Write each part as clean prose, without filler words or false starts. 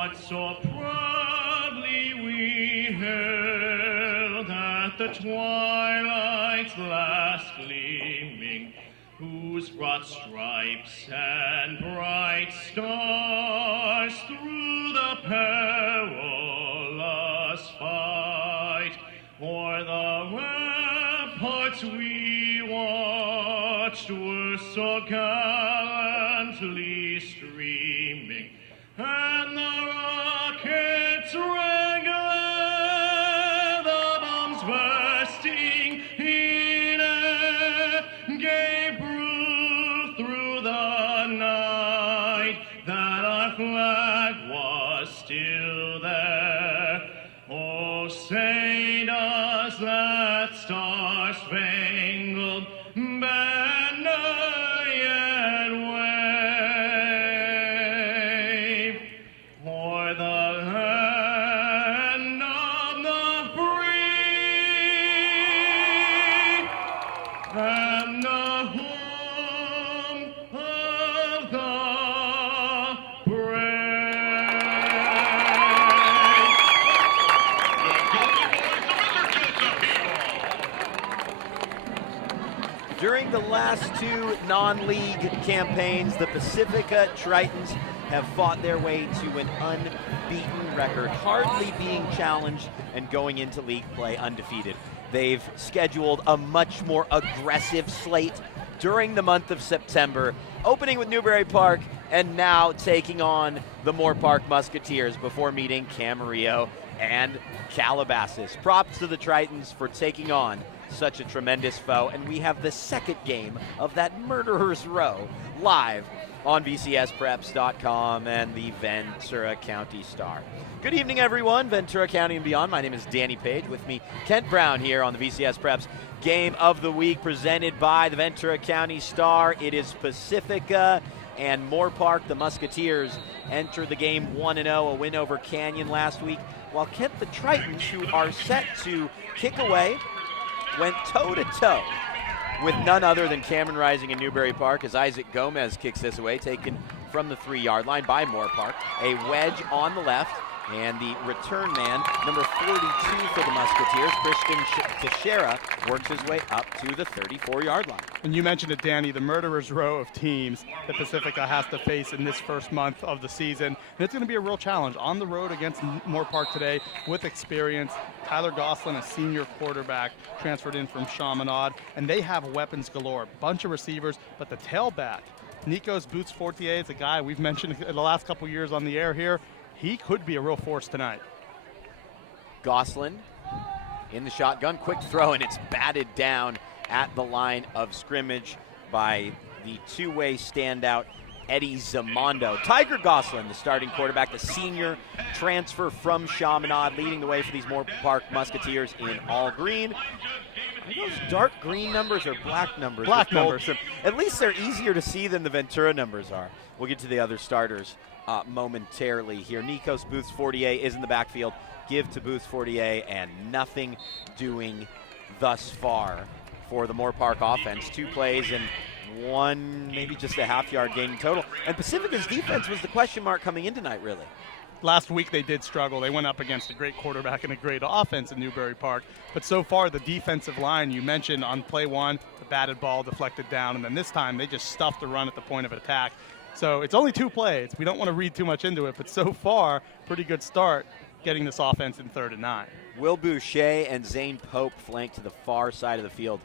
what so proudly we hailed at the twilight's last gleaming, whose broad stripes and bright stars through the perilous fight o'er the ramparts we watched were so gallantly streaming, and the rockets rang loud, the bombs bursting in air gave proof through the night that our flag was still there. Oh, say does that star-spangled banner yet wave o'er the land of the free and the home of the During the last two non-league campaigns, the Pacifica Tritons have fought their way to an unbeaten record, hardly being challenged and going into league play undefeated. They've scheduled a much more aggressive slate during the month of September, opening with Newbury Park and now taking on the Moorpark Musketeers before meeting Camarillo and Calabasas. Props to the Tritons for taking on such a tremendous foe, and we have the second game of that Murderer's Row live on VCSpreps.com and the Ventura County Star. Good evening, everyone. Ventura County and beyond. My name is Danny Page. With me, Kent Brown here on the VCS Preps Game of the Week presented by the Ventura County Star. It is Pacifica and Moorpark. The Musketeers enter the game 1-0, a win over Canyon last week, while Kent, the Tritons, who are set to kick away, went toe-to-toe with none other than Cameron Rising and Newbury Park as Isaac Gomez kicks this away, taken from the 3-yard line by Moorpark. A wedge on the left, and the return man, number 42 for the Musketeers, Christian Teixeira, works his way up to the 34-yard line. And you mentioned it, Danny, the murderer's row of teams that Pacifica has to face in this first month of the season. And it's going to be a real challenge on the road against Moorpark today with experience. Tyler Gosselin, a senior quarterback, transferred in from Chaminade, and they have weapons galore. Bunch of receivers, but the tailback, Nikos Boots Fortier, is a guy we've mentioned in the last couple years on the air here. He could be a real force tonight. Gosselin in the shotgun, quick throw, and it's batted down at the line of scrimmage by the two-way standout Eddie Zamondo. Tiger Gosselin, the starting quarterback, the senior transfer from Chaminade, leading the way for these Moorpark Musketeers in all green. Are those dark green numbers or black numbers? Black numbers. At least they're easier to see than the Ventura numbers are. We'll get to the other starters momentarily here. Nikos Boots Fortier is in the backfield. Give to Boots Fortier, and nothing doing thus far for the Moorpark offense. 2 plays and one, maybe just a half-yard gain in total. And Pacifica's defense was the question mark coming in tonight, really. Last week they did struggle. They went up against a great quarterback and a great offense in Newbury Park. But so far, the defensive line, you mentioned on play 1, the batted ball deflected down, and then this time they just stuffed the run at the point of attack. So it's only 2 plays. We don't want to read too much into it, but so far, pretty good start getting this offense in 3rd and 9. Will Boucher and Zane Pope flank to the far side of the field.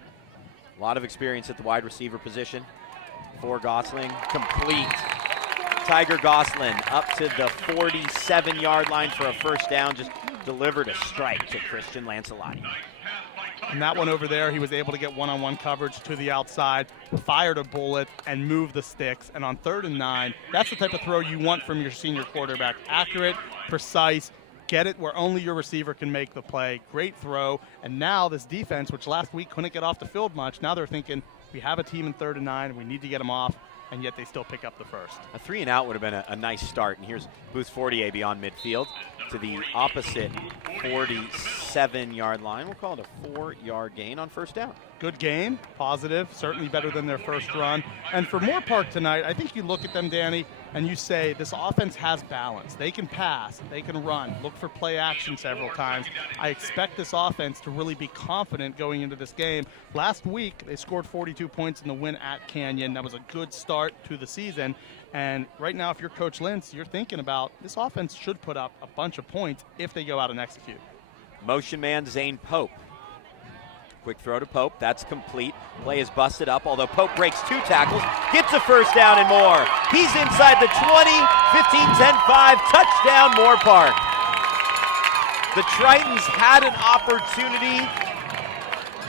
A lot of experience at the wide receiver position for Gosselin. Complete. Tiger Gosselin up to the 47-yard line for a first down. Just delivered a strike to Christian Lancelotti. And that one over there, he was able to get one-on-one coverage to the outside, fired a bullet, and moved the sticks. And on 3rd and 9, that's the type of throw you want from your senior quarterback. Accurate, precise, get it where only your receiver can make the play. Great throw. And now this defense, which last week couldn't get off the field much, now they're thinking, we have a team in 3rd and 9, we need to get them off, and yet they still pick up the first. A 3 and out would have been a nice start. And here's Boots Fortier beyond midfield to the opposite 47-yard line. We'll call it a 4-yard gain on first down. good game, positive, certainly better than their first run. And for Moorpark tonight, I think you look at them, Danny, and you say this offense has balance. They can pass, they can run, look for play action several times. I expect this offense to really be confident going into this game. Last week, they scored 42 points in the win at Canyon. That was a good start to the season. And right now, if you're Coach Lentz, you're thinking about this offense should put up a bunch of points if they go out and execute. Motion man Zane Pope. Quick throw to Pope. That's complete. Play is busted up, although Pope breaks 2 tackles, gets a first down and more. He's inside the 20, 15, 10, 5. Touchdown, Moorpark. The Tritons had an opportunity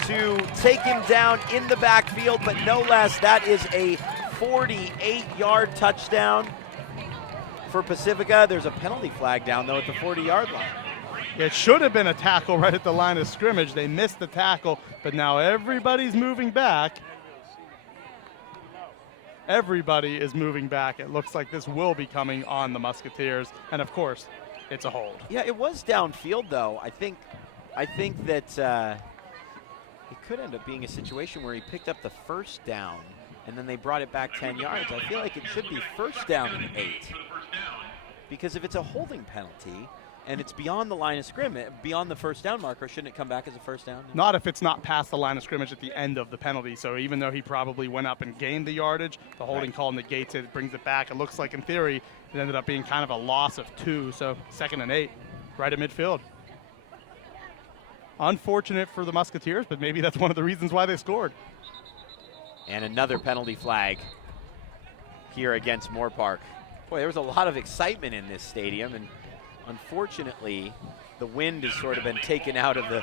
to take him down in the backfield, but no less. That is a 48-yard touchdown for Pacifica. There's a penalty flag down, though, at the 40-yard line. It should have been a tackle right at the line of scrimmage. They missed the tackle, but now everybody's moving back. Everybody is moving back. It looks like this will be coming on the Musketeers, and of course, it's a hold. Yeah, it was downfield, though. I think that it could end up being a situation where he picked up the first down, and then they brought it back 10 yards. I feel like it should be first down and 8, because if it's a holding penalty, and it's beyond the line of scrimmage, beyond the first down marker, shouldn't it come back as a first down? Not if it's not past the line of scrimmage at the end of the penalty. So even though he probably went up and gained the yardage, the holding call negates it, brings it back. It looks like, in theory, it ended up being kind of a loss of 2. So 2nd and 8, right at midfield. Unfortunate for the Musketeers, but maybe that's one of the reasons why they scored. And another penalty flag here against Moorpark. Boy, there was a lot of excitement in this stadium, and unfortunately, the wind has sort of been taken out of the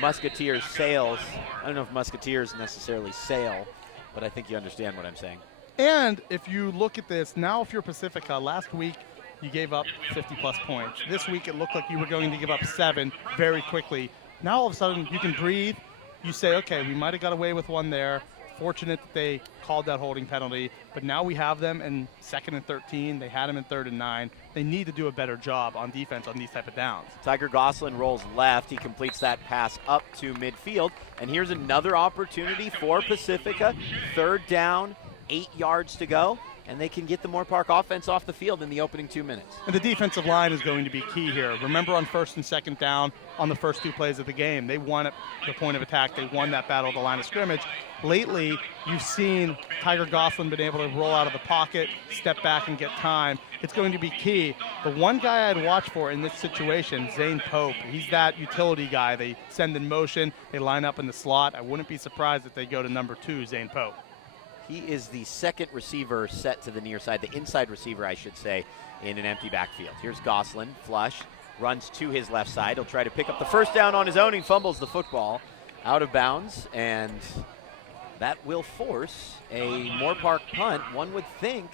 Musketeers' sails. I don't know if Musketeers necessarily sail, but I think you understand what I'm saying. And if you look at this, now if you're Pacifica, last week you gave up 50-plus points. This week it looked like you were going to give up 7 very quickly. Now all of a sudden you can breathe. You say, okay, we might have got away with one there. Fortunate that they called that holding penalty, but now we have them in 2nd and 13. They had them in 3rd and 9. They need to do a better job on defense on these type of downs. Tiger Gosselin rolls left. He completes that pass up to midfield. And here's another opportunity for Pacifica. 3rd down, 8 yards to go, and they can get the Moorpark offense off the field in the opening 2 minutes. And the defensive line is going to be key here. Remember, on 1st and 2nd down on the first 2 plays of the game, they won at the point of attack. They won that battle at the line of scrimmage. Lately, you've seen Tiger Gosselin been able to roll out of the pocket, step back, and get time. It's going to be key. The one guy I'd watch for in this situation, Zane Pope. He's that utility guy. They send in motion. They line up in the slot. I wouldn't be surprised if they go to number 2, Zane Pope. He is the 2nd receiver set to the near side, the inside receiver, I should say, in an empty backfield. Here's Gosselin, flush, runs to his left side. He'll try to pick up the first down on his own. He fumbles the football out of bounds, and that will force a Moorpark punt. One would think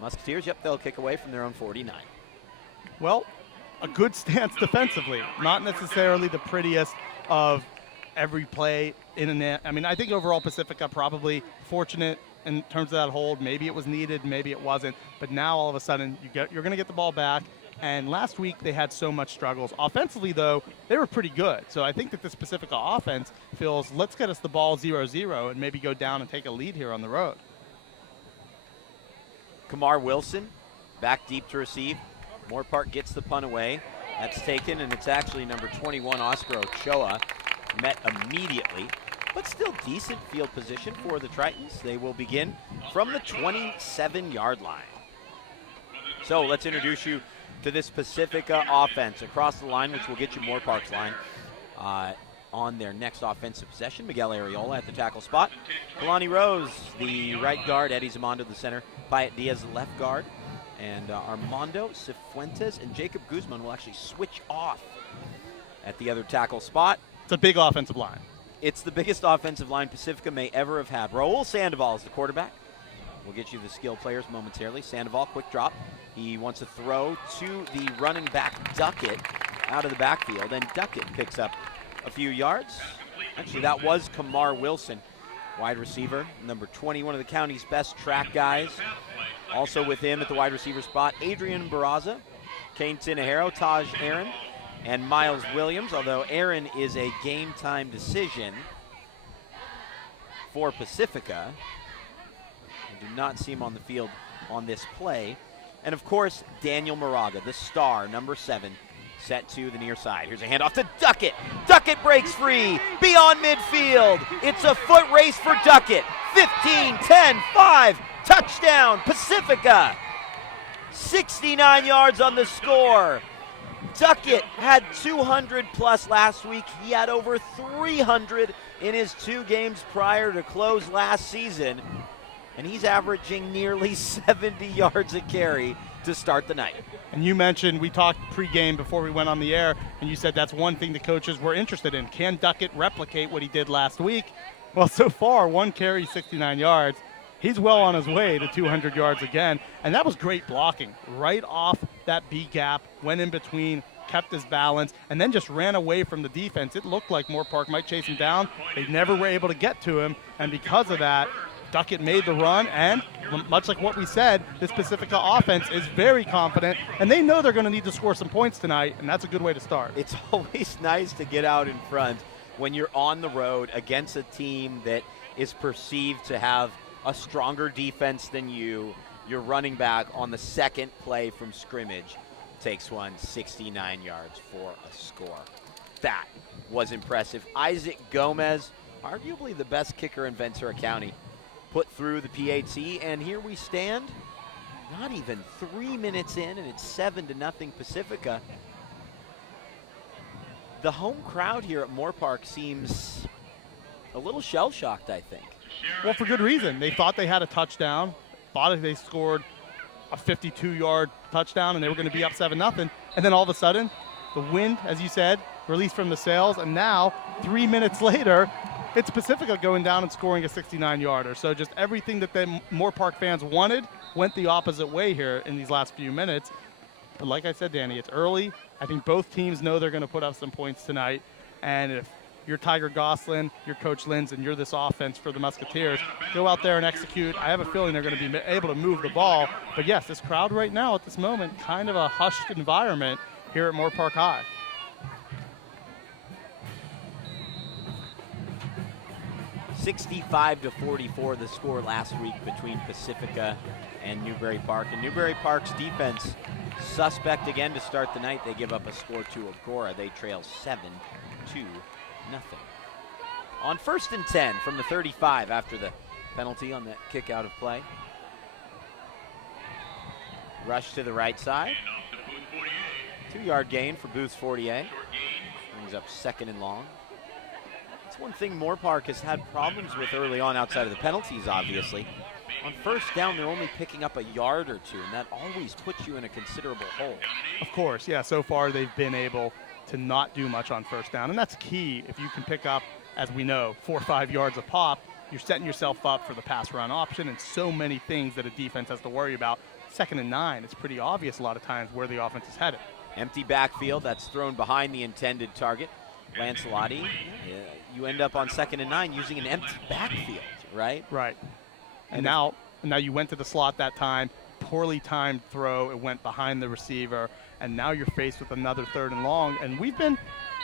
Musketeers, yep, they'll kick away from their own 49. Well, a good stance defensively. Not necessarily the prettiest of every play in and out. I mean, I think overall Pacifica probably fortunate in terms of that hold. Maybe it was needed, maybe it wasn't. But now all of a sudden you're going to get the ball back. And last week they had so much struggles. Offensively, though, they were pretty good. So I think that this Pacifica offense feels, let's get us the ball 0-0 and maybe go down and take a lead here on the road. Kamar Wilson back deep to receive. Moorpark gets the punt away. That's taken, and it's actually number 21, Oscar Ochoa, met immediately. But still decent field position for the Tritons. They will begin from the 27-yard line. So let's introduce you to this Pacifica offense across the line, which will get you Moorpark's line on their next offensive possession. Miguel Arreola at the tackle spot. Kalani Rose, the right guard. Eddie Zamando, the center. Payet Diaz, the left guard. And Armando Cifuentes and Jacob Guzman will actually switch off at the other tackle spot. It's a big offensive line. It's the biggest offensive line Pacifica may ever have had. Raul Sandoval is the quarterback. We'll get you the skill players momentarily. Sandoval, quick drop. He wants to throw to the running back Duckett out of the backfield, and Duckett picks up a few yards. Actually, that was Kamar Wilson, wide receiver, number 20, one of the county's best track guys. Also with him at the wide receiver spot, Adrian Barraza, Kane Tinajero, Taj Aaron, and Miles Williams, although Aaron is a game-time decision. for Pacifica. We do not see him on the field on this play. And of course, Daniel Moraga, the star, number 7, set to the near side. Here's a handoff to Duckett. Duckett breaks free beyond midfield. It's a foot race for Duckett. 15, 10, 5, touchdown, Pacifica. 69 yards on the score. Duckett had 200 plus last week. He had over 300 in his 2 games prior to close last season. And he's averaging nearly 70 yards a carry to start the night. And you mentioned, we talked pregame before we went on the air, and you said that's one thing the coaches were interested in. Can Duckett replicate what he did last week? Well, so far, 1 carry, 69 yards. He's well on his way to 200 yards again, and that was great blocking. Right off that B gap, went in between, kept his balance, and then just ran away from the defense. It looked like Moorpark might chase him down. They never were able to get to him, and because of that, Duckett made the run, and much like what we said, this Pacifica offense is very confident, and they know they're going to need to score some points tonight, and that's a good way to start. It's always nice to get out in front when you're on the road against a team that is perceived to have a stronger defense than you. Your running back on the second play from scrimmage takes one 69 yards for a score. That was impressive. Isaac Gomez, arguably the best kicker in Ventura County, put through the PAT, and here we stand, not even 3 minutes in, and it's 7-0 Pacifica. The home crowd here at Moorpark seems a little shell-shocked, I think. Well, for good reason. They thought they had a touchdown, thought they scored a 52-yard touchdown, and they were going to be up 7-0, and then all of a sudden, the wind, as you said, released from the sails, and now, 3 minutes later, it's Pacifica going down and scoring a 69-yarder. So just everything that the Moorpark fans wanted went the opposite way here in these last few minutes. But like I said, Danny, it's early. I think both teams know they're going to put up some points tonight. And if you're Tiger Goslin, you're Coach Linz, and you're this offense for the Musketeers, go out there and execute. I have a feeling they're going to be able to move the ball. But yes, this crowd right now at this moment, kind of a hushed environment here at Moorpark High. 65-44 the score last week between Pacifica and Newbury Park. And Newbury Park's defense suspect again to start the night. They give up a score to Agora. They trail 7-0. On 1st and 10 from the 35 after the penalty on the kick out of play. Rush to the right side. 2-yard gain for Booth's 48. Brings up 2nd and long. It's one thing Moorpark has had problems with early on outside of the penalties, obviously. On 1st down, they're only picking up a yard or 2, and that always puts you in a considerable hole. Of course, yeah, so far they've been able to not do much on 1st down, and that's key. If you can pick up, as we know, 4 or 5 yards a pop, you're setting yourself up for the pass run option and so many things that a defense has to worry about. 2nd and 9, it's pretty obvious a lot of times where the offense is headed. Empty backfield, that's thrown behind the intended target. Lancelotti, you end up on 2nd and 9 using an empty backfield, right? Right. And now you went to the slot that time, poorly timed throw, it went behind the receiver, and now you're faced with another 3rd and long. And we've been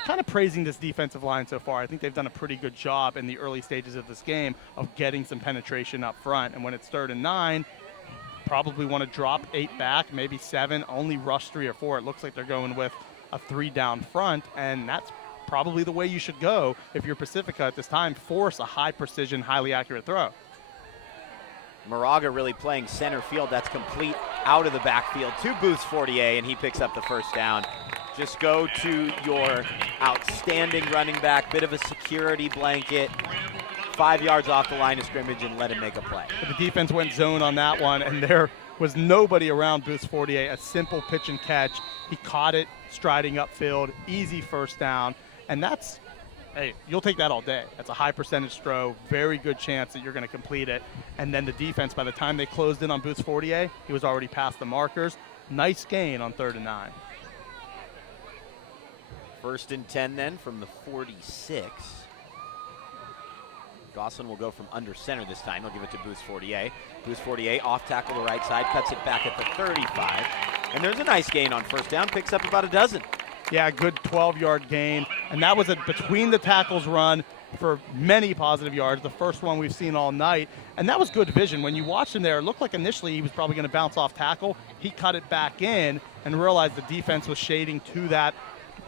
kind of praising this defensive line so far. I think they've done a pretty good job in the early stages of this game of getting some penetration up front. And when it's 3rd and 9, probably want to drop 8 back, maybe 7, only rush 3 or 4. It looks like they're going with a 3 down front, and that's probably the way you should go if you're Pacifica at this time. Force a high precision, highly accurate throw. Moraga really playing center field. That's complete out of the backfield to Booth's 48, and he picks up the 1st down. Just go to your outstanding running back, bit of a security blanket, 5 yards off the line of scrimmage, and let him make a play. But the defense went zone on that one, and there was nobody around Booth's 48. A simple pitch and catch. He caught it striding upfield, easy 1st down, and that's, hey, you'll take that all day. That's a high percentage throw, very good chance that you're going to complete it. And then the defense, by the time they closed in on Booth's 48, he was already past the markers. Nice gain on 3rd and 9. 1st and 10 then from the 46. Gosselin will go from under center this time. He'll give it to Booth's 48. Booth's 48 off tackle the right side, cuts it back at the 35. And there's a nice gain on 1st down, picks up about a dozen. Yeah, good 12-yard gain. And that was a between the tackles run for many positive yards, the first one we've seen all night. And that was good vision. When you watched him there, it looked like initially he was probably going to bounce off tackle. He cut it back in and realized the defense was shading to that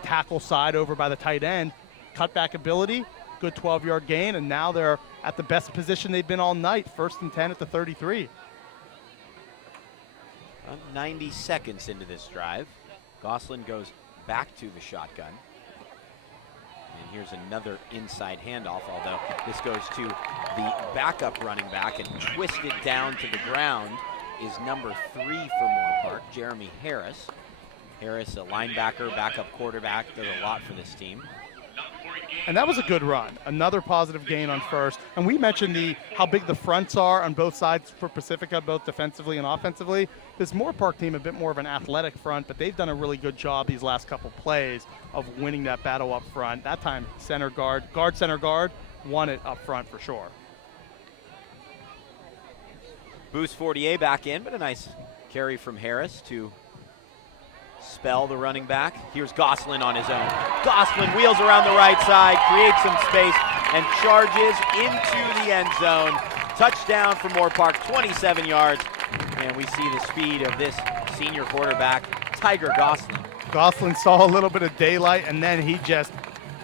tackle side over by the tight end. Cutback ability, good 12-yard gain, and now they're at the best position they've been all night, 1st and 10 at the 33. 90 seconds into this drive. Gosselin goes back to the shotgun. And here's another inside handoff, although this goes to the backup running back, and twisted down to the ground is number 3 for Moorpark, Jeremy Harris. Harris, a linebacker, backup quarterback, does a lot for this team. And that was a good run. Another positive gain on first. And we mentioned how big the fronts are on both sides for Pacifica, both defensively and offensively. This Moorpark team a bit more of an athletic front, but they've done a really good job these last couple plays of winning that battle up front. That time, center guard, center guard, won it up front for sure. Boost Fortier back in, but a nice carry from Harris to spell the running back. Here's Gosselin on his own. Gosselin wheels around the right side, creates some space, and charges into the end zone. Touchdown for Moorpark, 27 yards. And we see the speed of this senior quarterback, Tiger Gosselin. Gosselin saw a little bit of daylight, and then he just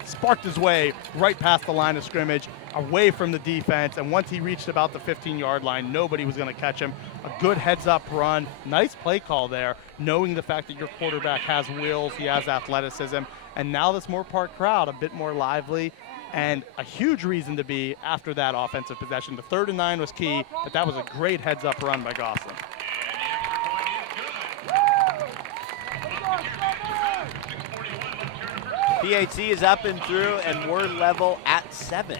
sparked his way right past the line of scrimmage, away from the defense, and once he reached about the 15-yard line, nobody was going to catch him. A good heads-up run, nice play call there, knowing the fact that your quarterback has wheels, he has athleticism, and now this Moorpark crowd a bit more lively, and a huge reason to be after that offensive possession. The 3rd and 9 was key, but that was a great heads-up run by Gosselin. PAT is up and through, and we're level at 7.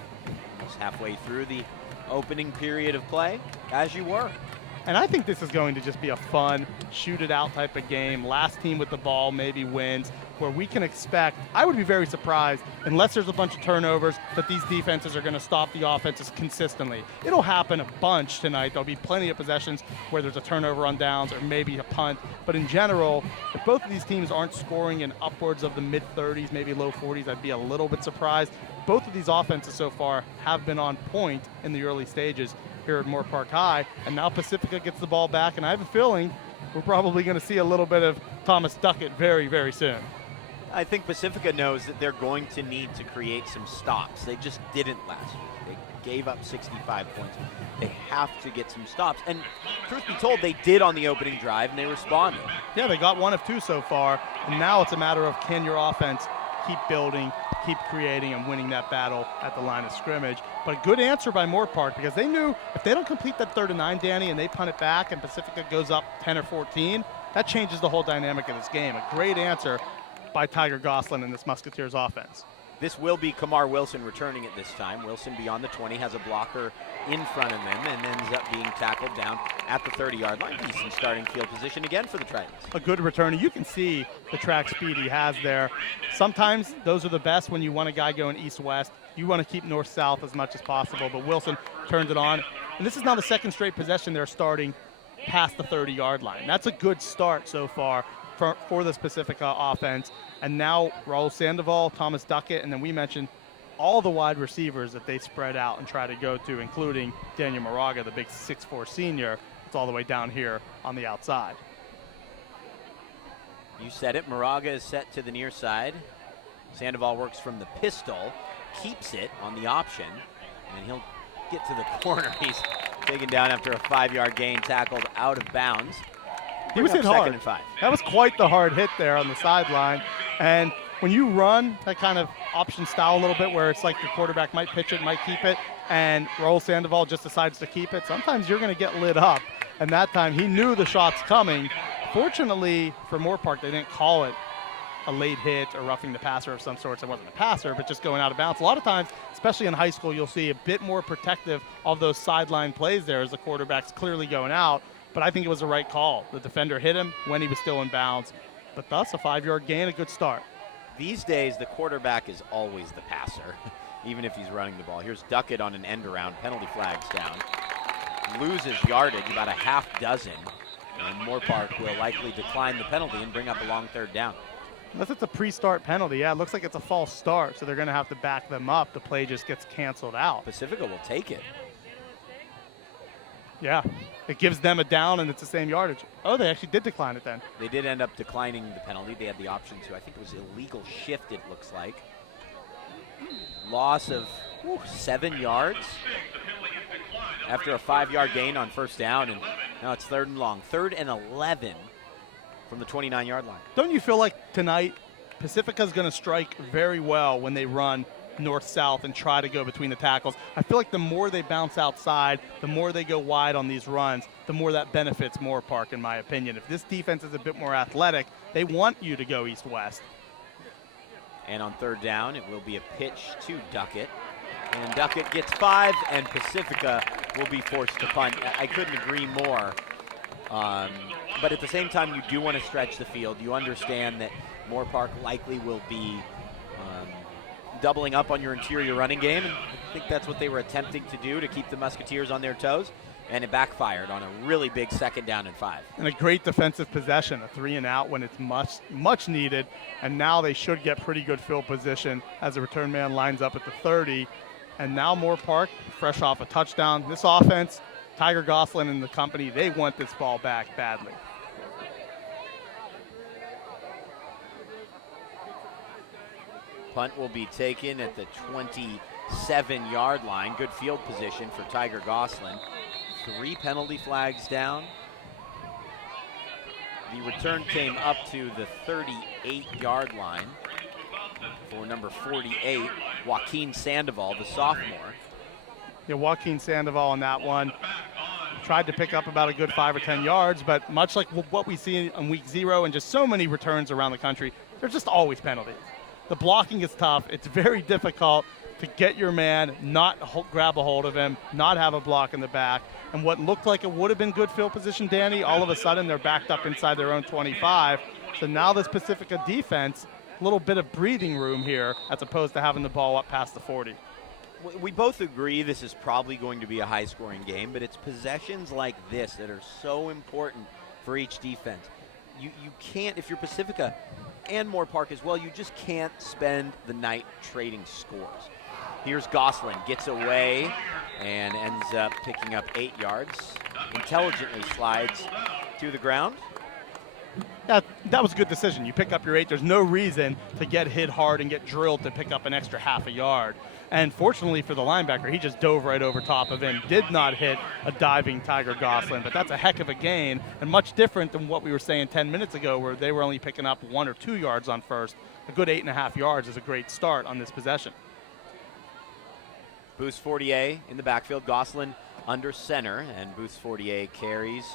Just halfway through the opening period of play, as you were. And I think this is going to just be a fun, shoot-it-out type of game. Last team with the ball maybe wins, where we can expect, I would be very surprised, unless there's a bunch of turnovers, that these defenses are going to stop the offenses consistently. It'll happen a bunch tonight. There'll be plenty of possessions where there's a turnover on downs or maybe a punt. But in general, if both of these teams aren't scoring in upwards of the mid-30s, maybe low 40s, I'd be a little bit surprised. Both of these offenses so far have been on point in the early stages here at Moorpark High, and now Pacifica gets the ball back, and I have a feeling we're probably going to see a little bit of Thomas Duckett very, very soon. I think Pacifica knows that they're going to need to create some stops. They just didn't last week. They gave up 65 points. They have to get some stops. And truth be told, they did on the opening drive, and they responded. Yeah, they got 1 of 2 so far, and now it's a matter of can your offense keep building, keep creating, and winning that battle at the line of scrimmage. But a good answer by Moorpark, because they knew if they don't complete that 3rd and 9, Danny, and they punt it back and Pacifica goes up 10 or 14, that changes the whole dynamic of this game. A great answer by Tiger Gosselin in this Musketeers offense. This will be Kamar Wilson returning at this time. Wilson beyond the 20, has a blocker in front of him and ends up being tackled down at the 30-yard line. Decent starting field position again for the Tritons. A good return. You can see the track speed he has there. Sometimes those are the best when you want a guy going east-west. You want to keep north-south as much as possible, but Wilson turns it on. And this is now the 2nd straight possession they're starting past the 30-yard line. That's a good start so far for this Pacifica offense. And now Raul Sandoval, Thomas Duckett, and then we mentioned all the wide receivers that they spread out and try to go to, including Daniel Moraga, the big 6'4 senior. It's all the way down here on the outside. You said it. Moraga is set to the near side. Sandoval works from the pistol, keeps it on the option, and he'll get to the corner. He's taken down after a 5-yard gain, tackled out of bounds. He was hit hard. 2nd and 5. That was quite the hard hit there on the sideline. And when you run that kind of option style a little bit where it's like your quarterback might pitch it, might keep it, and Raul Sandoval just decides to keep it, sometimes you're going to get lit up. And that time he knew the shot's coming. Fortunately for Moorpark, they didn't call it a late hit or roughing the passer of some sorts. It wasn't a passer, but just going out of bounds. A lot of times, especially in high school, you'll see a bit more protective of those sideline plays there as the quarterback's clearly going out. But I think it was the right call. The defender hit him when he was still in bounds. But thus, a 5-yard gain, a good start. These days, the quarterback is always the passer, even if he's running the ball. Here's Duckett on an end around. Penalty flags down. Loses yardage, about a half dozen. And Moorpark will likely decline the penalty and bring up a long 3rd down. Unless it's a pre-start penalty. Yeah, it looks like it's a false start, so they're going to have to back them up. The play just gets canceled out. Pacifica will take it. Yeah, it gives them a down, and it's the same yardage. Oh, they actually did decline it then. They did end up declining the penalty. They had the option to. I think it was illegal shift, it looks like. Loss of 7 yards after a 5-yard gain on first down, and now it's 3rd and long. 3rd and 11 from the 29-yard line. Don't you feel like tonight Pacifica's going to strike very well when they run north-south and try to go between the tackles? I feel like the more they bounce outside, the more they go wide on these runs, the more that benefits Moorpark, in my opinion. If this defense is a bit more athletic, they want you to go east-west. And on 3rd down, it will be a pitch to Duckett. And Duckett gets 5, and Pacifica will be forced to punt. I couldn't agree more. But at the same time, you do want to stretch the field. You understand that Moorpark likely will be doubling up on your interior running game. And I think that's what they were attempting to do to keep the Musketeers on their toes. And it backfired on a really big 2nd down and 5. And a great defensive possession, a 3 and out when it's much needed. And now they should get pretty good field position as the return man lines up at the 30. And now Moorpark, fresh off a touchdown. This offense, Tiger Gosselin and the company, they want this ball back badly. Punt will be taken at the 27-yard line. Good field position for Tiger Gosselin. 3 penalty flags down. The return came up to the 38-yard line for number 48, Joaquin Sandoval, the sophomore. Yeah, Joaquin Sandoval on that one tried to pick up about a good 5 or 10 yards, but much like what we see in week 0 and just so many returns around the country, there's just always penalties. The blocking is tough. It's very difficult to get your man, not grab a hold of him, not have a block in the back. And what looked like it would have been good field position, Danny, all of a sudden they're backed up inside their own 25. So now this Pacifica defense, a little bit of breathing room here as opposed to having the ball up past the 40. We both agree this is probably going to be a high-scoring game, but it's possessions like this that are so important for each defense. You can't, if you're Pacifica and Moorpark as well, you just can't spend the night trading scores. Here's Gosselin, gets away and ends up picking up 8 yards. Intelligently slides to the ground. That was a good decision. You pick up your 8. There's no reason to get hit hard and get drilled to pick up an extra half a yard. And fortunately for the linebacker, he just dove right over top of him, did not hit a diving Tiger Gosselin, but that's a heck of a gain and much different than what we were saying 10 minutes ago where they were only picking up 1 or 2 yards on first. A good 8.5 yards is a great start on this possession. Boost Fortier in the backfield, Gosselin under center, and Boost Fortier carries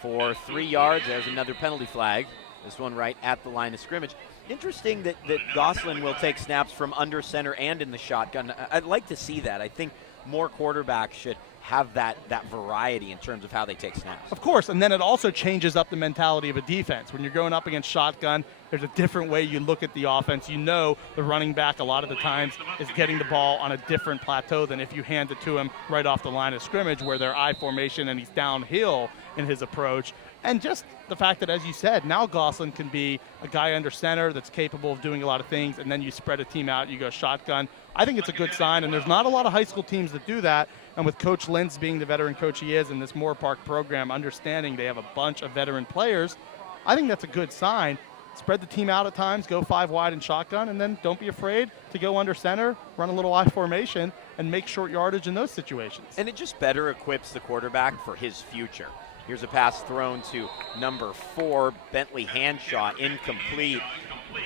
for 3 yards. There's another penalty flag, this one right at the line of scrimmage. Interesting that Gosselin will take snaps from under center and in the shotgun. I'd like to see that. I think more quarterbacks should have that variety in terms of how they take snaps. Of course, and then it also changes up the mentality of a defense. When you're going up against shotgun, there's a different way you look at the offense. You know the running back a lot of the times is getting the ball on a different plateau than if you hand it to him right off the line of scrimmage where they're I formation and he's downhill in his approach. And just the fact that, as you said, now Gosselin can be a guy under center that's capable of doing a lot of things, and then you spread a team out, you go shotgun. I think it's a good sign, and there's not a lot of high school teams that do that. And with Coach Lentz being the veteran coach he is in this Moorpark program, understanding they have a bunch of veteran players, I think that's a good sign. Spread the team out at times, go 5 wide in shotgun, and then don't be afraid to go under center, run a little I formation, and make short yardage in those situations. And it just better equips the quarterback for his future. Here's a pass thrown to number 4, Bentley Handshot, incomplete.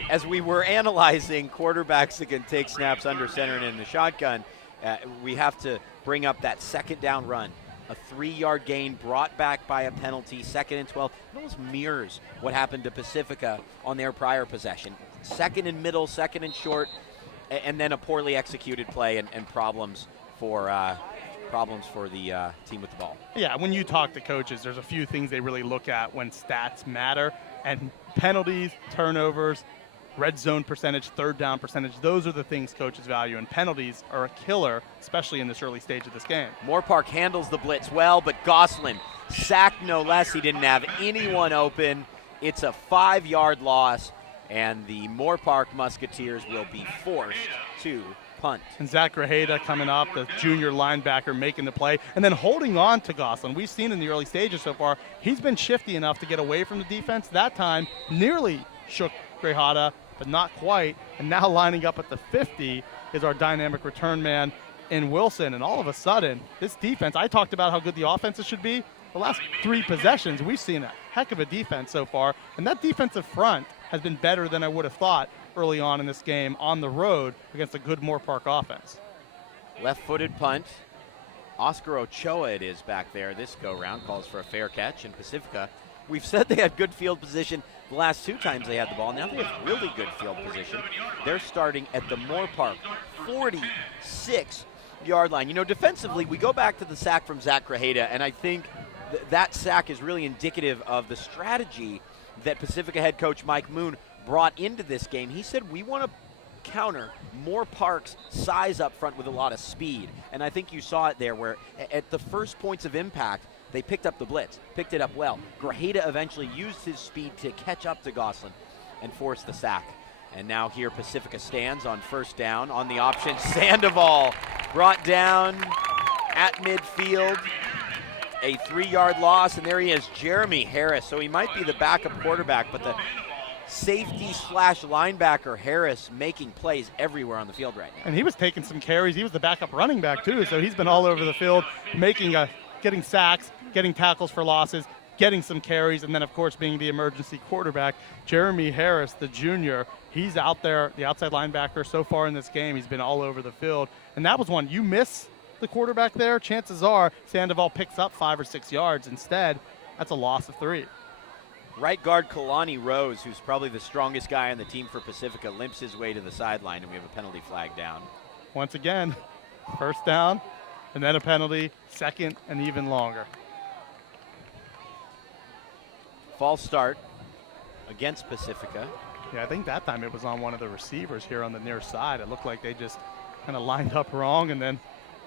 As we were analyzing quarterbacks that can take snaps under center and in the shotgun, we have to bring up that 2nd down run. A 3-yard gain brought back by a penalty, 2nd and 12. It almost mirrors what happened to Pacifica on their prior possession. 2nd and middle, 2nd and short, and then a poorly executed play and problems for the team with the ball. Yeah, when you talk to coaches, there's a few things they really look at when stats matter, and penalties, turnovers, red zone percentage, 3rd down percentage, those are the things coaches value, and penalties are a killer, especially in this early stage of this game. Moorpark handles the blitz well, but Gosselin sacked no less. He didn't have anyone open. It's a 5-yard loss, and the Moorpark Musketeers will be forced to punt. And Zach Grajeda coming up, the junior linebacker, making the play, and then holding on to Gosselin. We've seen in the early stages so far, he's been shifty enough to get away from the defense. That time, nearly shook Grajeda, but not quite. And now lining up at the 50 is our dynamic return man in Wilson. And all of a sudden, this defense, I talked about how good the offenses should be. The last 3 possessions, we've seen a heck of a defense so far. And that defensive front has been better than I would have thought early on in this game on the road against a good Moorpark offense. Left-footed punt. Oscar Ochoa it is back there this go-round, calls for a fair catch. And Pacifica, we've said they had good field position the last 2 times they had the ball. Now they have really good field position. They're starting at the Moorpark 46-yard line. You know, defensively, we go back to the sack from Zach Grajeda, and I think that sack is really indicative of the strategy that Pacifica head coach Mike Moon brought into this game. He said, we want to counter Moorpark's size up front with a lot of speed. And I think you saw it there where at the first points of impact, they picked up the blitz, picked it up well. Grajeda eventually used his speed to catch up to Gosselin and force the sack. And now here Pacifica stands on first down on the option. Sandoval brought down at midfield. A 3-yard loss, and there he is, Jeremy Harris. So he might be the backup quarterback, but the safety/linebacker Harris making plays everywhere on the field right now. And he was taking some carries. He was the backup running back too, so he's been all over the field, getting sacks, getting tackles for losses, getting some carries, and then of course being the emergency quarterback. Jeremy Harris, the junior, he's out there, the outside linebacker so far in this game. He's been all over the field, and that was one you miss the quarterback there, chances are Sandoval picks up 5 or 6 yards. Instead, that's a loss of 3. Right guard Kalani Rose, who's probably the strongest guy on the team for Pacifica, limps his way to the sideline, and we have a penalty flag down. Once again, first down, and then a penalty, second and even longer. False start against Pacifica. Yeah, I think that time it was on one of the receivers here on the near side. It looked like they just kind of lined up wrong and then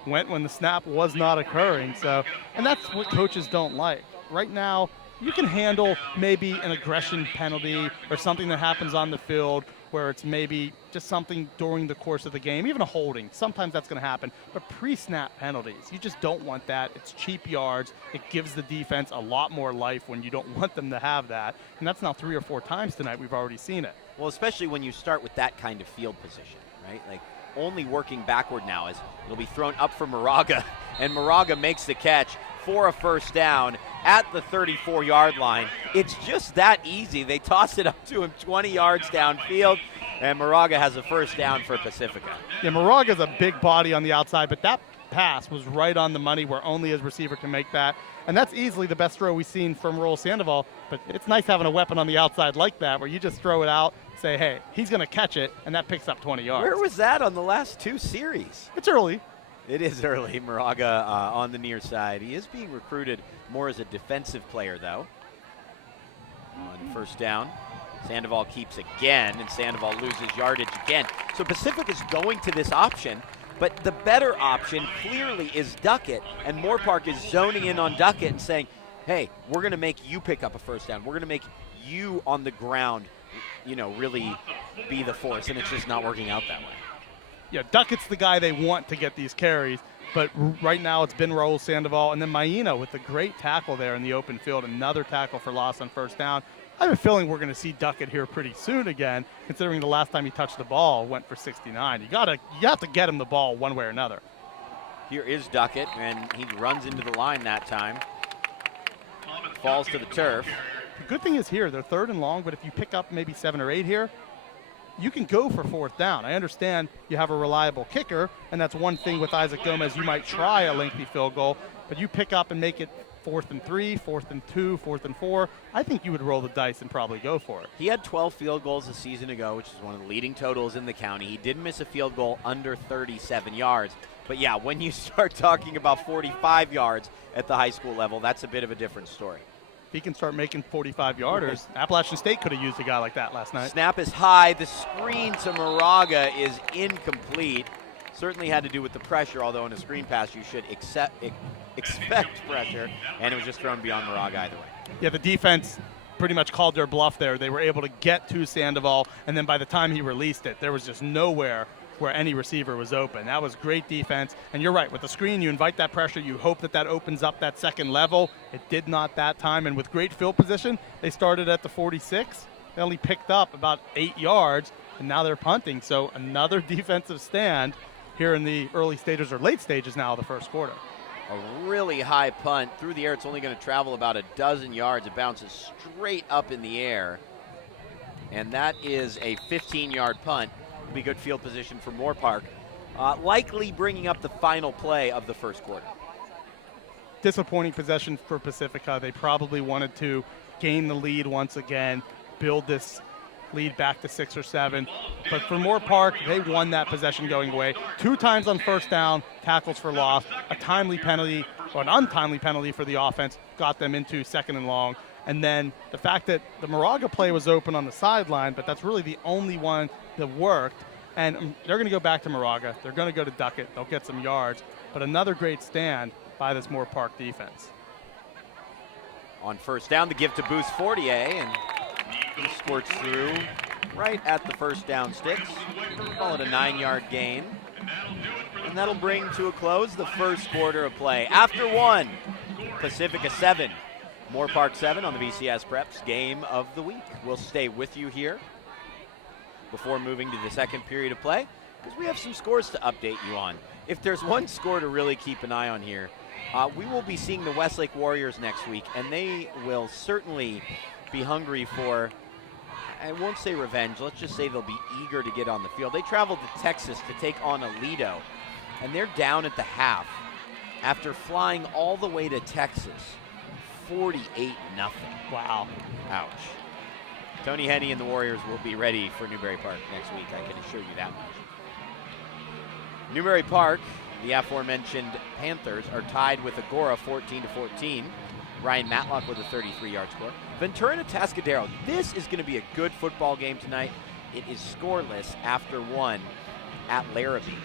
went when the snap was not occurring. So, and that's what coaches don't like. Right now, you can handle maybe an aggression penalty or something that happens on the field where it's maybe just something during the course of the game, even a holding. Sometimes that's going to happen. But pre-snap penalties, you just don't want that. It's cheap yards. It gives the defense a lot more life when you don't want them to have that. And that's now 3 or 4 times tonight we've already seen it. Well, especially when you start with that kind of field position, right? Like, only working backward now is it'll be thrown up for Moraga, and Moraga makes the catch for a first down at the 34-yard line. It's just that easy. They toss it up to him 20 yards downfield, and Moraga has a first down for Pacifica. Yeah, Moraga's a big body on the outside, but that pass was right on the money where only his receiver can make that. And that's easily the best throw we've seen from Roel Sandoval, but it's nice having a weapon on the outside like that where you just throw it out, say, hey, he's going to catch it, and that picks up 20 yards. Where was that on the last 2 series? It's early. It is early. Moraga on the near side. He is being recruited more as a defensive player, though. On first down, Sandoval keeps again, and Sandoval loses yardage again. So Pacific is going to this option, but the better option clearly is Duckett, and Moorpark is zoning in on Duckett and saying, hey, we're going to make you pick up a first down. We're going to make you on the ground, you know, really be the force, and it's just not working out that way. Yeah, Duckett's the guy they want to get these carries, but right now it's been Raul Sandoval, and then Maina with a great tackle there in the open field, another tackle for loss on first down. I have a feeling we're going to see Duckett here pretty soon again, considering the last time he touched the ball went for 69. You have to get him the ball one way or another. Here is Duckett, and he runs into the line that time. Falls to the turf. The good thing is here, they're 3rd and long, but if you pick up maybe 7 or 8 here, you can go for 4th down. I understand you have a reliable kicker, and that's one thing with Isaac Gomez. You might try a lengthy field goal, but you pick up and make it 4th and 3, 4th and 2, 4th and 4. I think you would roll the dice and probably go for it. He had 12 field goals a season ago, which is one of the leading totals in the county. He did miss a field goal under 37 yards. But yeah, when you start talking about 45 yards at the high school level, that's a bit of a different story. If he can start making 45-yarders, Appalachian State could have used a guy like that last night. Snap is high. The screen to Moraga is incomplete. Certainly had to do with the pressure, although in a screen pass you should expect pressure, and it was just thrown beyond Moraga either way. Yeah, the defense pretty much called their bluff there. They were able to get to Sandoval, and then by the time he released it, there was just nowhere where any receiver was open. That was great defense. And you're right, with the screen, you invite that pressure. You hope that that opens up that second level. It did not that time. And with great field position, they started at the 46. They only picked up about 8 yards, and now they're punting. So another defensive stand here in the early stages or late stages now of the first quarter. A really high punt through the air. It's only going to travel about a dozen yards. It bounces straight up in the air. And that is a 15-yard punt. It'll be good field position for Moorpark. Likely bringing up the final play of the first quarter. Disappointing possession for Pacifica. They probably wanted to gain the lead once again, build this lead back to 6 or 7. But for Moorpark, they won that possession going away. 2 times on first down, tackles for loss, a timely penalty, or an untimely penalty for the offense, got them into 2nd and long. And then the fact that the Moraga play was open on the sideline, but that's really the only one that worked. And they're going to go back to Moraga. They're going to go to Duckett. They'll get some yards. But another great stand by this Moorpark defense. On first down, the give to Booth Fortier, and he squirts through right at the first down sticks. Call it a 9-yard gain. And that'll bring to a close the first quarter of play. After 1, Pacifica 7, Moorpark 7 on the BCS Preps Game of the Week. We'll stay with you here before moving to the second period of play, because we have some scores to update you on. If there's one score to really keep an eye on here, we will be seeing the Westlake Warriors next week, and they will certainly be hungry for, I won't say revenge, let's just say they'll be eager to get on the field. They traveled to Texas to take on Aledo, and they're down at the half after flying all the way to Texas, 48-0. Wow. Ouch. Tony Henney and the Warriors will be ready for Newbury Park next week, I can assure you that much. Newbury Park, the aforementioned Panthers, are tied with Agora 14-14. Ryan Matlock with a 33-yard score. Ventura and Atascadero. This is going to be a good football game tonight. It is scoreless after 1 at Larrabee.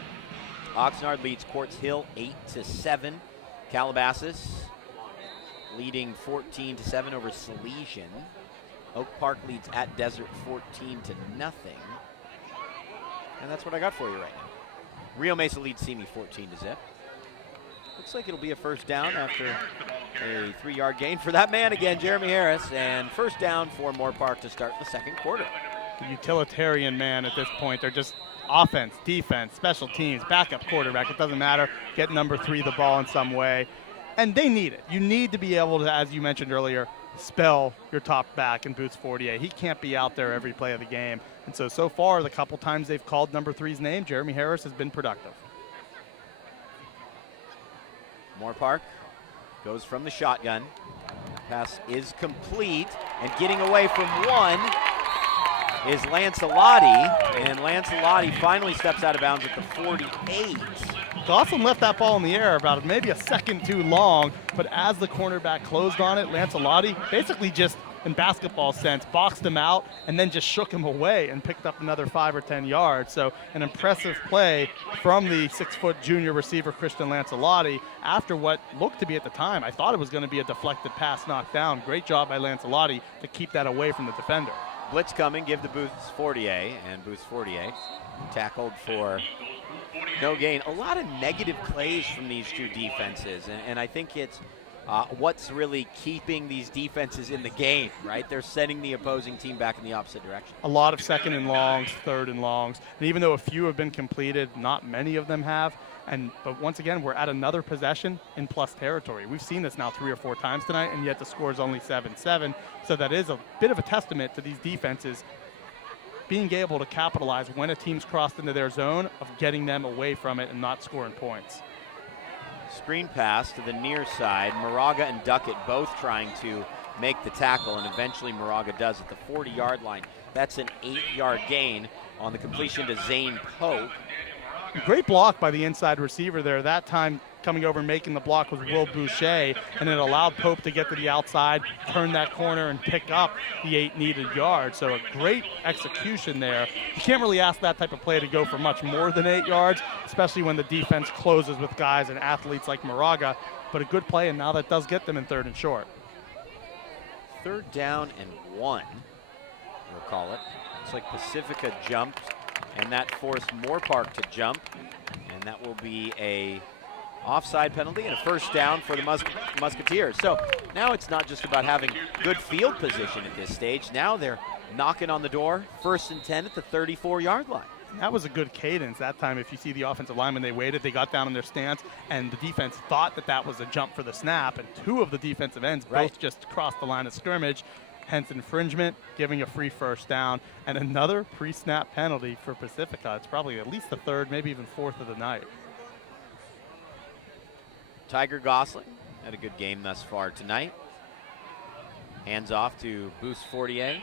Oxnard leads Quartz Hill 8-7. Calabasas leading 14-7 over Salesian. Oak Park leads at Desert 14-0. And that's what I got for you right now. Rio Mesa leads Simi 14-0. Looks like it'll be a first down after a 3-yard gain for that man again, Jeremy Harris. And first down for Moorpark to start the second quarter. The utilitarian man at this point. They're just offense, defense, special teams, backup quarterback. It doesn't matter. Get number 3 the ball in some way. And they need it. You need to be able to, as you mentioned earlier, spell your top back in Boots Fortier. He can't be out there every play of the game. And so far, the couple times they've called number 3's name, Jeremy Harris has been productive. Moorpark goes from the shotgun. Pass is complete, and getting away from 1 is Lancelotti, and Lancelotti finally steps out of bounds at the 48. Dawson left that ball in the air about maybe a second too long, but as the cornerback closed on it, Lancelotti basically just, in basketball sense, boxed him out and then just shook him away and picked up another 5 or 10 yards. So an impressive play from the 6-foot junior receiver, Christian Lancelotti, after what looked to be at the time, I thought it was going to be a deflected pass knocked down. Great job by Lancelotti to keep that away from the defender. Blitz coming, give the Boots Fortier, and Boots Fortier tackled for no gain. A lot of negative plays from these two defenses, and I think it's what's really keeping these defenses in the game, right? They're sending the opposing team back in the opposite direction. A lot of 2nd and longs, 3rd and longs, and even though a few have been completed, not many of them have. But once again, we're at another possession in plus territory. We've seen this now 3 or 4 times tonight, and yet the score is only 7-7. So that is a bit of a testament to these defenses being able to capitalize when a team's crossed into their zone of getting them away from it and not scoring points. Screen pass to the near side. Moraga and Duckett both trying to make the tackle, and eventually Moraga does at the 40-yard line. That's an 8-yard gain on the completion to Zane Pope. Great block by the inside receiver there. That time coming over and making the block was Will Boucher, and it allowed Pope to get to the outside, turn that corner, and pick up the 8 needed yards. So a great execution there. You can't really ask that type of play to go for much more than 8 yards, especially when the defense closes with guys and athletes like Moraga. But a good play, and now that does get them in 3rd and short. 3rd down and 1, we'll call it. Looks like Pacifica jumped, and that forced Moorpark to jump, and that will be a offside penalty and a 1st down for the Musketeers. So now it's not just about having good field position at this stage. Now they're knocking on the door, 1st and 10 at the 34-yard line. That was a good cadence that time. If you see the offensive linemen, they waited, they got down in their stance, and the defense thought that that was a jump for the snap, and 2 of the defensive ends both just crossed the line of scrimmage, hence infringement, giving a free 1st down, and another pre-snap penalty for Pacifica. It's probably at least the 3rd, maybe even 4th of the night. Tiger Gosling had a good game thus far tonight. Hands off to Boost Fortier.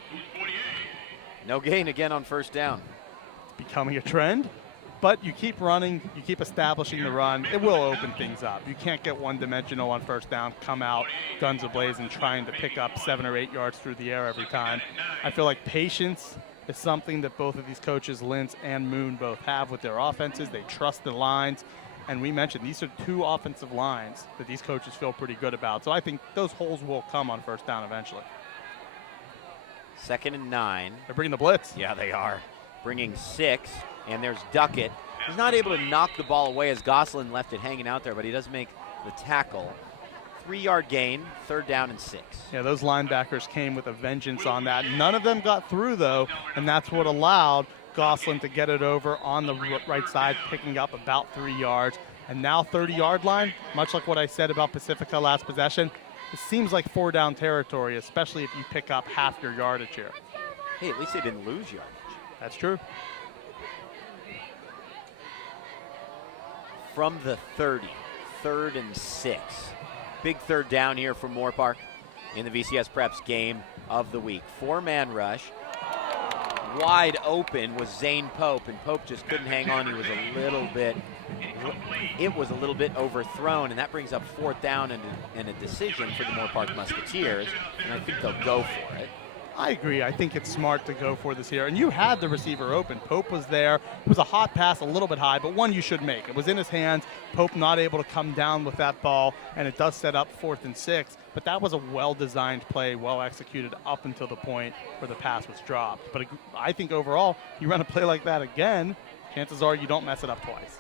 No gain again on 1st down. It's becoming a trend, but you keep running, you keep establishing the run, it will open things up. You can't get one-dimensional on 1st down, come out guns ablazing, trying to pick up 7 or 8 yards through the air every time. I feel like patience is something that both of these coaches, Lintz and Moon, both have with their offenses. They trust the lines. And we mentioned these are 2 offensive lines that these coaches feel pretty good about. So I think those holes will come on 1st down eventually. 2nd and 9. They're bringing the blitz. Yeah, they are. Bringing 6, and there's Duckett. He's not able to knock the ball away as Gosselin left it hanging out there, but he does make the tackle. 3-yard gain, 3rd down and 6. Yeah, those linebackers came with a vengeance on that. None of them got through, though, and that's what allowed Gosselin to get it over on the right side, picking up about 3 yards. And now 30-yard line, much like what I said about Pacifica last possession, it seems like 4-down territory, especially if you pick up half your yardage here. Hey, at least they didn't lose yardage. That's true. From the 30, 3rd and 6. Big 3rd down here for Moorpark in the VCS Preps game of the week. 4-man rush. Wide open was Zane Pope, and Pope just couldn't hang on. He was it was a little bit overthrown, and that brings up 4th down and a decision for the Moorpark Musketeers, and I think they'll go for it. I agree. I think it's smart to go for this here. And you had the receiver open. Pope was there. It was a hot pass, a little bit high, but one you should make. It was in his hands. Pope not able to come down with that ball, and it does set up 4th and 6. But that was a well-designed play, well executed up until the point where the pass was dropped. But I think overall, you run a play like that again, chances are you don't mess it up twice.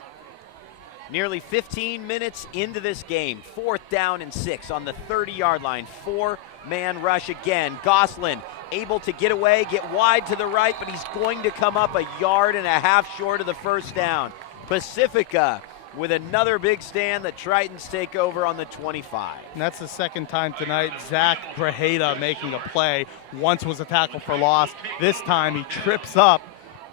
Nearly 15 minutes into this game, 4th down and 6 on the 30-yard line. 4-man rush again. Gosselin able to get away, get wide to the right, but he's going to come up 1.5 yards short of the 1st down. Pacifica with another big stand. The Tritons take over on the 25. And that's the 2nd time tonight. Zach Grajeda making a play. Once was a tackle for loss. This time he trips up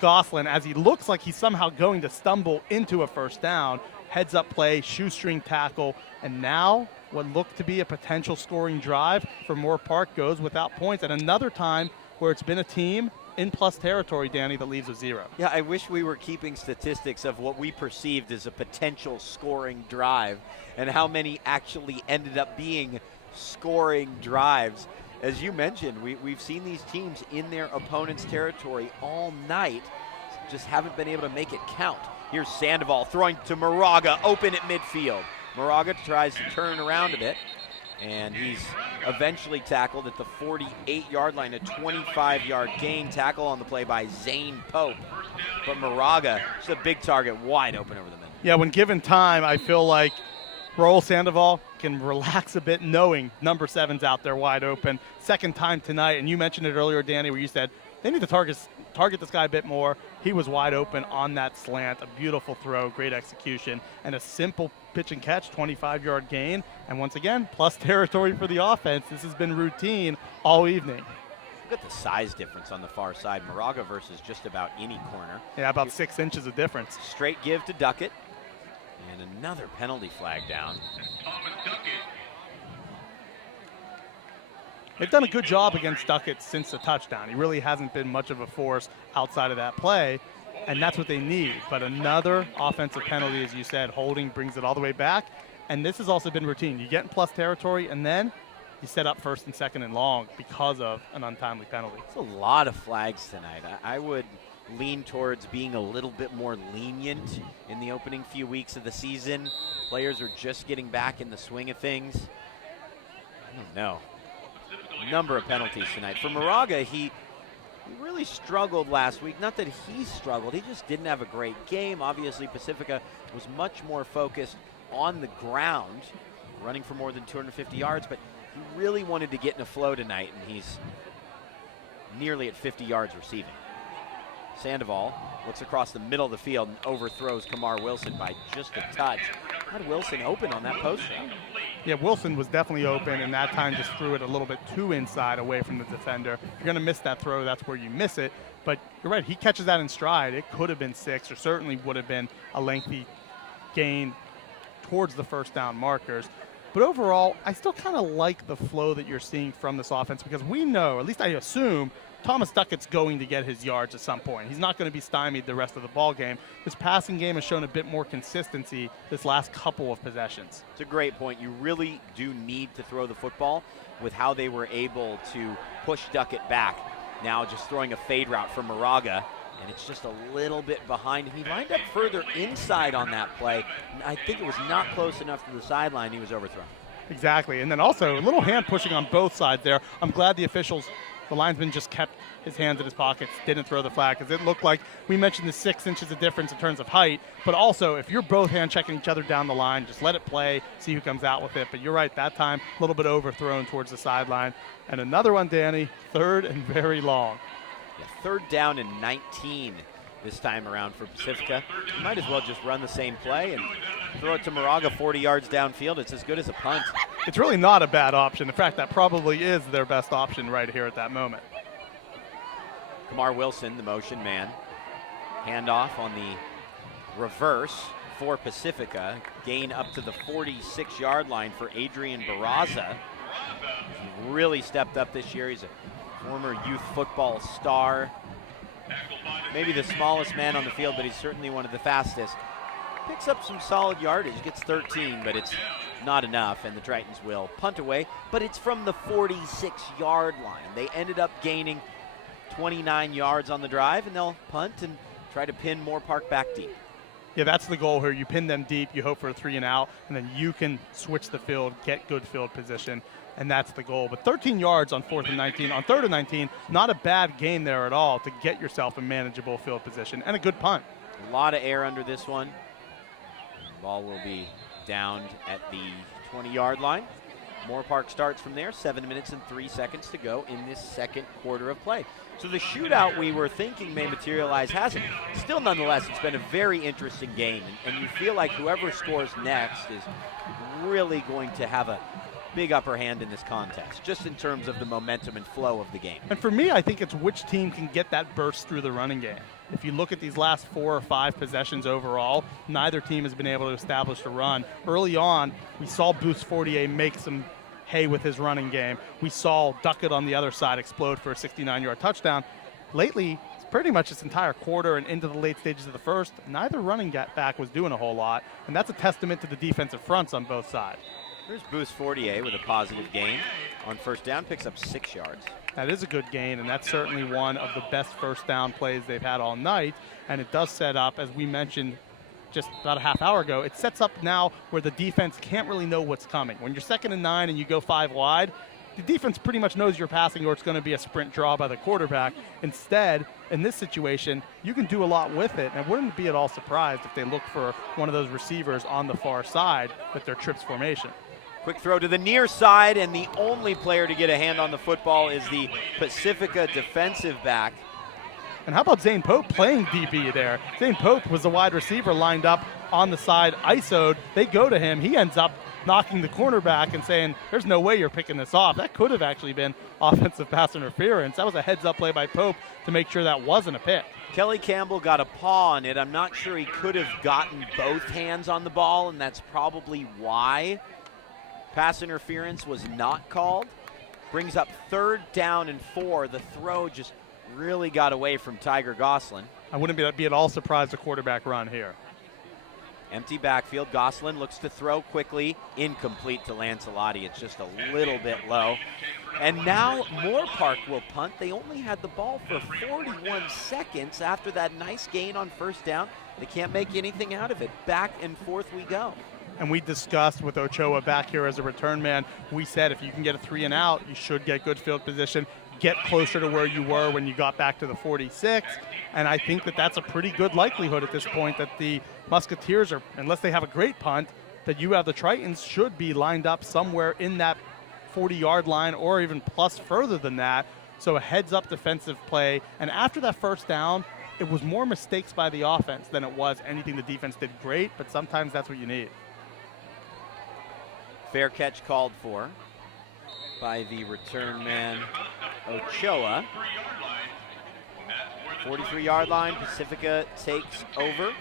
Gosselin as he looks like he's somehow going to stumble into a 1st down. Heads up play, shoestring tackle, and now what looked to be a potential scoring drive for Moorpark goes without points. And another time where it's been a team in plus territory, Danny, that leaves a 0. Yeah, I wish we were keeping statistics of what we perceived as a potential scoring drive and how many actually ended up being scoring drives. As you mentioned, we've seen these teams in their opponent's territory all night, just haven't been able to make it count. Here's Sandoval throwing to Moraga, open at midfield. Moraga tries to turn around a bit, and he's eventually tackled at the 48-yard line, a 25-yard gain. Tackle on the play by Zane Pope. But Moraga, just a big target, wide open over the middle. Yeah, when given time, I feel like Raul Sandoval can relax a bit knowing number 7's out there wide open. 2nd time tonight, and you mentioned it earlier, Danny, where you said they need to target this guy a bit more. He was wide open on that slant. A beautiful throw, great execution, and a simple pitch and catch, 25-yard gain. And once again, plus territory for the offense. This has been routine all evening. Look at the size difference on the far side. Moraga versus just about any corner. Yeah, about 6 inches of difference. Straight give to Duckett. And another penalty flag down. They've done a good job against Duckett since the touchdown. He really hasn't been much of a force outside of that play, and that's what they need. But another offensive penalty, as you said, holding brings it all the way back. And this has also been routine. You get in plus territory, and then you set up 1st and 2nd and long because of an untimely penalty. It's a lot of flags tonight. I would lean towards being a little bit more lenient in the opening few weeks of the season. Players are just getting back in the swing of things. I don't know. number of penalties tonight. For Moraga, he really struggled last week. Not that he struggled, he just didn't have a great game. Obviously, Pacifica was much more focused on the ground, running for more than 250 yards, but he really wanted to get in a flow tonight, and he's nearly at 50 yards receiving. Sandoval looks across the middle of the field and overthrows Kamar Wilson by just a touch. Had Wilson open on that post route. Yeah, Wilson was definitely open, and that time just threw it a little bit too inside away from the defender. If you're going to miss that throw, that's where you miss it. But you're right, he catches that in stride. It could have been 6, or certainly would have been a lengthy gain towards the first down markers. But overall, I still kind of like the flow that you're seeing from this offense, because we know, at least I assume, Thomas Duckett's going to get his yards at some point. He's not going to be stymied the rest of the ball game. This passing game has shown a bit more consistency this last couple of possessions. It's a great point. You really do need to throw the football with how they were able to push Duckett back. Now just throwing a fade route for Moraga, and it's just a little bit behind him. He lined up further inside on that play. I think it was not close enough to the sideline. He was overthrown. Exactly, and then also a little hand pushing on both sides there. I'm glad the linesman just kept his hands in his pockets, didn't throw the flag, because it looked like we mentioned the 6 inches of difference in terms of height, but also if you're both hand checking each other down the line, just let it play, see who comes out with it. But you're right, that time a little bit overthrown towards the sideline. And another one, Danny, 3rd and very long. Yeah, 3rd down and 19 this time around for Pacifica. You might as well just run the same play and throw it to Moraga 40 yards downfield. It's as good as a punt. It's really not a bad option. In fact, that probably is their best option right here at that moment. Kamar Wilson, the motion man. Handoff on the reverse for Pacifica. Gain up to the 46-yard line for Adrian Barraza. He really stepped up this year. He's a former youth football star. Maybe the smallest man on the field, but he's certainly one of the fastest. Picks up some solid yardage, gets 13, but it's not enough, and the Tritons will punt away, but it's from the 46-yard line. They ended up gaining 29 yards on the drive, and they'll punt and try to pin Moorpark back deep. Yeah, that's the goal here. You pin them deep, you hope for a 3 and out, and then you can switch the field, get good field position, and that's the goal. But 13 yards on 4th and 19. On 3rd and 19, not a bad gain there at all to get yourself a manageable field position, and a good punt. A lot of air under this one. The ball will be downed at the 20-yard line. Moorpark starts from there, 7 minutes and 3 seconds to go in this second quarter of play. So the shootout we were thinking may materialize hasn't. Still, nonetheless, it's been a very interesting game, and you feel like whoever scores next is really going to have a big upper hand in this contest, just in terms of the momentum and flow of the game. And for me, I think it's which team can get that burst through the running game. If you look at these last 4 or 5 possessions overall, neither team has been able to establish a run. Early on, we saw Boost Fortier make some hay with his running game. We saw Duckett on the other side explode for a 69-yard touchdown. Lately, it's pretty much this entire quarter and into the late stages of the first, neither running back was doing a whole lot, and that's a testament to the defensive fronts on both sides. Here's Boost Fortier with a positive gain on first down, picks up 6 yards. That is a good gain, and that's certainly one of the best first down plays they've had all night. And it does set up, as we mentioned just about a half hour ago, it sets up now where the defense can't really know what's coming. When you're 2nd and 9 and you go 5 wide, the defense pretty much knows you're passing or it's going to be a sprint draw by the quarterback. Instead, in this situation, you can do a lot with it, and I wouldn't be at all surprised if they look for one of those receivers on the far side with their trips formation. Quick throw to the near side, and the only player to get a hand on the football is the Pacifica defensive back. And how about Zane Pope playing DB there? Zane Pope was a wide receiver lined up on the side, ISO'd. They go to him. He ends up knocking the cornerback and saying, there's no way you're picking this off. That could have actually been offensive pass interference. That was a heads-up play by Pope to make sure that wasn't a pick. Kelly Campbell got a paw on it. I'm not sure he could have gotten both hands on the ball, and that's probably why pass interference was not called. Brings up 3rd down and 4. The throw just really got away from Tiger Goslin. I wouldn't be at all surprised a quarterback run here. Empty backfield. Goslin looks to throw quickly. Incomplete to Lancelotti. It's just a little bit low. And now Moorpark will punt. They only had the ball for 41 seconds after that nice gain on first down. They can't make anything out of it. Back and forth we go. And we discussed with Ochoa back here as a return man, we said if you can get a 3 and out, you should get good field position, get closer to where you were when you got back to the 46. And I think that that's a pretty good likelihood at this point that the Musketeers are, unless they have a great punt, that you have the Tritons should be lined up somewhere in that 40-yard line or even plus further than that. So a heads-up defensive play. And after that first down, it was more mistakes by the offense than it was anything the defense did great, but sometimes that's what you need. Fair catch called for by the return man, Ochoa. 43-yard line, Pacifica takes over.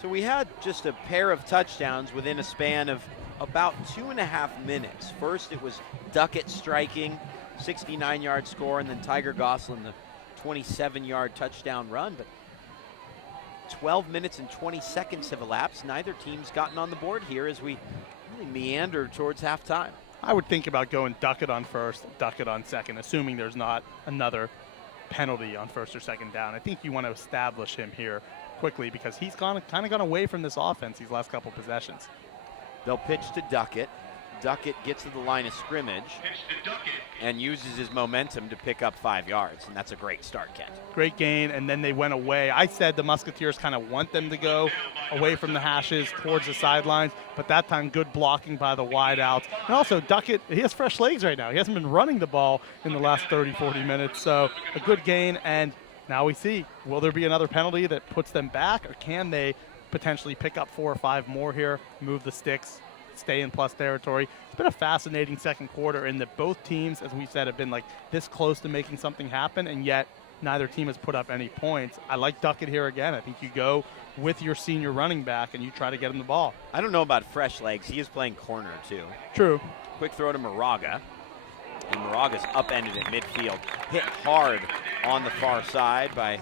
So we had just a pair of touchdowns within a span of about 2.5 minutes. First, it was Duckett striking, 69-yard score, and then Tiger Gosselin, the 27-yard touchdown run. But 12 minutes and 20 seconds have elapsed. Neither team's gotten on the board here as we really meander towards halftime. I would think about going Duckett on first, Duckett on second, assuming there's not another penalty on first or second down. I think you want to establish him here quickly because he's kind of gone away from this offense these last couple possessions. They'll pitch to Duckett. Duckett gets to the line of scrimmage and uses his momentum to pick up 5 yards, and that's a great start, Kent. Great gain, and then they went away. I said the Musketeers kind of want them to go away from the hashes towards the sidelines, but that time good blocking by the wideouts. And also Duckett, he has fresh legs right now. He hasn't been running the ball in the last 30, 40 minutes, so a good gain. And now we see, will there be another penalty that puts them back, or can they potentially pick up 4 or 5 more here, move the sticks, stay in plus territory? It's been a fascinating second quarter in that both teams, as we said, have been like this close to making something happen, and yet neither team has put up any points. I like Duckett here again. I think you go with your senior running back and you try to get him the ball. I don't know about fresh legs. He is playing corner too. True. Quick throw to Moraga. And Moraga's upended at midfield. Hit hard on the far side by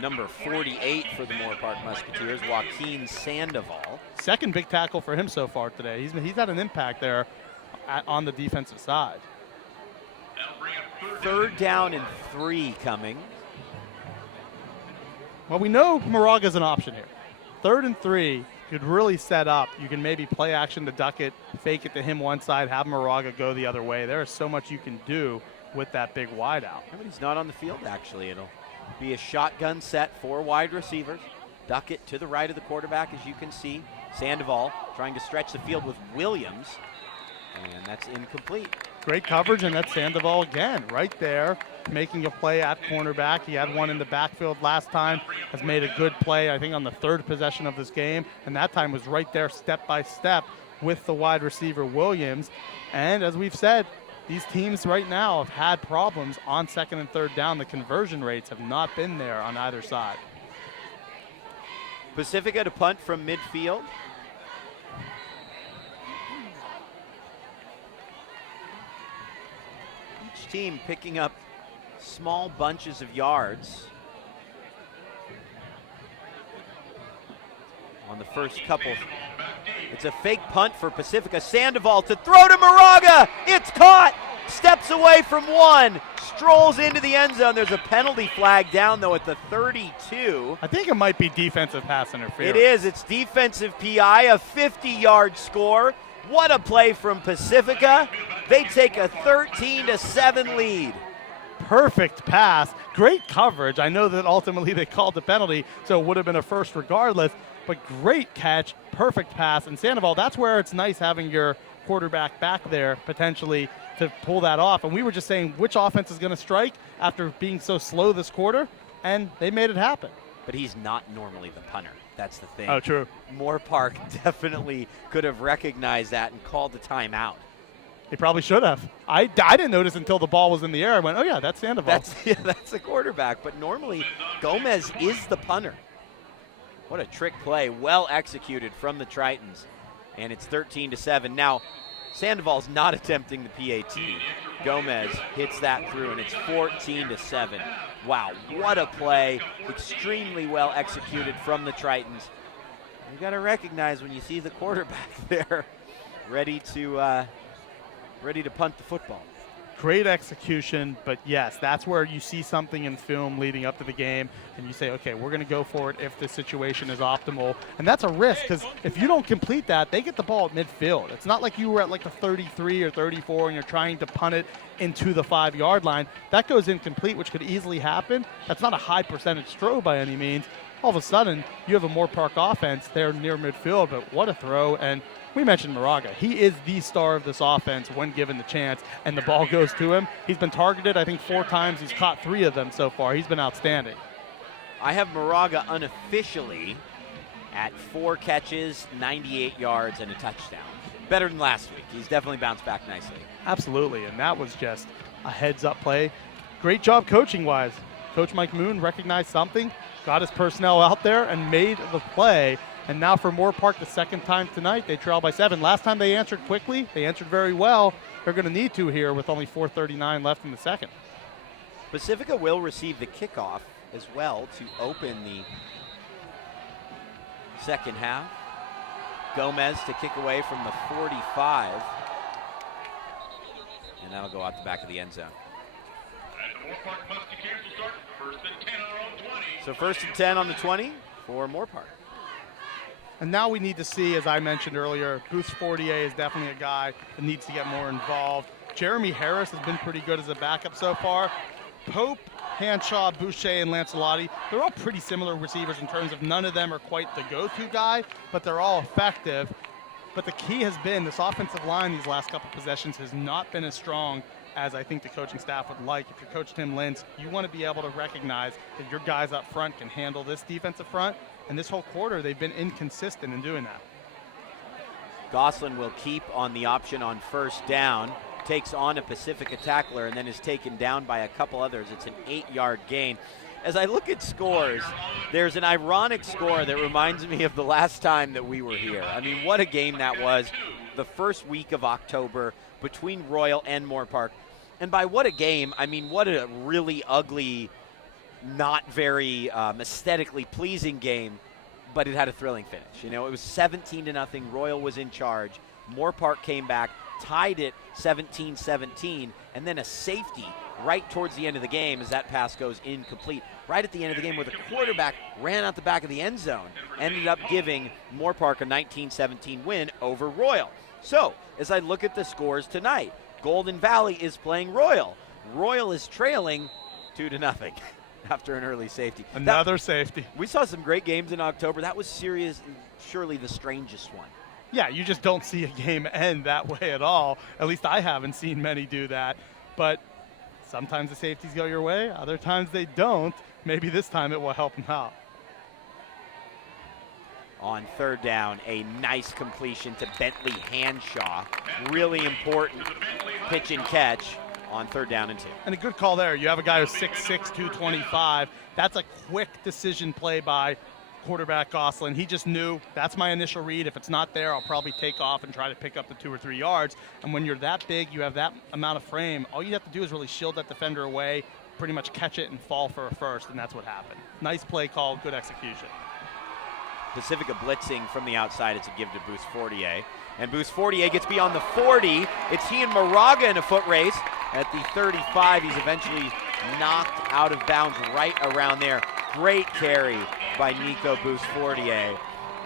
number 48 for the Moorpark Musketeers, Joaquin Sandoval. Second big tackle for him so far today. He's had an impact there on the defensive side. Third down and 3 coming. Well, we know Moraga's an option here. 3rd and 3 could really set up. You can maybe play action to Duckett, fake it to him one side, have Moraga go the other way. There is so much you can do with that big wide out. But he's not on the field, actually. It'll be a shotgun set, 4 wide receivers. Duckett to the right of the quarterback, as you can see. Sandoval trying to stretch the field with Williams, and that's incomplete. Great coverage, and that's Sandoval again, right there, making a play at cornerback. He had one in the backfield last time, has made a good play, I think, on the 3rd possession of this game, and that time was right there step by step with the wide receiver Williams. And as we've said, these teams right now have had problems on 2nd and 3rd down. The conversion rates have not been there on either side. Pacifica to punt from midfield. Each team picking up small bunches of yards on the first couple. It's a fake punt for Pacifica. Sandoval to throw to Moraga. It's caught. Steps away from 1. Strolls into the end zone. There's a penalty flag down, though, at the 32. I think it might be defensive pass interference. It is. It's defensive PI, a 50-yard score. What a play from Pacifica. They take a 13-7 lead. Perfect pass. Great coverage. I know that ultimately they called the penalty, so it would have been a first regardless, but great catch, perfect pass. And Sandoval, that's where it's nice having your quarterback back there potentially to pull that off. And we were just saying which offense is going to strike after being so slow this quarter, and they made it happen. But he's not normally the punter. That's the thing. Oh, true. Moorpark definitely could have recognized that and called the timeout. He probably should have. I didn't notice until the ball was in the air. I went, oh, yeah, that's Sandoval. That's the quarterback. But normally, Gomez is the punter. What a trick play. Well executed from the Tritons. And it's 13-7. Now, Sandoval's not attempting the PAT. Gomez hits that through, and it's 14-7. Wow, what a play. Extremely well executed from the Tritons. You got to recognize when you see the quarterback there ready to punt the football. Great execution, but yes, that's where you see something in film leading up to the game, and you say, okay, we're going to go for it if the situation is optimal. And that's a risk, because if you don't complete that, they get the ball at midfield. It's not like you were at like the 33 or 34 and you're trying to punt it into the 5-yard line. That goes incomplete, which could easily happen. That's not a high percentage throw by any means. All of a sudden, you have a Moorpark offense there near midfield, but what a throw. And we mentioned Moraga. He is the star of this offense when given the chance, and the ball goes to him. He's been targeted, I think, 4 times. He's caught 3 of them so far. He's been outstanding. I have Moraga unofficially at 4 catches, 98 yards, and a touchdown. Better than last week. He's definitely bounced back nicely. Absolutely, and that was just a heads-up play. Great job coaching-wise. Coach Mike Moon recognized something, got his personnel out there, and made the play. And now for Moorpark, the second time tonight, they trail by 7. Last time they answered quickly. They answered very well. They're going to need to here with only 4:39 left in the second. Pacifica will receive the kickoff as well to open the second half. Gomez to kick away from the 45. And that'll go out the back of the end zone. And the Moorpark Musketeers will start first and 10 on their own 20. So first and 10 on the 20 for Moorpark. And now we need to see, as I mentioned earlier, Booth Fortier is definitely a guy that needs to get more involved. Jeremy Harris has been pretty good as a backup so far. Pope, Hanshaw, Boucher, and Lancelotti, they're all pretty similar receivers in terms of none of them are quite the go-to guy, but they're all effective. But the key has been this offensive line these last couple possessions has not been as strong as I think the coaching staff would like. If you're Coach Tim Lentz, you want to be able to recognize that your guys up front can handle this defensive front. And this whole quarter, they've been inconsistent in doing that. Gosselin will keep on the option on first down, takes on a Pacifica tackler, and then is taken down by a couple others. It's an 8-yard gain. As I look at scores, there's an ironic score that reminds me of the last time that we were here. I mean, what a game that was. The first week of October between Royal and Moorpark. And by what a game, I mean, what a really ugly, not very aesthetically pleasing game, but it had a thrilling finish. You know, it was 17-0. Royal was in charge. Moorpark came back, tied it 17-17, and then a safety right towards the end of the game as that pass goes incomplete. Right at the end of the game where the quarterback ran out the back of the end zone, ended up giving Moorpark a 19-17 win over Royal. So, as I look at the scores tonight, Golden Valley is playing Royal. Royal is trailing 2-0 after an early safety. Another safety. We saw some great games in October. That was surely the strangest one. Yeah, you just don't see a game end that way at all. At least I haven't seen many do that. But sometimes the safeties go your way, other times they don't. Maybe this time it will help them out. On third down, a nice completion to Bentley Hanshaw. Really important pitch and catch on third down and 2. And a good call there. You have a guy who's 6'6", 225. That's a quick decision play by quarterback Gosselin. He just knew that's my initial read. If it's not there, I'll probably take off and try to pick up the 2 or 3 yards. And when you're that big, you have that amount of frame, all you have to do is really shield that defender away, pretty much catch it and fall for a first, and that's what happened. Nice play call, good execution. Pacifica blitzing from the outside. It's a give to Booth Fortier. And Booth Fortier gets beyond the 40. It's he and Moraga in a foot race. At the 35, he's eventually knocked out of bounds right around there. Great carry by Nico Booth Fortier.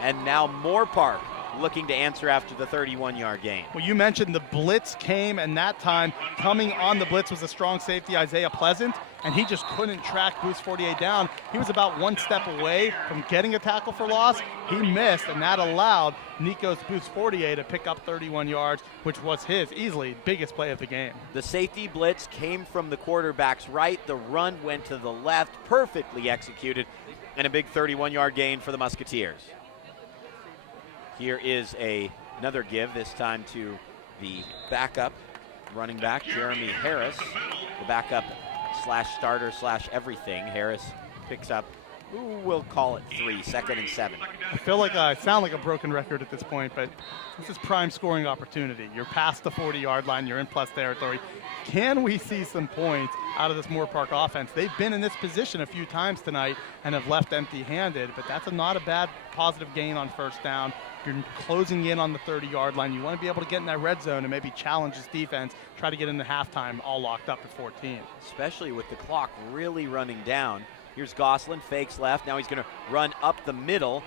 And now Moorpark looking to answer after the 31-yard gain. Well, you mentioned the blitz came, and that time coming on the blitz was a strong safety, Isaiah Pleasant, and he just couldn't track Booth Fortier down. He was about one step away from getting a tackle for loss. He missed, and that allowed Nikos Booth Fortier to pick up 31 yards, which was his easily biggest play of the game. The safety blitz came from the quarterback's right. The run went to the left, perfectly executed, and a big 31-yard gain for the Musketeers. Here is another give, this time to the backup running back, Jeremy Harris, the backup slash starter slash everything. Harris picks up Ooh, we'll call it 3, 2nd and 7. I feel like I sound like a broken record at this point, but this is prime scoring opportunity. You're past the 40-yard line. You're in plus territory. Can we see some points out of this Moorpark offense? They've been in this position a few times tonight and have left empty-handed, but that's not a bad positive gain on first down. You're closing in on the 30-yard line. You want to be able to get in that red zone and maybe challenge this defense, try to get into halftime all locked up at 14. Especially with the clock really running down. Here's Gosselin, fakes left. Now he's going to run up the middle.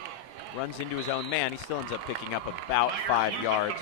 Runs into his own man. He still ends up picking up about 5 yards.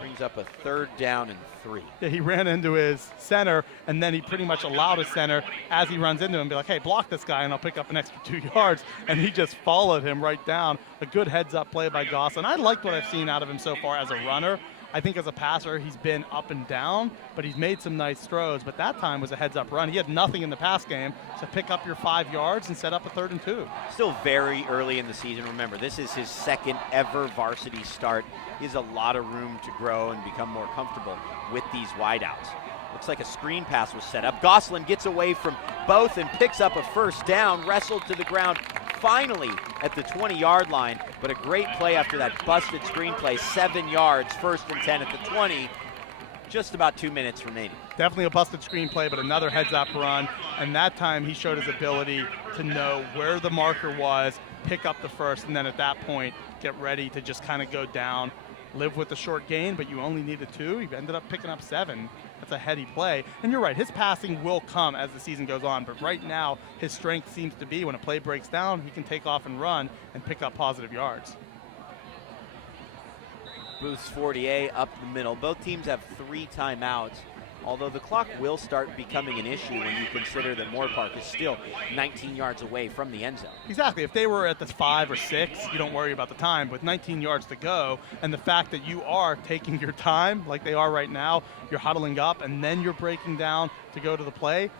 Brings up a 3rd down and 3. Yeah, he ran into his center, and then he pretty much allowed his center, as he runs into him, be like, hey, block this guy, and I'll pick up an extra 2 yards. And he just followed him right down. A good heads-up play by Gosselin. I liked what I've seen out of him so far as a runner. I think as a passer, he's been up and down, but he's made some nice throws. But that time was a heads-up run. He had nothing in the pass game, so pick up your 5 yards and set up a 3rd and 2. Still very early in the season. Remember, this is his 2nd ever varsity start. He has a lot of room to grow and become more comfortable with these wideouts. Looks like a screen pass was set up. Gosselin gets away from both and picks up a 1st down, wrestled to the ground finally at the 20-yard line, but a great play after that busted screen play. 7 yards, 1st and 10 at the 20. Just about 2 minutes remaining. Definitely a busted screen play, but another heads-up run. And that time he showed his ability to know where the marker was, pick up the 1st, and then at that point get ready to just kind of go down, live with the short gain, but you only needed 2. He ended up picking up 7. That's a heady play. And you're right, his passing will come as the season goes on, but right now his strength seems to be when a play breaks down, he can take off and run and pick up positive yards. Booth's 40A up the middle. Both teams have 3 timeouts, although the clock will start becoming an issue when you consider that Moorpark is still 19 yards away from the end zone. Exactly. If they were at the 5 or 6, you don't worry about the time. With 19 yards to go, and the fact that you are taking your time like they are right now, you're huddling up, and then you're breaking down to go to the play.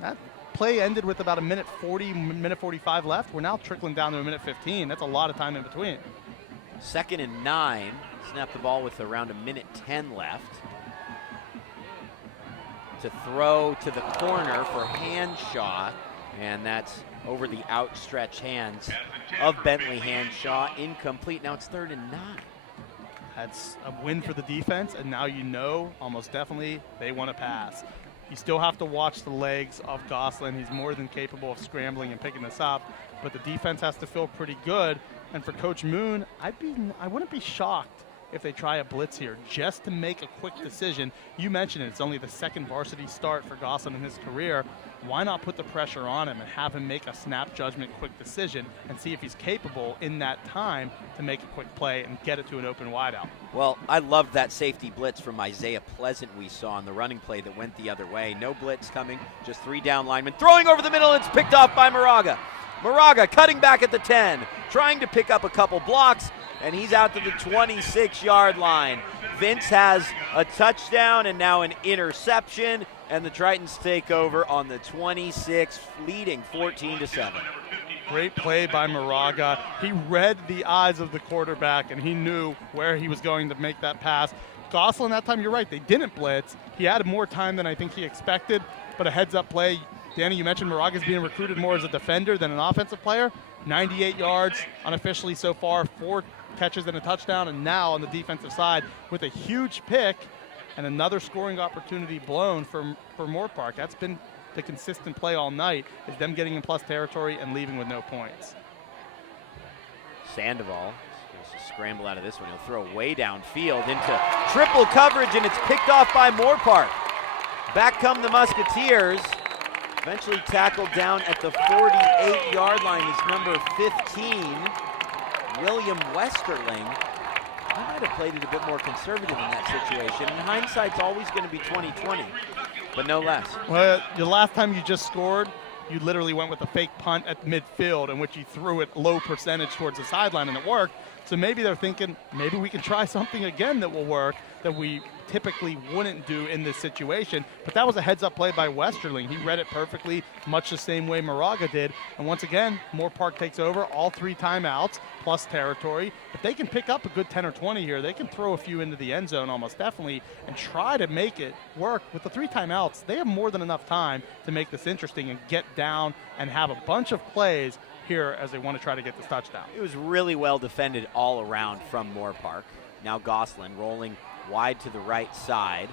That play ended with about a minute 40, minute 45 left. We're now trickling down to a minute 15. That's a lot of time in between. 2nd and 9. Snap the ball with around a minute 10 left. To throw to the corner for Hanshaw, and that's over the outstretched hands of Bentley Hanshaw. Incomplete. Now it's 3rd and 9. That's a win for the defense, and now you know almost definitely they want to pass. You still have to watch the legs of Gosselin. He's more than capable of scrambling and picking this up, but the defense has to feel pretty good. And for Coach Moon, I wouldn't be shocked if they try a blitz here just to make a quick decision. You mentioned it, it's only the 2nd varsity start for Gosselin in his career. Why not put the pressure on him and have him make a snap judgment quick decision and see if he's capable in that time to make a quick play and get it to an open wideout? Well, I love that safety blitz from Isaiah Pleasant we saw on the running play that went the other way. No blitz coming, just 3 down linemen. Throwing over the middle, it's picked off by Moraga. Moraga cutting back at the 10, trying to pick up a couple blocks, and he's out to the 26-yard line. Vince has a touchdown and now an interception, and the Tritons take over on the 26, leading 14-7. Great play by Moraga. He read the eyes of the quarterback, and he knew where he was going to make that pass. Gosselin, that time, you're right, they didn't blitz. He had more time than I think he expected, but a heads-up play. Danny, you mentioned Moraga's being recruited more as a defender than an offensive player. 98 yards unofficially so far, 4 catches and a touchdown, and now on the defensive side with a huge pick and another scoring opportunity blown for Moorpark. That's been the consistent play all night, is them getting in plus territory and leaving with no points. Sandoval is to scramble out of this one. He'll throw way downfield into triple coverage, and it's picked off by Moorpark. Back come the Musketeers. Eventually tackled down at the 48-yard line is number 15, William Westerling. I might have played it a bit more conservative in that situation. And hindsight's always going to be 20/20, but no less. Well, the last time you just scored, you literally went with a fake punt at midfield in which you threw it low percentage towards the sideline, and it worked. So maybe they're thinking, maybe we can try something again that will work that we typically wouldn't do in this situation. But that was a heads-up play by Westerling. He read it perfectly, much the same way Moraga did. And once again, Moorpark takes over, all 3 timeouts, plus territory. If they can pick up a good 10 or 20 here, they can throw a few into the end zone almost definitely and try to make it work. With the 3 timeouts, they have more than enough time to make this interesting and get down and have a bunch of plays here as they want to try to get this touchdown. It was really well defended all around from Moorpark. Now Gosselin rolling wide to the right side.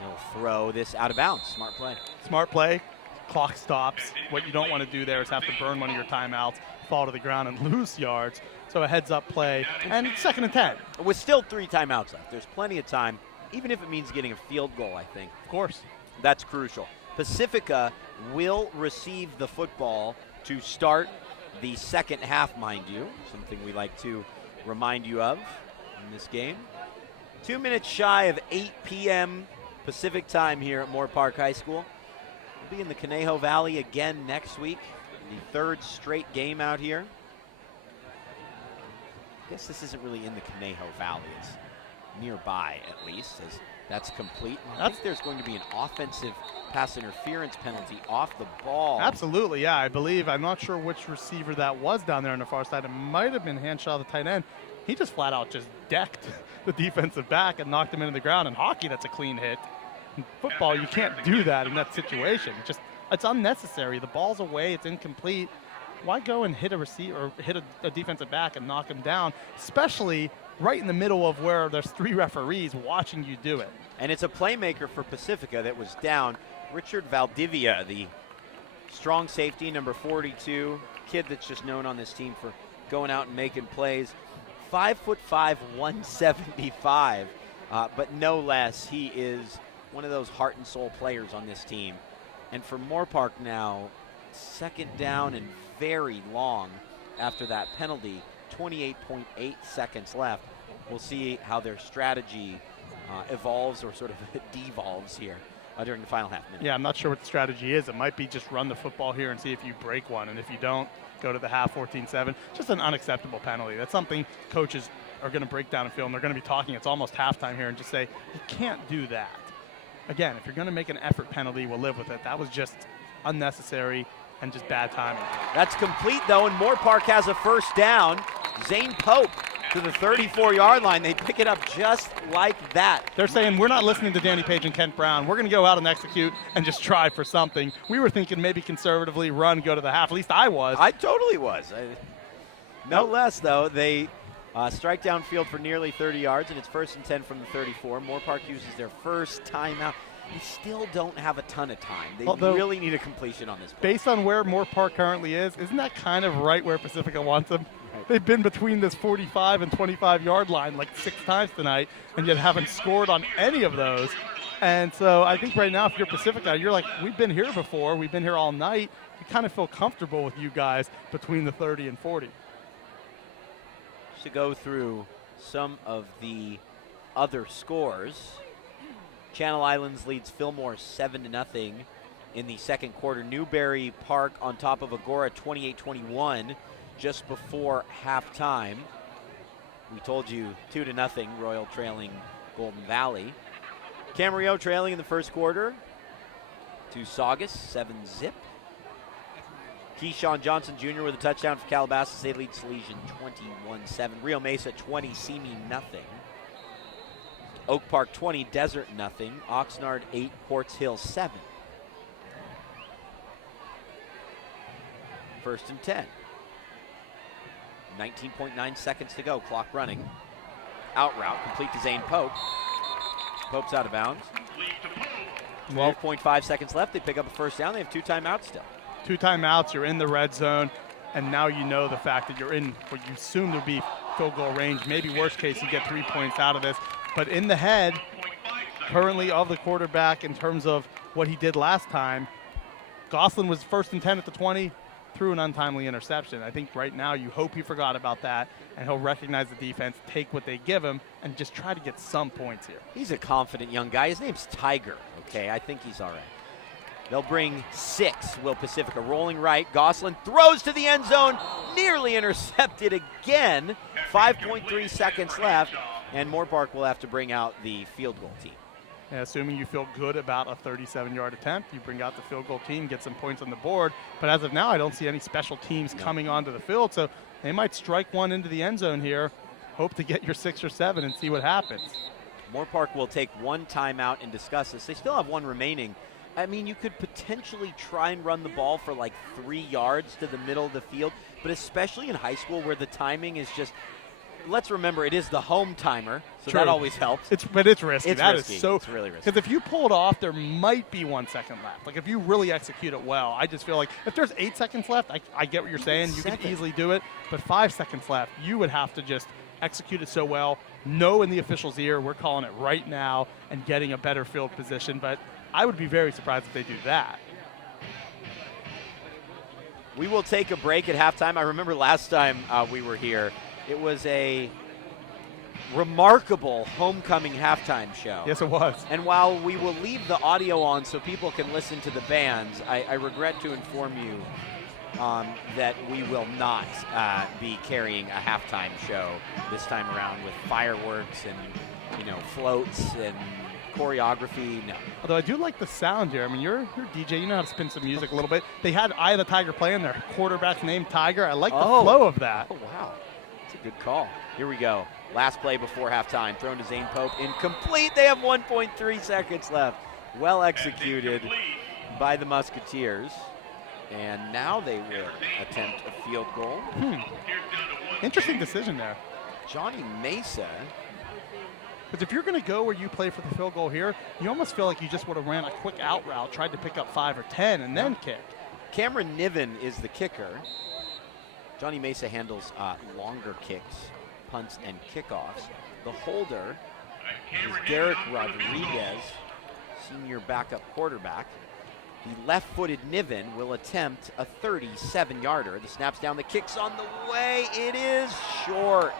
He'll throw this out of bounds. Smart play. Smart play. Clock stops. What you don't want to do there is have to burn one of your timeouts, fall to the ground, and lose yards. So a heads-up play, and it's 2nd and 10. With still 3 timeouts left, there's plenty of time, even if it means getting a field goal, I think. Of course. That's crucial. Pacifica will receive the football to start the second half, mind you, something we like to remind you of in this game. 2 minutes shy of 8 p.m. Pacific time here at Moorpark High School. We'll be in the Conejo Valley again next week, the 3rd straight game out here. I guess this isn't really in the Conejo Valley. It's nearby, at least, as that's complete. I think there's going to be an offensive pass interference penalty off the ball. Absolutely, yeah. I believe, I'm not sure which receiver that was down there on the far side. It might have been Hanshaw, the tight end. He just flat out just decked the defensive back and knocked him into the ground. In hockey, that's a clean hit. In football, you can't do that in that situation. It's unnecessary. The ball's away. It's incomplete. Why go and hit a receiver or hit a defensive back and knock him down, especially right in the middle of where there's 3 referees watching you do it? And it's a playmaker for Pacifica that was down. Richard Valdivia, the strong safety, number 42, kid that's just known on this team for going out and making plays. 5'5", 175, but no less. He is one of those heart and soul players on this team. And for Moorpark now, 2nd down and very long after that penalty, 28.8 seconds left. We'll see how their strategy evolves or sort of devolves here during the final half minute. Yeah, I'm not sure what the strategy is. It might be just run the football here and see if you break one. And if you don't, go to the half 14-7. Just an unacceptable penalty. That's something coaches are going to break down in film. They're going to be talking. It's almost halftime here and just say, you can't do that. Again, if you're going to make an effort penalty, we'll live with it. That was just unnecessary and just bad timing. That's complete, though, and Moorpark has a 1st down. Zane Pope to the 34-yard line. They pick it up just like that. They're saying, we're not listening to Danny Page and Kent Brown. We're going to go out and execute and just try for something. We were thinking maybe conservatively run, go to the half. At least I was. I totally was. No less, though. They strike downfield for nearly 30 yards, and it's 1st and 10 from the 34. Moorpark uses their first timeout. They still don't have a ton of time. They really need a completion on this play. Based on where Moorpark currently is, isn't that kind of right where Pacifica wants them? They've been between this 45 and 25-yard line like 6 times tonight, and yet haven't scored on any of those. And so I think right now, if you're Pacifica, you're like, we've been here before. We've been here all night. We kind of feel comfortable with you guys between the 30 and 40. Just to go through some of the other scores. Channel Islands leads Fillmore 7-0 in the 2nd quarter. Newberry Park on top of Agora 28-21 just before halftime. We told you 2-0, Royal trailing Golden Valley. Camarillo trailing in the 1st quarter to Saugus, 7-0. Keyshawn Johnson Jr. with a touchdown for Calabasas. They lead Salesian 21-7. Rio Mesa 20, Simi nothing. Oak Park 20, Desert nothing. Oxnard 8, Quartz Hill 7. 1st and 10. 19.9 seconds to go, clock running. Out route, complete to Zane Pope. Pope's out of bounds. 12.5 seconds left. They pick up a 1st down. They have 2 timeouts still. 2 timeouts, you're in the red zone, and now you know the fact that you're in what you assume to be field goal range. Maybe worst case, you get 3 points out of this. But in the head, currently of the quarterback in terms of what he did last time, Gosselin was 1st and 10 at the 20, threw an untimely interception. I think right now you hope he forgot about that, and he'll recognize the defense, take what they give him, and just try to get some points here. He's a confident young guy. His name's Tiger, okay? I think he's all right. They'll bring 6, Will Pacifica. Rolling right, Gosselin throws to the end zone, nearly intercepted again. 5.3 seconds left, and Moorpark will have to bring out the field goal team. Yeah, assuming you feel good about a 37-yard attempt, you bring out the field goal team, get some points on the board. But as of now, I don't see any special teams coming onto the field, so they might strike one into the end zone here, hope to get your 6 or 7 and see what happens. Moorpark will take 1 timeout and discuss this. They still have 1 remaining. I mean, you could potentially try and run the ball for like 3 yards to the middle of the field. but especially in high school where the timing is just, let's remember, it is the home timer, so True. that always helps. But it's risky. It's That risky. is so. It's really risky. Because if you pull it off, there might be 1 second left. Like if you really execute it well, I just feel like if there's 8 seconds left, I get what you're saying. You can easily do it. But 5 seconds left, you would have to just execute it so well, know in the official's ear, we're calling it right now, and getting a better field position. But I would be very surprised if they do that. We will take a break at halftime. I remember last time we were here, it was a remarkable homecoming halftime show. Yes, it was. And while we will leave the audio on so people can listen to the bands, I regret to inform you that we will not be carrying a halftime show this time around with fireworks and, floats and choreography. No. Although I do like the sound here. I mean, you're a DJ. You know how to spin some music a little bit. They had Eye of the Tiger playing. Their quarterback's named Tiger. I like the flow of that. Oh, wow. That's a good call. Here we go. Last play before halftime. Thrown to Zane Pope. Incomplete. They have 1.3 seconds left. Well executed by the Musketeers. And now they will attempt a field goal. Interesting decision there. Johnny Mesa. Because if you're going to go where you play for the field goal here, you almost feel like you just would have ran a quick out route, tried to pick up 5 or 10, and then kicked. Cameron Niven is the kicker. Johnny Mesa handles longer kicks, punts, and kickoffs. The holder is Derek Rodriguez, senior backup quarterback. The left-footed Niven will attempt a 37-yarder. The snap's down, the kick's on the way. It is short.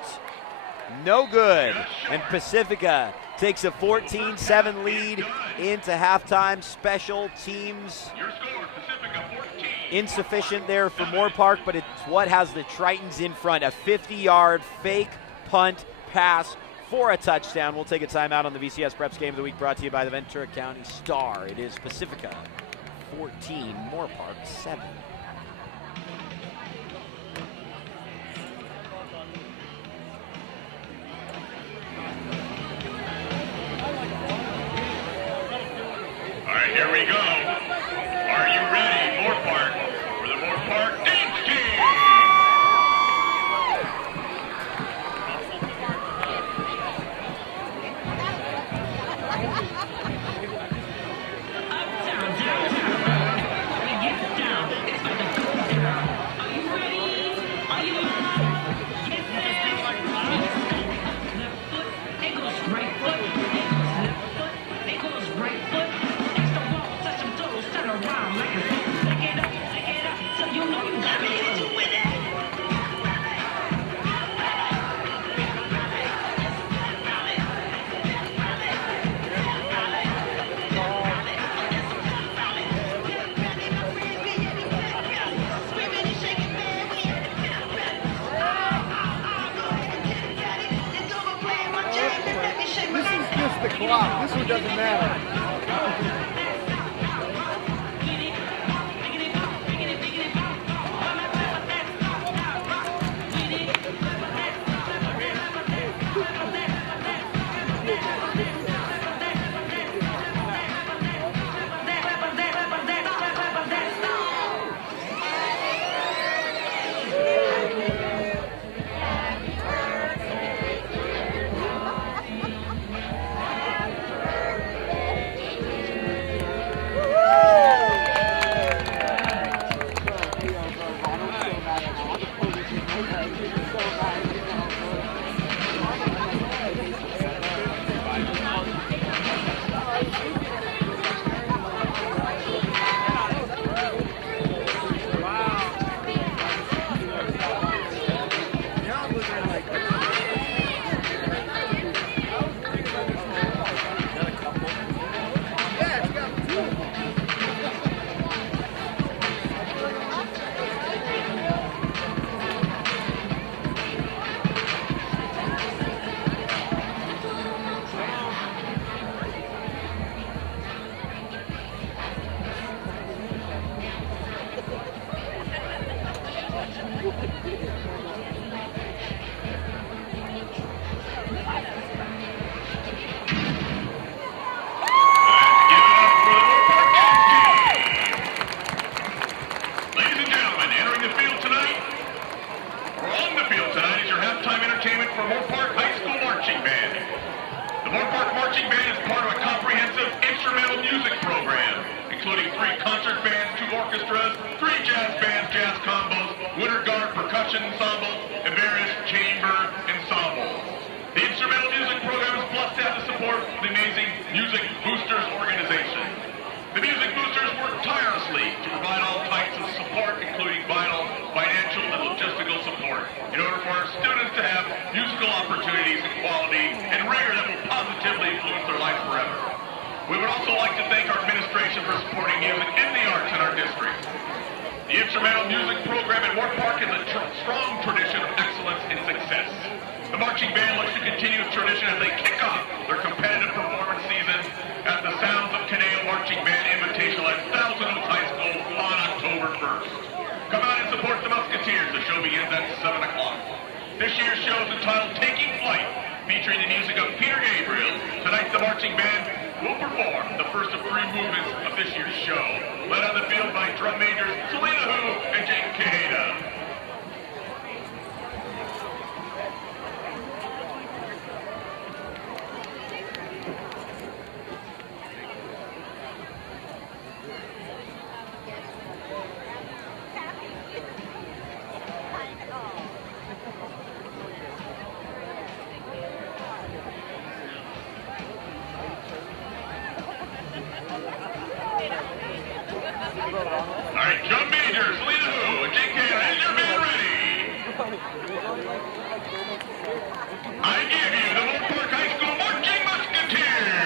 No good. And Pacifica takes a 14-7 lead into halftime. Special teams insufficient there for Moorpark, but it's what has the Tritons in front. A 50-yard fake punt pass for a touchdown. We'll take a timeout on the VCS Preps Game of the Week, brought to you by the Ventura County Star. It is Pacifica 14, Moorpark 7. All right, here we go. Are you ready, Moorpark, for the Moorpark Dance Team? The clock. This one doesn't matter. for Moorpark High School Marching Band. The Moorpark Marching Band is part of a comprehensive instrumental music program, including 3 concert bands, 2 orchestras, 3 jazz bands, jazz combos, winter guard percussion ensembles, and various chamber ensembles. The instrumental music program is blessed to have the support of the amazing Music Boosters organization. The Music Boosters work tirelessly to provide all types of support, including vital, financial, and logistical support, in order for our students to have musical opportunities and quality and rigor that will positively influence their lives forever. We would also like to thank our administration for supporting music in the arts in our district. The instrumental music program at Moorpark is a strong tradition of excellence and success. The marching band looks to continue its tradition as they kick off their competitive performance season at the Sounds of Caneo Marching Band Invitational at Thousand Oaks High School on October 1st. Come out and support the Musketeers. The show begins at 7 o'clock. This year's show is entitled Taking Flight, featuring the music of Peter Gabriel. Tonight the marching band will perform the first of 3 movements of this year's show, led on the field by drum majors Selena Hu and Jake Caneda. All right, drum majors, Selena Hu and Jake Caneda, is your band ready? I give you the Moorpark High School Marching Musketeers!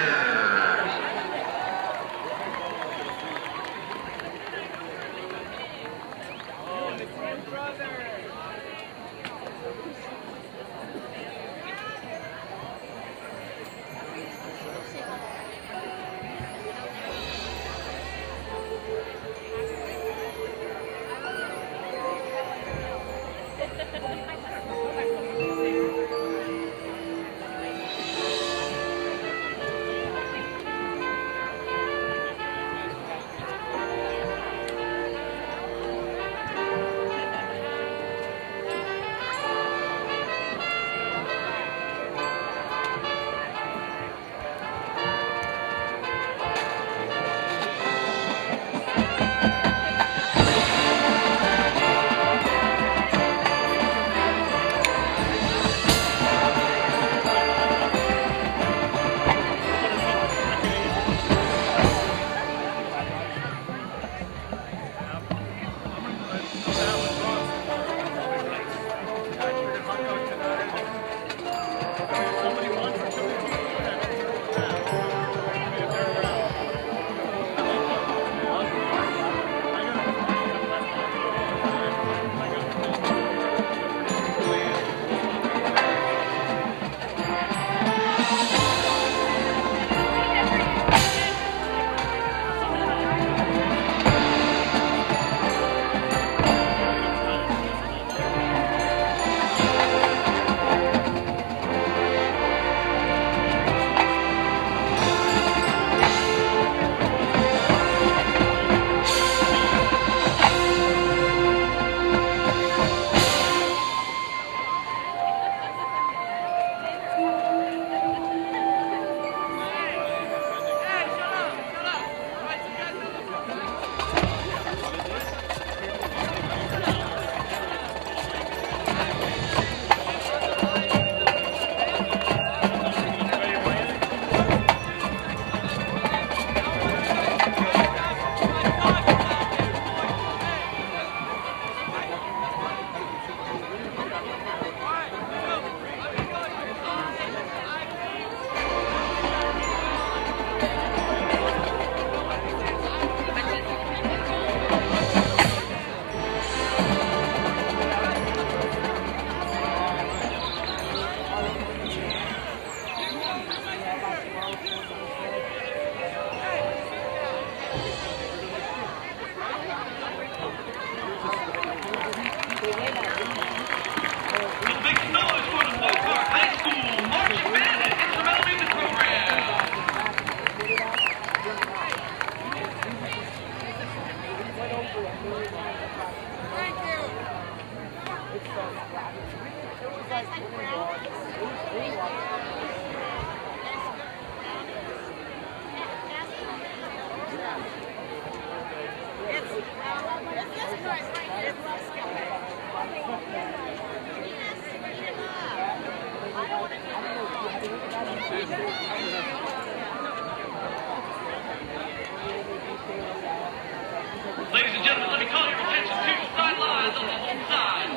Ladies and gentlemen, let me call your attention to the sidelines on the home side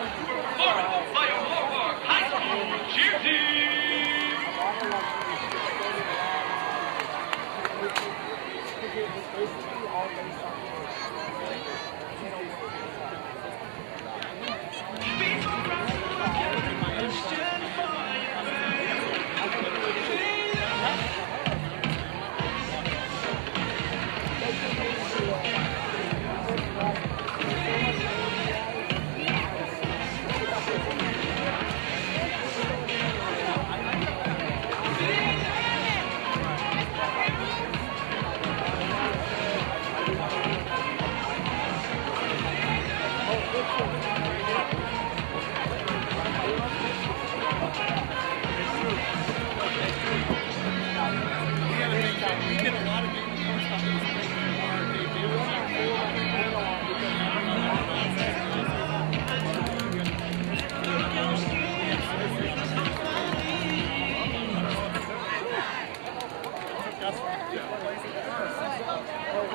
for performance by your Moorpark High School cheer team.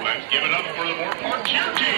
Let's give it up for the Moorpark cheer team.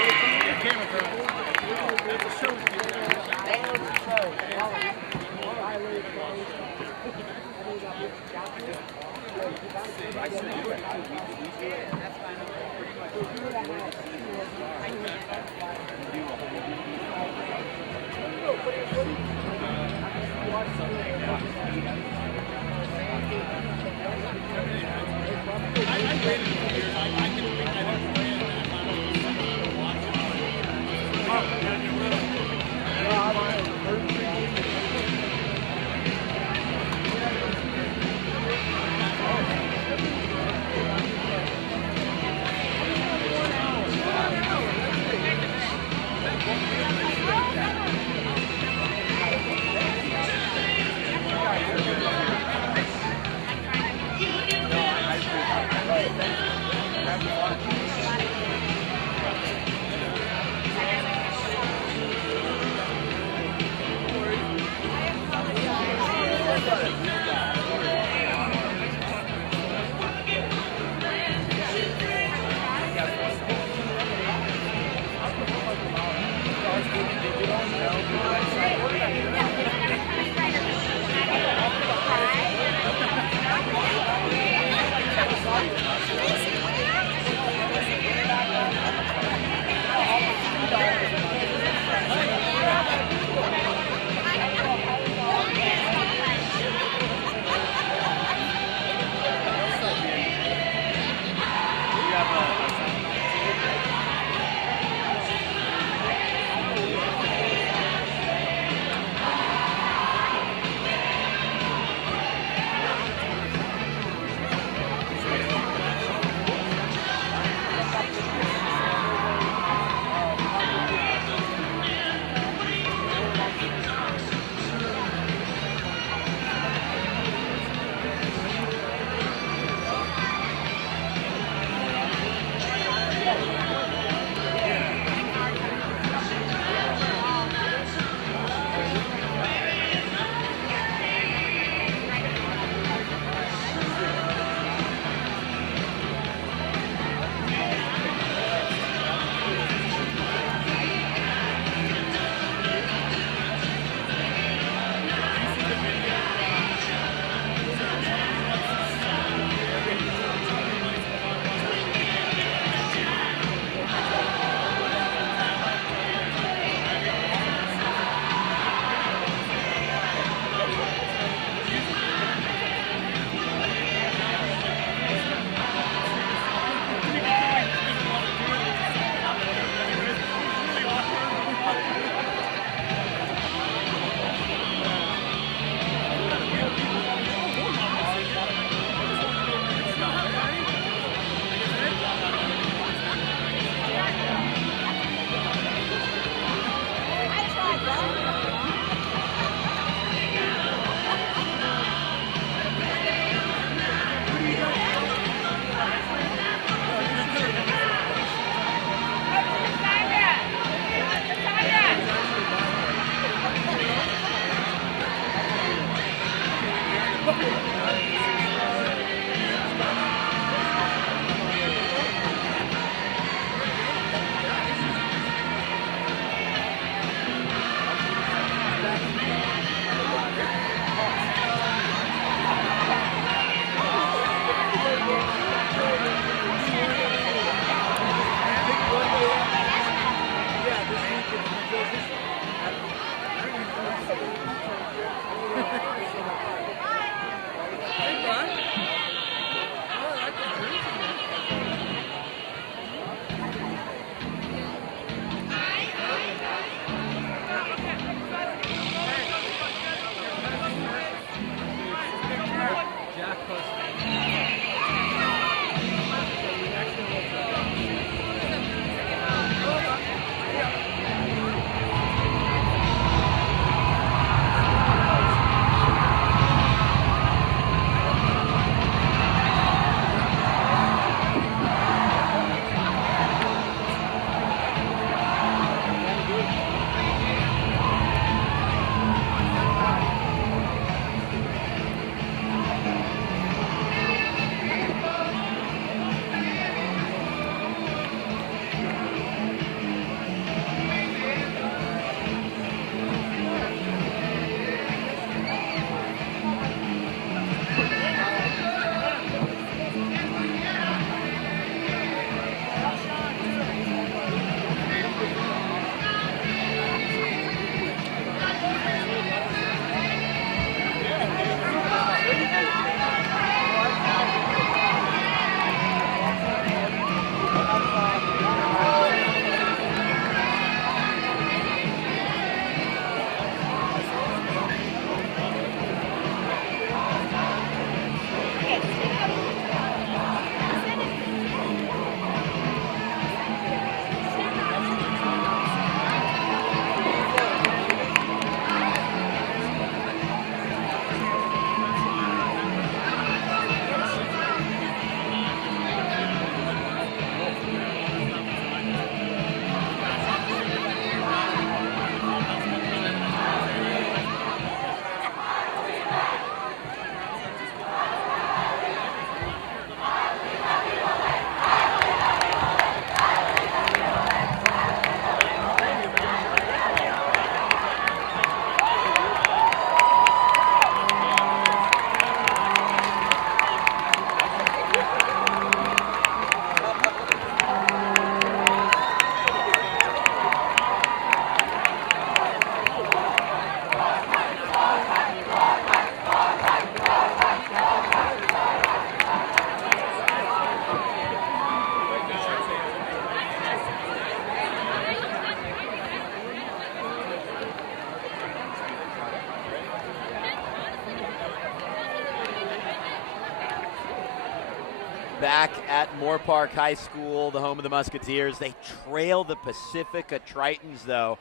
back at Moorpark High School, the home of the Musketeers. They trail the Pacifica Tritons, though.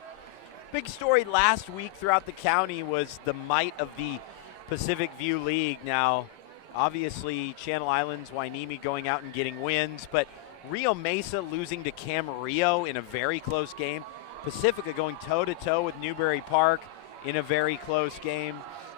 Big story last week throughout the county was the might of the Pacific View League. Now, obviously, Channel Islands, Wainimi going out and getting wins, but Rio Mesa losing to Camarillo in a very close game. Pacifica going toe-to-toe with Newbury Park in a very close game.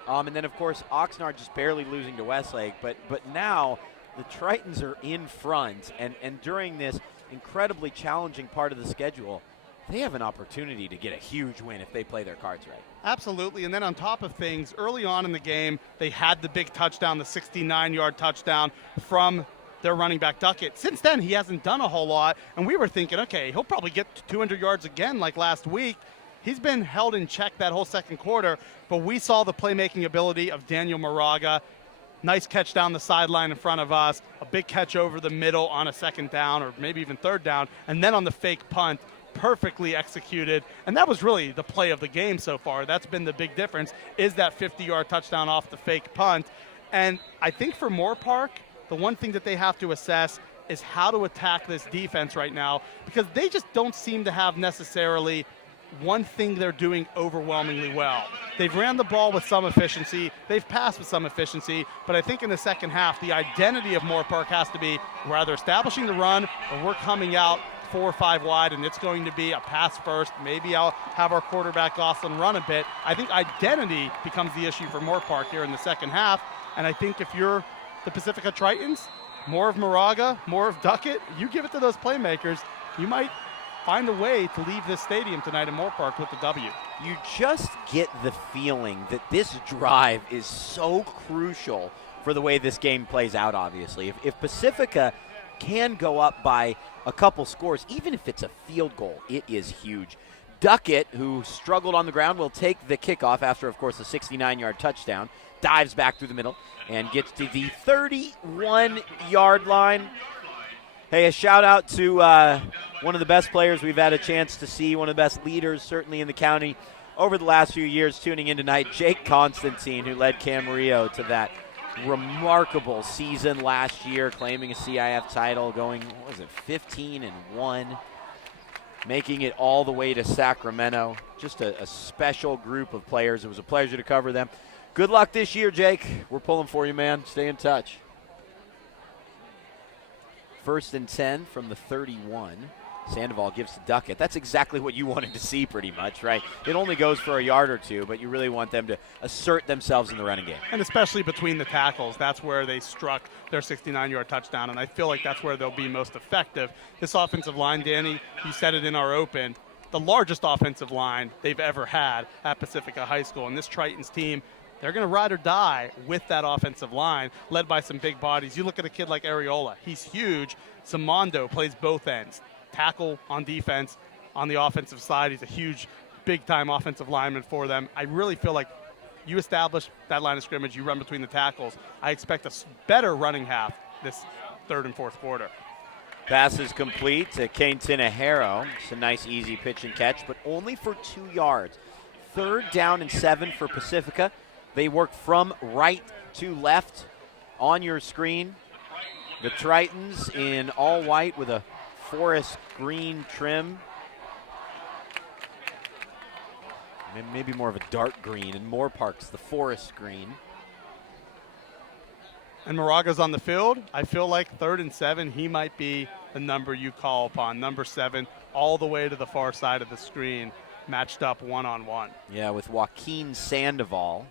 And then, of course, Oxnard just barely losing to Westlake. But now the Tritons are in front, and during this incredibly challenging part of the schedule, they have an opportunity to get a huge win if they play their cards right. Absolutely, and then on top of things, early on in the game, they had the big touchdown, the 69-yard touchdown from their running back Duckett. Since then, he hasn't done a whole lot, and we were thinking, okay, he'll probably get 200 yards again like last week. He's been held in check that whole second quarter, but we saw the playmaking ability of Daniel Moraga. Nice catch down the sideline in front of us, a big catch over the middle on a second down or maybe even third down, and then on the fake punt, perfectly executed. And that was really the play of the game so far. That's been the big difference, is that 50-yard touchdown off the fake punt. And I think for Moorpark, the one thing that they have to assess is how to attack this defense right now, because they just don't seem to have necessarily one thing they're doing overwhelmingly well. They've ran the ball with some efficiency, they've passed with some efficiency, but I think in the second half, the identity of Moorpark has to be we're either establishing the run or we're coming out 4 or 5 wide, and it's going to be a pass first. Maybe I'll have our quarterback Gosselin run a bit. I think identity becomes the issue for Moorpark here in the second half, and I think if you're the Pacifica Tritons, more of Moraga, more of Duckett, you give it to those playmakers, you might find a way to leave this stadium tonight in Moorpark with the W. You just get the feeling that this drive is so crucial for the way this game plays out, obviously. If Pacifica can go up by a couple scores, even if it's a field goal, it is huge. Duckett, who struggled on the ground, will take the kickoff after, of course, a 69-yard touchdown, dives back through the middle, and gets to the 31-yard line. Hey, a shout-out to one of the best players we've had a chance to see, one of the best leaders, certainly in the county, over the last few years, tuning in tonight, Jake Constantine, who led Camarillo to that remarkable season last year, claiming a CIF title, going, 15-1, making it all the way to Sacramento. Just a special group of players. It was a pleasure to cover them. Good luck this year, Jake. We're pulling for you, man. Stay in touch. 1st and 10 from the 31. Sandoval gives to Duckett. That's exactly what you wanted to see pretty much, right? It only goes for a yard or two, but you really want them to assert themselves in the running game. And especially between the tackles, that's where they struck their 69-yard touchdown, and I feel like that's where they'll be most effective. This offensive line, Danny, you said it in our open, the largest offensive line they've ever had at Pacifica High School. And this Tritons team, they're going to ride or die with that offensive line, led by some big bodies. You look at a kid like Areola. He's huge. Simondo plays both ends. Tackle on defense. On the offensive side, he's a huge, big-time offensive lineman for them. I really feel like you establish that line of scrimmage, you run between the tackles. I expect a better running half this third and fourth quarter. Pass is complete to Kane Tinajero. It's a nice, easy pitch and catch, but only for 2 yards. 3rd down and 7 for Pacifica. They work from right to left on your screen. The Tritons in all white with a forest green trim. Maybe more of a dark green, and Moorpark's the forest green. And Moraga's on the field. I feel like 3rd and 7, he might be the number you call upon. Number 7, all the way to the far side of the screen, matched up one-on-one. Yeah, with Joaquin Sandoval.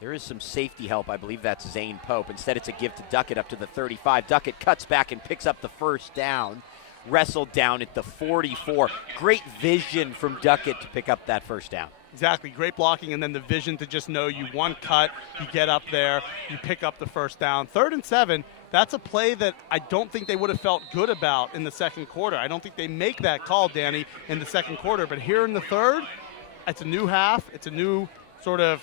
There is some safety help. I believe that's Zane Pope. Instead, it's a give to Duckett up to the 35. Duckett cuts back and picks up the first down. Wrestled down at the 44. Great vision from Duckett to pick up that first down. Exactly. Great blocking, and then the vision to just know you one cut, you get up there, you pick up the first down. 3rd and 7, that's a play that I don't think they would have felt good about in the second quarter. I don't think they make that call, Danny, in the second quarter. But here in the third, it's a new half. It's a new sort of,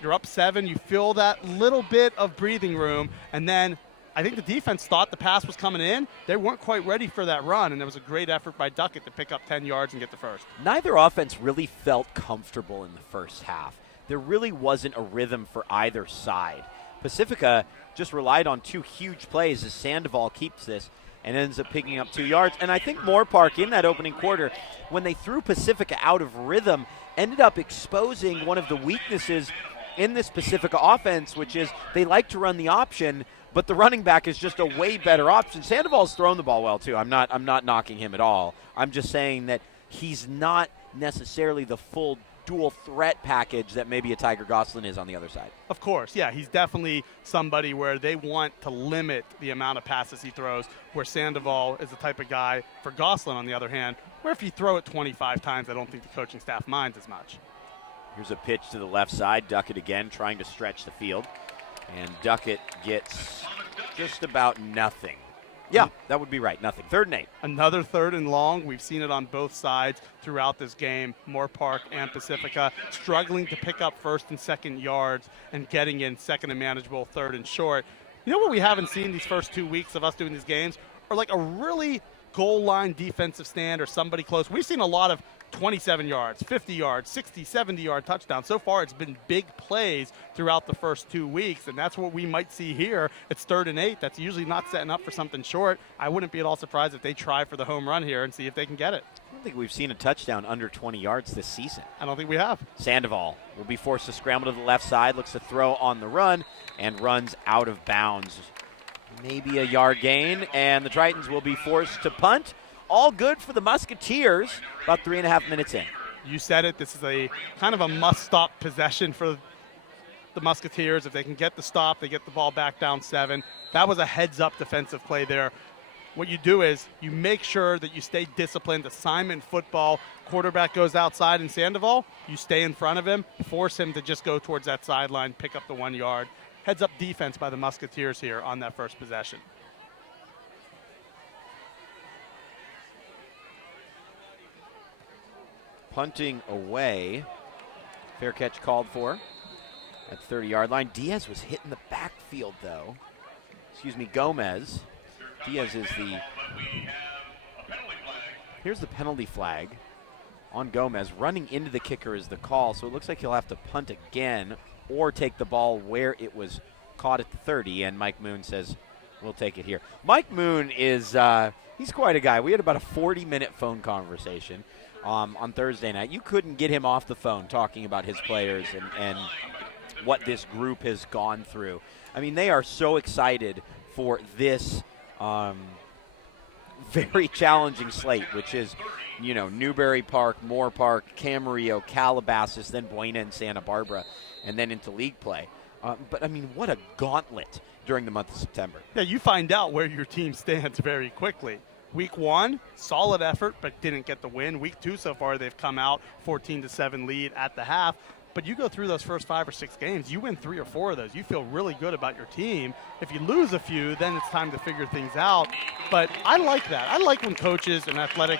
you're up 7, you feel that little bit of breathing room, and then I think the defense thought the pass was coming in. They weren't quite ready for that run, and there was a great effort by Duckett to pick up 10 yards and get the first. Neither offense really felt comfortable in the first half. There really wasn't a rhythm for either side. Pacifica just relied on 2 huge plays as Sandoval keeps this and ends up picking up 2 yards. And I think Moorpark in that opening quarter, when they threw Pacifica out of rhythm, ended up exposing one of the weaknesses in this Pacifica offense, which is they like to run the option, but the running back is just a way better option. Sandoval's thrown the ball well too. I'm not knocking him at all. I'm just saying that he's not necessarily the full dual threat package that maybe a Tiger Gosselin is on the other side. Of course, yeah, he's definitely somebody where they want to limit the amount of passes he throws, where Sandoval is the type of guy, for Gosselin on the other hand, where if you throw it 25 times, I don't think the coaching staff minds as much. Here's a pitch to the left side. Duckett again trying to stretch the field. And Duckett gets just about nothing. Yeah, that would be right. Nothing. 3rd and 8. Another 3rd and long. We've seen it on both sides throughout this game. Moorpark and Pacifica struggling to pick up 1st and 2nd yards and getting in 2nd and manageable, 3rd and short. You know what we haven't seen these first 2 weeks of us doing these games? Or like a really goal line defensive stand or somebody close. We've seen a lot of 27 yards, 50 yards, 60, 70-yard touchdowns. So far, it's been big plays throughout the first 2 weeks, and that's what we might see here. It's 3rd and 8. That's usually not setting up for something short. I wouldn't be at all surprised if they try for the home run here and see if they can get it. I don't think we've seen a touchdown under 20 yards this season. I don't think we have. Sandoval will be forced to scramble to the left side, looks to throw on the run, and runs out of bounds. Maybe a yard gain, and the Tritons will be forced to punt. All good for the Musketeers, about 3.5 minutes in. You said it. This is a kind of a must-stop possession for the Musketeers. If they can get the stop, they get the ball back down 7. That was a heads-up defensive play there. What you do is you make sure that you stay disciplined. Assignment football, quarterback goes outside in Sandoval, you stay in front of him, force him to just go towards that sideline, pick up the 1 yard. Heads-up defense by the Musketeers here on that first possession. Punting away. Fair catch called for at 30-yard line. Diaz was hit in the backfield, though. Excuse me, Gomez. Diaz is the... Here's the penalty flag on Gomez. Running into the kicker is the call, so it looks like he'll have to punt again or take the ball where it was caught at the 30, and Mike Moon says, we'll take it here. Mike Moon is, he's quite a guy. We had about a 40-minute phone conversation on Thursday night. You couldn't get him off the phone talking about his players and what this group has gone through. I mean, they are so excited for this very challenging slate, which is, you know, Newberry Park, Moorpark, Camarillo, Calabasas, then Buena and Santa Barbara, and then into league play. But, I mean, what a gauntlet during the month of September. Yeah, you find out where your team stands very quickly. Week 1, solid effort, but didn't get the win. Week 2 so far, they've come out 14-7 lead at the half. But you go through those first 5 or 6 games, you win 3 or 4 of those. You feel really good about your team. If you lose a few, then it's time to figure things out. But I like that. I like when coaches and athletic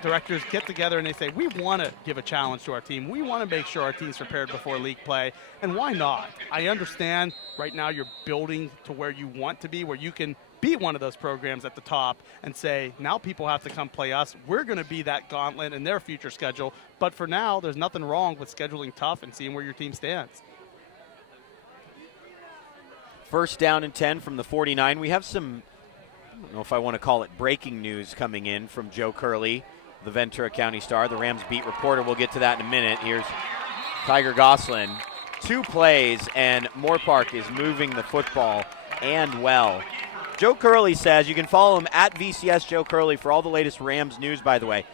directors get together and they say, we want to give a challenge to our team. We want to make sure our team's prepared before league play. And why not? I understand right now you're building to where you want to be, where you can beat one of those programs at the top and say, now people have to come play us. We're going to be that gauntlet in their future schedule. But for now, there's nothing wrong with scheduling tough and seeing where your team stands. First down and 10 from the 49. We have some, I don't know if I want to call it breaking news coming in from Joe Curley, the Ventura County Star, the Rams beat reporter. We'll get to that in a minute. Here's Tiger Gosselin. 2 plays, and Moorpark is moving the football and well. Joe Curley says, you can follow him at VCS Joe Curley for all the latest Rams news, by the way.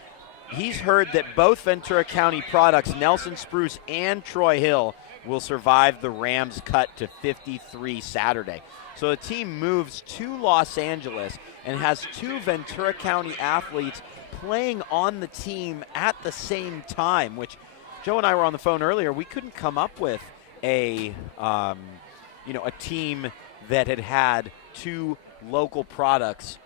He's heard that both Ventura County products, Nelson Spruce and Troy Hill, will survive the Rams cut to 53 Saturday. So the team moves to Los Angeles and has 2 Ventura County athletes playing on the team at the same time, which Joe and I were on the phone earlier. We couldn't come up with a team that had 2 local products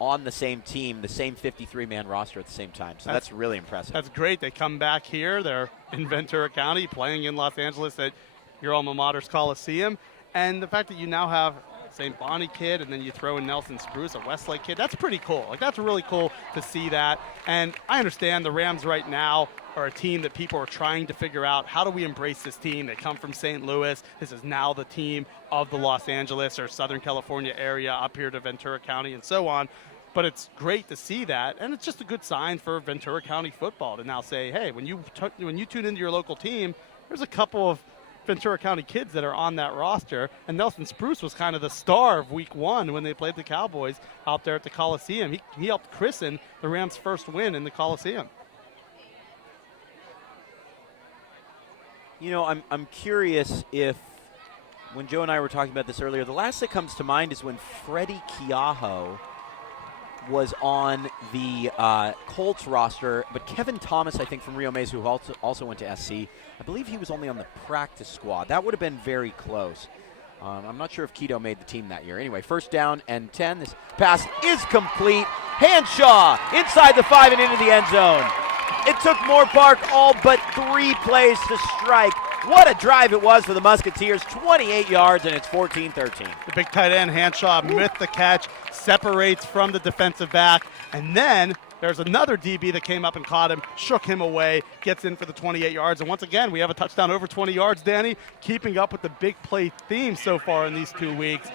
on the same team, the same 53-man roster at the same time. So that's really impressive. That's great. They come back here. They're in Ventura County playing in Los Angeles at your alma mater's Coliseum. And the fact that you now have St. Bonnie kid and then you throw in Nelson Spruce, a Westlake kid, that's pretty cool. Like, that's really cool to see that. And I understand the Rams right now are a team that people are trying to figure out, how do we embrace this team? They come from St. Louis. This is now the team of the Los Angeles or Southern California area up here to Ventura County and so on. But it's great to see that, and it's just a good sign for Ventura County football to now say, hey, when you tune into your local team, there's a couple of Ventura County kids that are on that roster, and Nelson Spruce was kind of the star of week 1 when they played the Cowboys out there at the Coliseum. He helped christen the Rams' first win in the Coliseum. You know, I'm curious if, when Joe and I were talking about this earlier, the last that comes to mind is when Freddie Keaho was on the Colts roster, but Kevin Thomas, I think, from Rio Mesa, who also went to SC, I believe he was only on the practice squad. That would have been very close. I'm not sure if Keto made the team that year. Anyway, 1st down and 10. This pass is complete. Hanshaw inside the 5 and into the end zone. It took Moorpark all but 3 plays to strike. What a drive it was for the Musketeers. 28 yards, and it's 14-13. The big tight end, Hanshaw, missed the catch, separates from the defensive back, and then there's another DB that came up and caught him, shook him away, gets in for the 28 yards. And once again, we have a touchdown over 20 yards, Danny, keeping up with the big play theme so far in these 2 weeks.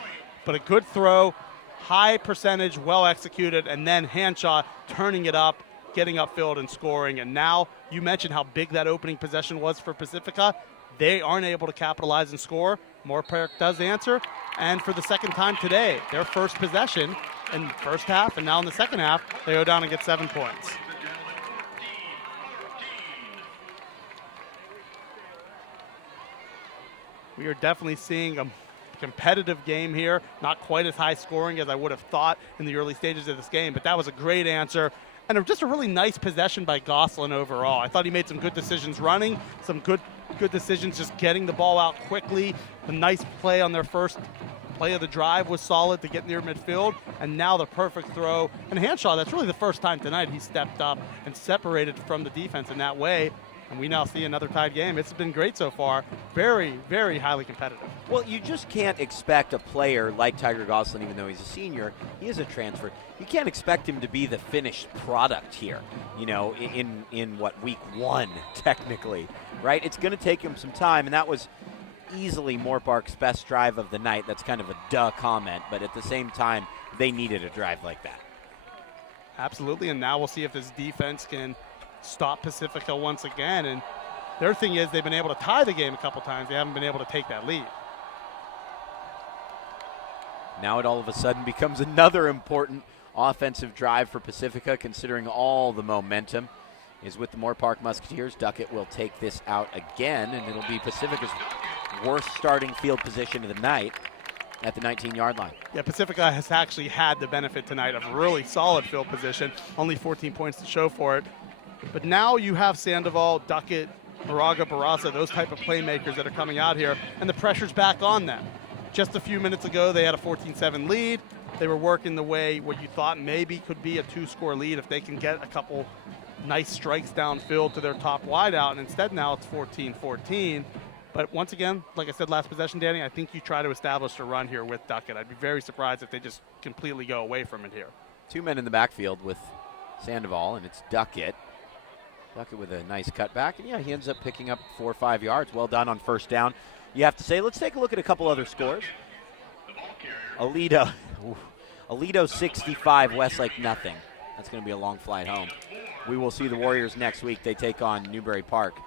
But a good throw, high percentage, well executed, and then Hanshaw turning it up, getting upfield and scoring. And now you mentioned how big that opening possession was for Pacifica. They aren't able to capitalize and score. Moorpark does answer. And for the second time today, their first possession in the first half and now in the second half, they go down and get 7 points. We are definitely seeing a competitive game here. Not quite as high scoring as I would have thought in the early stages of this game, but that was a great answer. And just a really nice possession by Gosselin overall. I thought he made some good decisions running, some good decisions just getting the ball out quickly. A nice play on their first play of the drive was solid to get near midfield. And now the perfect throw. And Hanshaw, that's really the first time tonight he stepped up and separated from the defense in that way. And we now see another tied game. It's been great so far. Very, very highly competitive. Well, you just can't expect a player like Tiger Gosselin, even though he's a senior, he is a transfer. You can't expect him to be the finished product here, you know, in what, week 1, technically, right? It's going to take him some time, and that was easily Moorpark's best drive of the night. That's kind of a duh comment, but at the same time, they needed a drive like that. Absolutely, and now we'll see if this defense can stop Pacifica once again. And their thing is they've been able to tie the game a couple times. They haven't been able to take that lead. Now it all of a sudden becomes another important offensive drive for Pacifica, considering all the momentum is with the Moorpark Musketeers. Duckett will take this out again, and it'll be Pacifica's worst starting field position of the night at the 19-yard line. Yeah, Pacifica has actually had the benefit tonight of really solid field position, only 14 points to show for it. But now you have Sandoval, Duckett, Moraga, Barraza, those type of playmakers that are coming out here, and the pressure's back on them. Just a few minutes ago, they had a 14-7 lead. They were working the way what you thought maybe could be a 2-score lead if they can get a couple nice strikes downfield to their top wideout, and instead now it's 14-14. But once again, like I said last possession, Danny, I think you try to establish a run here with Duckett. I'd be very surprised if they just completely go away from it here. 2 men in the backfield with Sandoval, and it's Duckett. Duckett with a nice cutback, and yeah, he ends up picking up 4 or 5 yards. Well done on first down, you have to say. Let's take a look at a couple other scores. Aledo 65, Westlake nothing. That's going to be a long flight home. We will see the Warriors next week. They take on Newbury Park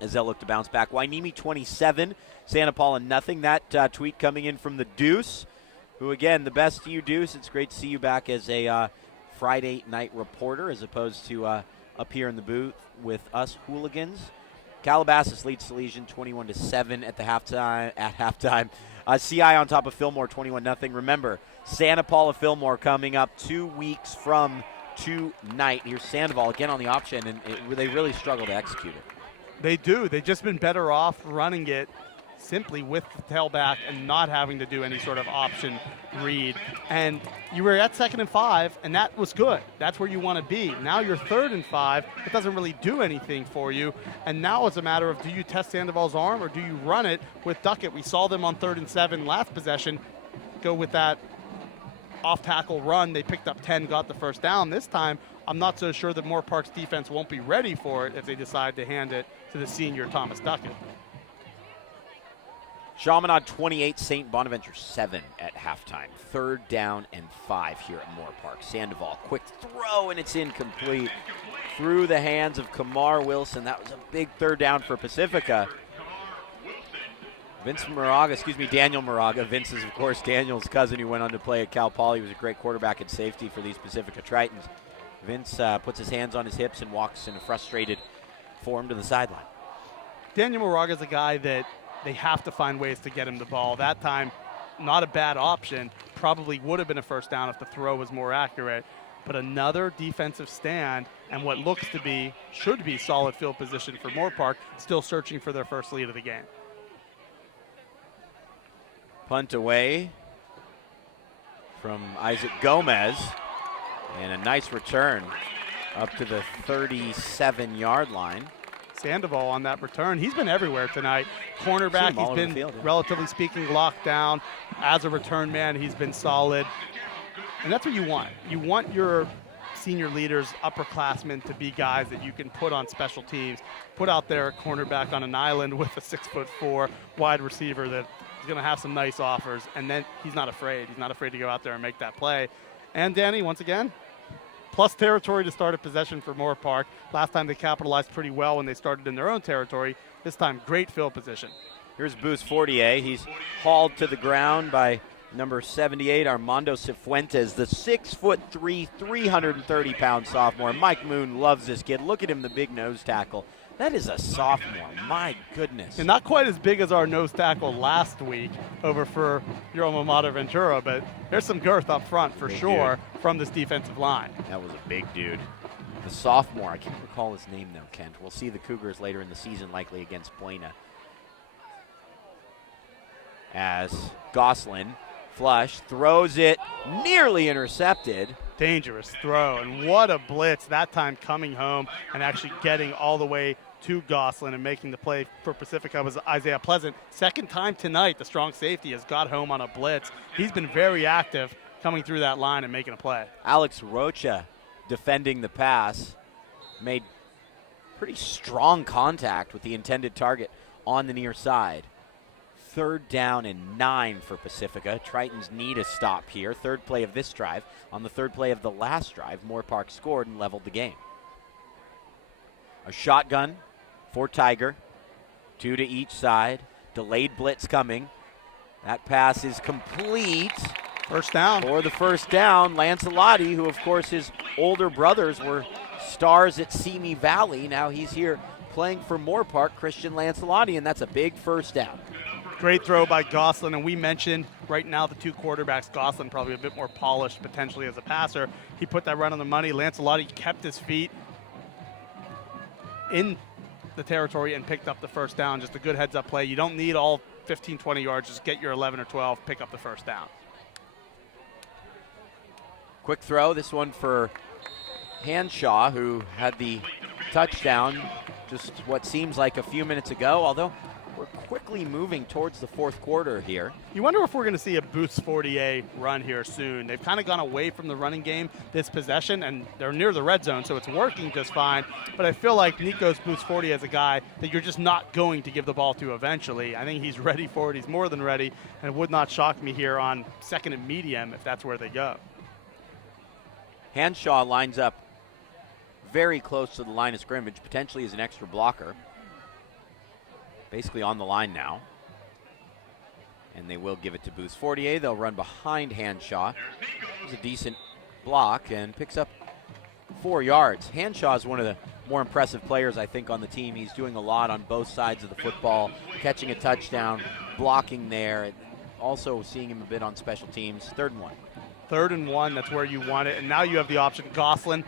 as they'll look to bounce back. Wainimi 27, Santa Paula nothing. That tweet coming in from the Deuce, who again, the best to you, Deuce. It's great to see you back as a Friday night reporter as opposed to up here in the booth with us hooligans. Calabasas leads Salesian 21-7 at the halftime. CI on top of Fillmore 21-0. Remember, Santa Paula Fillmore coming up 2 weeks from tonight. Here's Sandoval again on the option, and they really struggle to execute it. They do. They've just been better off running it simply with the tailback and not having to do any sort of option read. And you were at 2nd and 5, and that was good. That's where you want to be. Now you're 3rd and 5. It doesn't really do anything for you. And now it's a matter of, do you test Sandoval's arm or do you run it with Duckett? We saw them on 3rd and 7 last possession go with that off-tackle run, they picked up 10, got the first down. This time, I'm not so sure that Moorpark's defense won't be ready for it if they decide to hand it to the senior Thomas Duckett. Chaminade 28, St. Bonaventure 7 at halftime. 3rd down and 5 here at Moorpark. Sandoval, quick throw, and it's incomplete. Through the hands of Kamar Wilson. That was a big 3rd down for Pacifica. Daniel Moraga. Vince is, of course, Daniel's cousin who went on to play at Cal Poly. He was a great quarterback and safety for these Pacifica Tritons. Vince puts his hands on his hips and walks in a frustrated form to the sideline. Daniel Moraga is a guy that they have to find ways to get him the ball. That time, not a bad option. Probably would have been a first down if the throw was more accurate. But another defensive stand and what looks to be, should be solid field position for Moorpark, still searching for their first lead of the game. Punt away from Isaac Gomez. And a nice return up to the 37-yard line. Sandoval on that return. He's been everywhere tonight. Cornerback, he's been, field, relatively speaking, locked down. As a return man, he's been solid. And that's what you want. You want your senior leaders, upperclassmen, to be guys that you can put on special teams. Put out there a cornerback on an island with a 6'4" wide receiver that is going to have some nice offers. And then he's not afraid. He's not afraid to go out there and make that play. And Danny, once again, plus territory to start a possession for Moorpark. Last time they capitalized pretty well when they started in their own territory. This time, great field position. Here's Boost Fortier. He's hauled to the ground by number 78, Armando Cifuentes, the 6'3", 330-pound sophomore. Mike Moon loves this kid. Look at him, the big nose tackle. That is a sophomore. My goodness. And not quite as big as our nose tackle last week over for your alma mater Ventura, but there's some girth up front for sure from this defensive line. That was a big dude. The sophomore, I can't recall his name though, Kent. We'll see the Cougars later in the season, likely against Buena. As Goslin, flush, throws it, nearly intercepted. Dangerous throw, and what a blitz, that time coming home and actually getting all the way to Goslin and making the play for Pacifica was Isaiah Pleasant. Second time tonight, the strong safety has got home on a blitz. He's been very active coming through that line and making a play. Alex Rocha defending the pass, made pretty strong contact with the intended target on the near side. 3rd down and 9 for Pacifica. Tritons need a stop here. 3rd play of this drive. On the 3rd play of the last drive, Moorpark scored and leveled the game. A shotgun for Tiger. 2 to each side. Delayed blitz coming. That pass is complete. First down. For the first down, Lancelotti, who of course his older brothers were stars at Simi Valley. Now he's here playing for Moorpark, Christian Lancelotti, and that's a big first down. Great throw by Goslin, and we mentioned right now the two quarterbacks, Goslin probably a bit more polished potentially as a passer. He put that right on the money. Lancelotti kept his feet in the territory and picked up the first down. Just a good heads-up play. You don't need all 15, 20 yards. Just get your 11 or 12, pick up the first down. Quick throw, this one for Hanshaw, who had the touchdown just what seems like a few minutes ago, although we're quickly moving towards the 4th quarter here. You wonder if we're going to see a Boost Fortier run here soon. They've kind of gone away from the running game this possession, and they're near the red zone, so it's working just fine. But I feel like Nico's Boost Fortier is a guy that you're just not going to give the ball to eventually. I think he's ready for it. He's more than ready, and it would not shock me here on 2nd and medium if that's where they go. Hanshaw lines up very close to the line of scrimmage, potentially as an extra blocker. Basically on the line now. And they will give it to Boost Fortier. They'll run behind Hanshaw. It's a decent block and picks up 4 yards. Hanshaw is one of the more impressive players, I think, on the team. He's doing a lot on both sides of the football, catching a touchdown, blocking there. Also seeing him a bit on special teams. 3rd and 1. 3rd and 1, that's where you want it. And now you have the option, Goslin.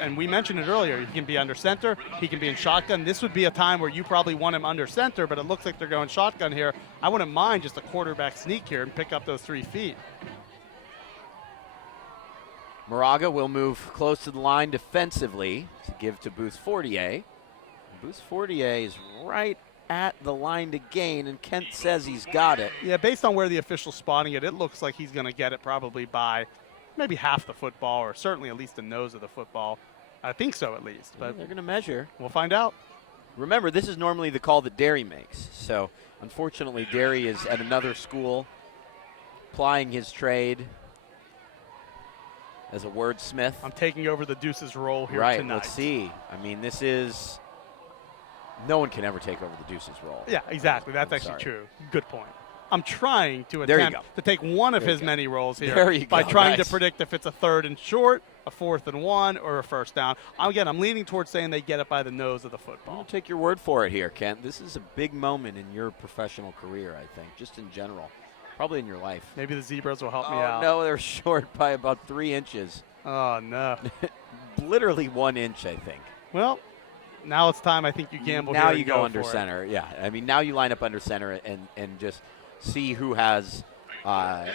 And we mentioned it earlier, he can be under center, he can be in shotgun. This would be a time where you probably want him under center, but it looks like they're going shotgun here. I wouldn't mind just a quarterback sneak here and pick up those 3 feet. Moraga will move close to the line defensively to give to Boost Fortier. Boost Fortier is right at the line to gain, and Kent says he's got it. Yeah, based on where the official's spotting it, it looks like he's going to get it probably by maybe half the football, or certainly at least the nose of the football. I think so, at least. But they're going to measure. We'll find out. Remember, this is normally the call that Derry makes. So, unfortunately, Derry is at another school plying his trade as a wordsmith. I'm taking over the Deuces role here right, tonight. Let's see. I mean, this is – no one can ever take over the Deuces role. Yeah, exactly. That's actually true. Good point. I'm trying to There you attempt to take one of his many roles here by trying to predict if it's a 3rd and short, a 4th and 1, or a first down. Again, I'm leaning towards saying they get it by the nose of the football. I'll take your word for it here, Kent. This is a big moment in your professional career, I think, just in general. Probably in your life. Maybe the Zebras will help me out. No, they're short by about 3 inches. Oh, no. Literally 1 inch, I think. Well, now it's time I think you gamble now here. You go under center. Yeah, I mean, now you line up under center and just see who has the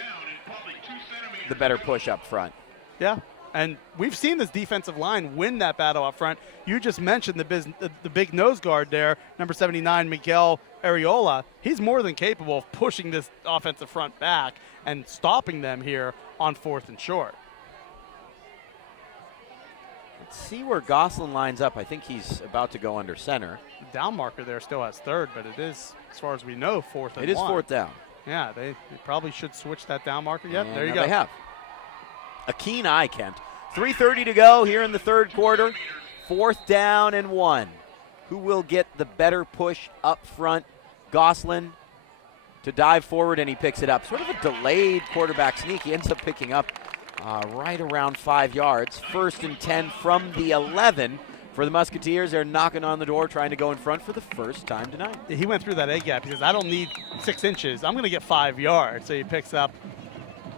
better push up front. Yeah, and we've seen this defensive line win that battle up front. You just mentioned the big nose guard there, number 79, Miguel Areola. He's more than capable of pushing this offensive front back and stopping them here on 4th and short. Let's see where Gosselin lines up. I think he's about to go under center. The down marker there still has 3rd, but it is, as far as we know, 4th and 1. It is 4th down. Yeah, they probably should switch that down marker. Yep, and there you go. They have. A keen eye, Kent. 3:30 to go here in the 3rd quarter. 4th down and 1. Who will get the better push up front? Gosselin to dive forward, and he picks it up. Sort of a delayed quarterback sneak. He ends up picking up right around 5 yards. 1st and 10 from the 11 for the Musketeers. They're knocking on the door, trying to go in front for the first time tonight. He went through that A gap. He says, I don't need 6 inches. I'm going to get 5 yards. So he picks up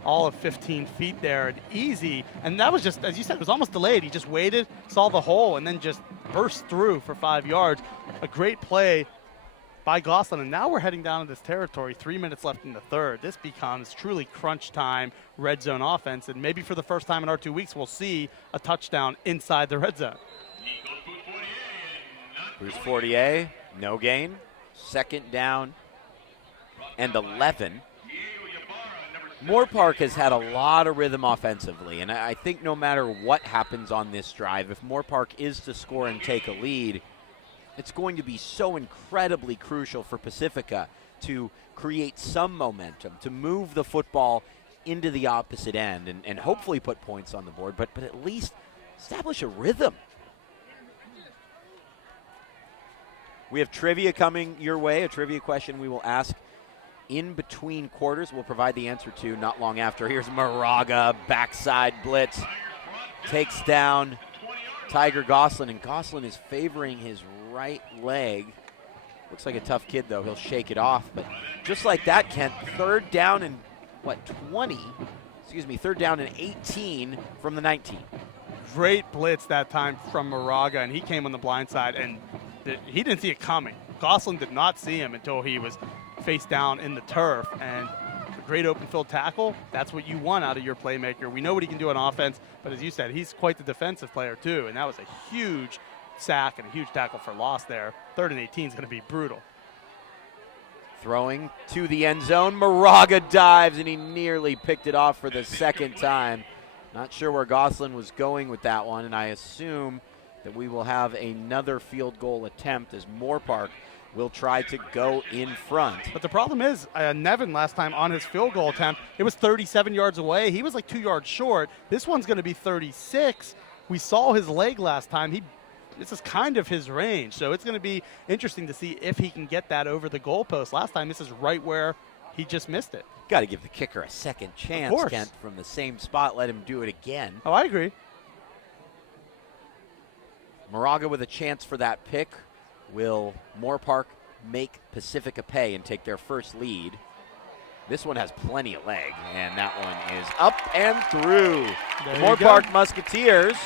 all of 15 feet there and easy. And that was just, as you said, it was almost delayed. He just waited, saw the hole, and then just burst through for 5 yards. A great play by Gosselin. And now we're heading down to this territory. 3 minutes left in the 3rd. This becomes truly crunch time red zone offense. And maybe for the first time in our 2 weeks, we'll see a touchdown inside the red zone. Bruce Fortier, no gain. 2nd down and 11. Moorpark has had a lot of rhythm offensively, and I think no matter what happens on this drive, if Moorpark is to score and take a lead, it's going to be so incredibly crucial for Pacifica to create some momentum, to move the football into the opposite end and hopefully put points on the board, but at least establish a rhythm. We have trivia coming your way, a trivia question we will ask in between quarters. We'll provide the answer to not long after. Here's Moraga, backside blitz, takes down Tiger Gosselin, and Gosselin is favoring his right leg. Looks like a tough kid, though. He'll shake it off, but just like that, Kent, 3rd down and, 3rd down and 18 from the 19. Great blitz that time from Moraga, and he came on the blind side, and he didn't see it coming. Gosselin did not see him until he was face down in the turf, and a great open field tackle, that's what you want out of your playmaker. We know what he can do on offense, but as you said, he's quite the defensive player too, and that was a huge sack and a huge tackle for loss there. 3rd and 18 is going to be brutal. Throwing to the end zone, Moraga dives, and he nearly picked it off for the 2nd time. Not sure where Gosselin was going with that one, and I assume that we will have another field goal attempt as Moorpark will try to go in front. But the problem is, Nevin last time on his field goal attempt, it was 37 yards away. He was like 2 yards short. This one's going to be 36. We saw his leg last time. This is kind of his range, so it's going to be interesting to see if he can get that over the goalpost. Last time, this is right where he just missed it. Got to give the kicker a second chance, Kent, from the same spot. Let him do it again. Oh, I agree. Moraga with a chance for that pick. Will Moorpark make Pacifica pay and take their first lead? This one has plenty of leg, and that one is up and through. The Moorpark Musketeers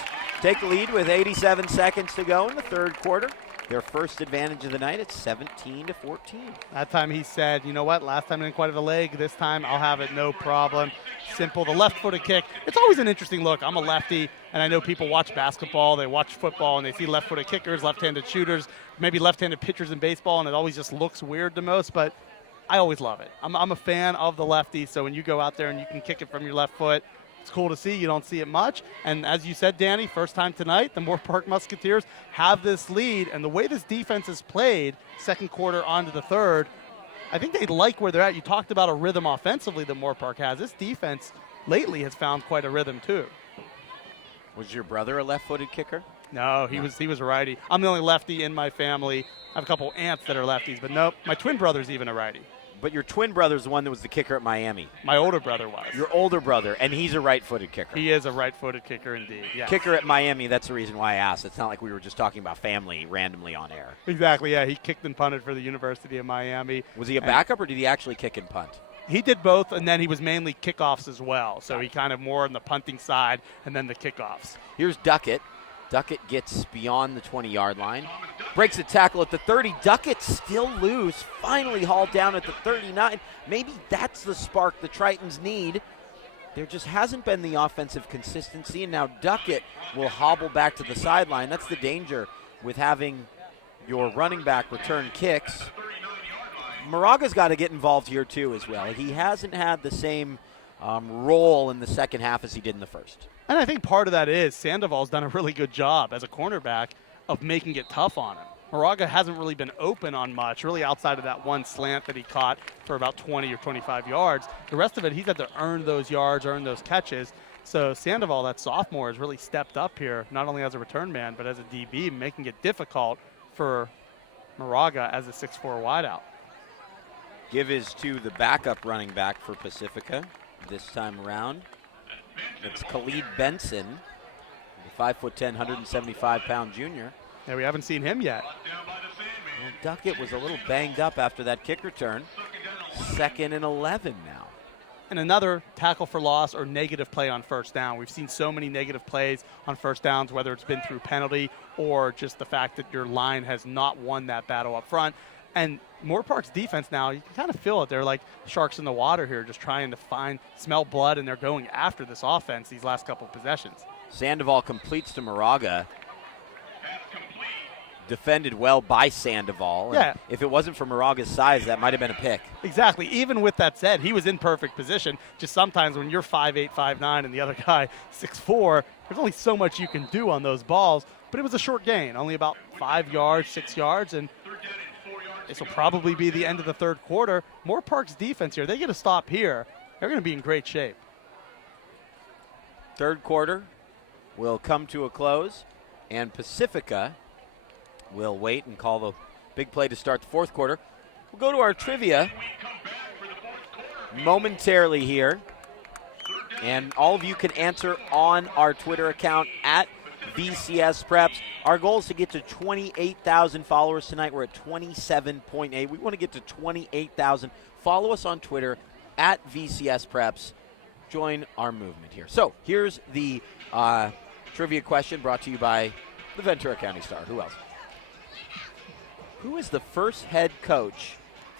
take the lead with 87 seconds to go in the 3rd quarter. Their first advantage of the night, it's 17-14. That time he said, you know what, last time I didn't quite have a leg. This time I'll have it, no problem. Simple, the left-footed kick. It's always an interesting look. I'm a lefty, and I know people watch basketball, they watch football, and they see left-footed kickers, left-handed shooters, maybe left-handed pitchers in baseball, and it always just looks weird to most, but I always love it. I'm a fan of the lefty, so when you go out there and you can kick it from your left foot, It's cool to see. You don't see it much. And as you said, Danny, first time tonight, the Moorpark Musketeers have this lead. And the way this defense is played, second quarter onto the third, I think they like where they're at. You talked about a rhythm offensively that Moorpark has. This defense lately has found quite a rhythm too. Was your brother a left-footed kicker? No, he was a righty. I'm the only lefty in my family. I have a couple aunts that are lefties, but nope, my twin brother's even a righty. But your twin brother's the one that was the kicker at Miami. My older brother was. Your older brother, and he's a right-footed kicker. He is a right-footed kicker indeed, yeah. Kicker at Miami, that's the reason why I asked. It's not like we were just talking about family randomly on air. Exactly, yeah. He kicked and punted for the University of Miami. Was he a backup, or did he actually kick and punt? He did both, and then he was mainly kickoffs as well. So he kind of more on the punting side and then the kickoffs. Here's Duckett. Duckett gets beyond the 20-yard line. Breaks a tackle at the 30. Duckett still loose. Finally hauled down at the 39. Maybe that's the spark the Tritons need. There just hasn't been the offensive consistency, and now Duckett will hobble back to the sideline. That's the danger with having your running back return kicks. Moraga's got to get involved here too as well. He hasn't had the same role in the second half as he did in the first. And I think part of that is Sandoval's done a really good job as a cornerback of making it tough on him. Moraga hasn't really been open on much, really outside of that one slant that he caught for about 20 or 25 yards. The rest of it, he's had to earn those yards, earn those catches. So Sandoval, that sophomore, has really stepped up here, not only as a return man, but as a DB, making it difficult for Moraga as a 6'4 wideout. Give is to the backup running back for Pacifica this time around. It's Khalid Benson, the 5'10", 175-pound junior. Yeah, we haven't seen him yet. Well, Duckett was a little banged up after that kick return. 2nd and 11 now. And another tackle for loss or negative play on first down. We've seen so many negative plays on first downs, whether it's been through penalty or just the fact that your line has not won that battle up front. And Moorpark's defense now, you can kind of feel it. They're like sharks in the water here, just trying to smell blood, and they're going after this offense these last couple of possessions. Sandoval completes to Moraga. Defended well by Sandoval. Yeah. If it wasn't for Moraga's size, that might have been a pick. Exactly. Even with that said, he was in perfect position. Just sometimes when you're 5'8", 5'9", and the other guy 6'4", there's only so much you can do on those balls. But it was a short gain, only about 5 yards, 6 yards, and this will probably be the end of the third quarter. Moorpark's defense here, they get a stop here, they're going to be in great shape. Third quarter will come to a close, and Pacifica will wait and call the big play to start the fourth quarter. We'll go to our trivia momentarily here, and all of you can answer on our Twitter account at VCS Preps. Our goal is to get to 28,000 followers tonight. We're at 27.8. We want to get to 28,000. Follow us on Twitter at VCS Preps. Join our movement here. So here's the trivia question brought to you by the Ventura County Star. Who else? Who is the first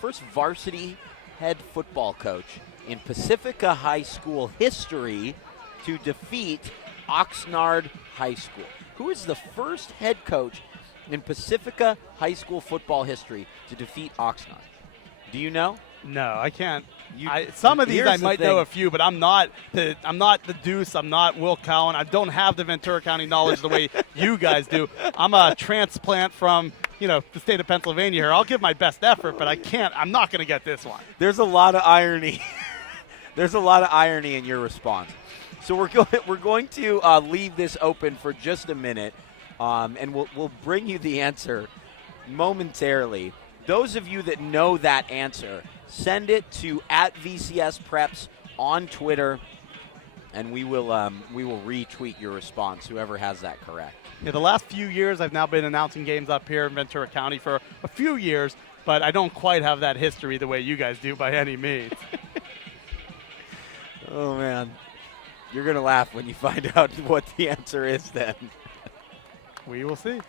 first varsity head football coach in Pacifica High School history to defeat Oxnard High School? Who is the first head coach in Pacifica High School football history to defeat Oxnard? Do you know? No, I can't. Some of these I might know a few, but I'm not the Deuce. I'm not Will Cowan. I don't have the Ventura County knowledge the way you guys do. I'm a transplant from the state of Pennsylvania here. I'll give my best effort, but I can't. I'm not going to get this one. There's a lot of irony. There's a lot of irony in your response. So we're going to leave this open for just a minute, and we'll bring you the answer momentarily. Those of you that know that answer, send it to @VCSPreps on Twitter, and we will retweet your response, whoever has that correct. Yeah, the last few years I've now been announcing games up here in Ventura County for a few years, but I don't quite have that history the way you guys do by any means. Oh, man. You're going to laugh when you find out what the answer is then. We will see.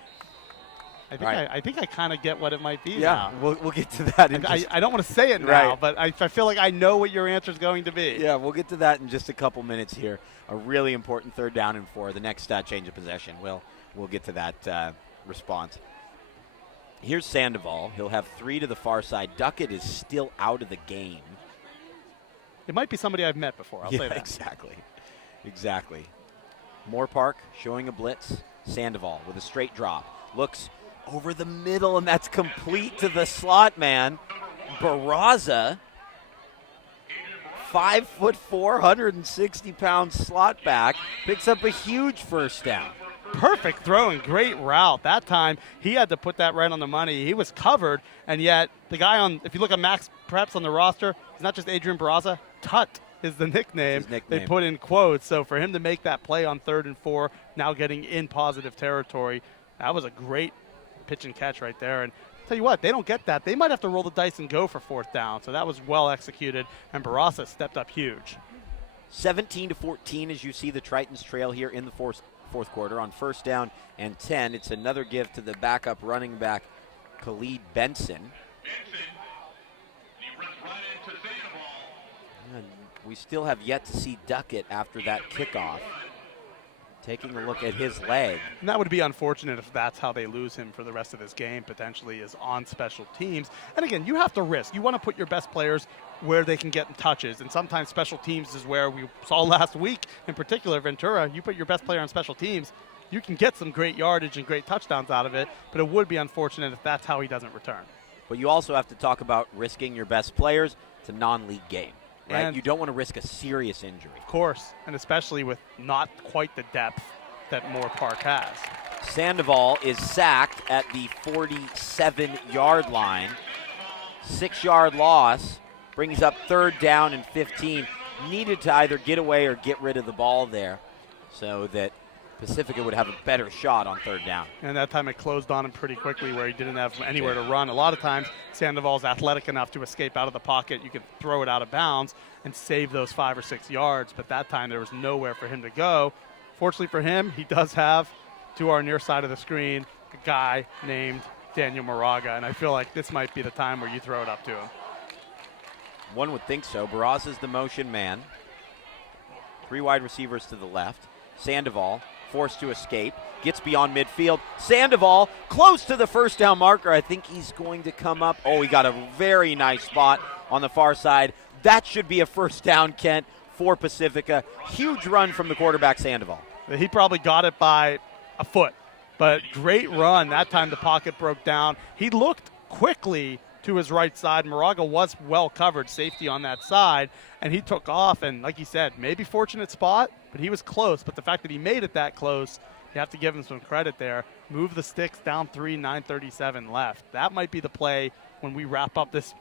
I think I kind of get what it might be now. We'll get to that. I don't want to say it now, right. but I feel like I know what your answer is going to be. Yeah, we'll get to that in just a couple minutes here. A really important 3rd down and 4, the next change of possession. We'll get to that response. Here's Sandoval. He'll have 3 to the far side. Duckett is still out of the game. It might be somebody I've met before. I'll say that. Exactly. Exactly. Moorpark showing a blitz. Sandoval with a straight drop. Looks over the middle, and that's complete to the slot man. Barraza, 5'4", 160-pound slot back, picks up a huge first down. Perfect throw and great route. That time, he had to put that right on the money. He was covered, and yet the guy on, if you look at Max Preps on the roster, it's not just Adrian Barraza. Tut is the nickname. They put in quotes. So for him to make that play on 3rd and 4, now getting in positive territory, that was a great pitch and catch right there. And tell you what, they don't get that. They might have to roll the dice and go for 4th down. So that was well executed, and Barraza stepped up huge. 17-14 as you see the Tritons trail here in the fourth quarter on 1st down and 10. It's another give to the backup running back, Khalid Benson. He runs right into Sandoval. And we still have yet to see Duckett after that kickoff. Taking a look at his leg. And that would be unfortunate if that's how they lose him for the rest of this game, potentially, is on special teams. And again, you have to risk. You want to put your best players where they can get in touches. And sometimes special teams is where we saw last week, in particular, Ventura. You put your best player on special teams, you can get some great yardage and great touchdowns out of it, but it would be unfortunate if that's how he doesn't return. But you also have to talk about risking your best players. It's a non-league game. Right? And you don't want to risk a serious injury. Of course, and especially with not quite the depth that Moorpark has. Sandoval is sacked at the 47-yard line. 6-yard loss brings up 3rd down and 15. Needed to either get away or get rid of the ball there so that Pacifica would have a better shot on 3rd down. And that time it closed on him pretty quickly where he didn't have anywhere to run. A lot of times Sandoval's athletic enough to escape out of the pocket. You can throw it out of bounds and save those 5 or 6 yards, but that time there was nowhere for him to go. Fortunately for him, he does have, to our near side of the screen, a guy named Daniel Moraga, and I feel like this might be the time where you throw it up to him. One would think so. Barraza's the motion man. 3 wide receivers to the left. Sandoval forced to escape, gets beyond midfield. Sandoval close to the 1st down marker. I think he's going to come up. Oh, he got a very nice spot on the far side. That should be a 1st down, Kent, for Pacifica. Huge run from the quarterback, Sandoval. He probably got it by a foot, but great run. That time the pocket broke down. He looked quickly to his right side. Moraga was well covered, safety on that side, and he took off. And like he said, maybe fortunate spot, but he was close. But the fact that he made it that close, you have to give him some credit there. Move the sticks down 3, 9:37 left. That might be the play when we wrap up this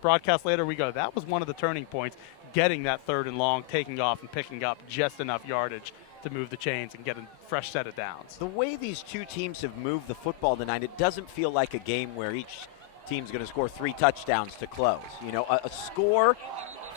broadcast later. We go, that was one of the turning points, getting that 3rd and long, taking off and picking up just enough yardage to move the chains and get a fresh set of downs. The way these two teams have moved the football tonight, it doesn't feel like a game where each team's going to score 3 touchdowns to close. You know, a score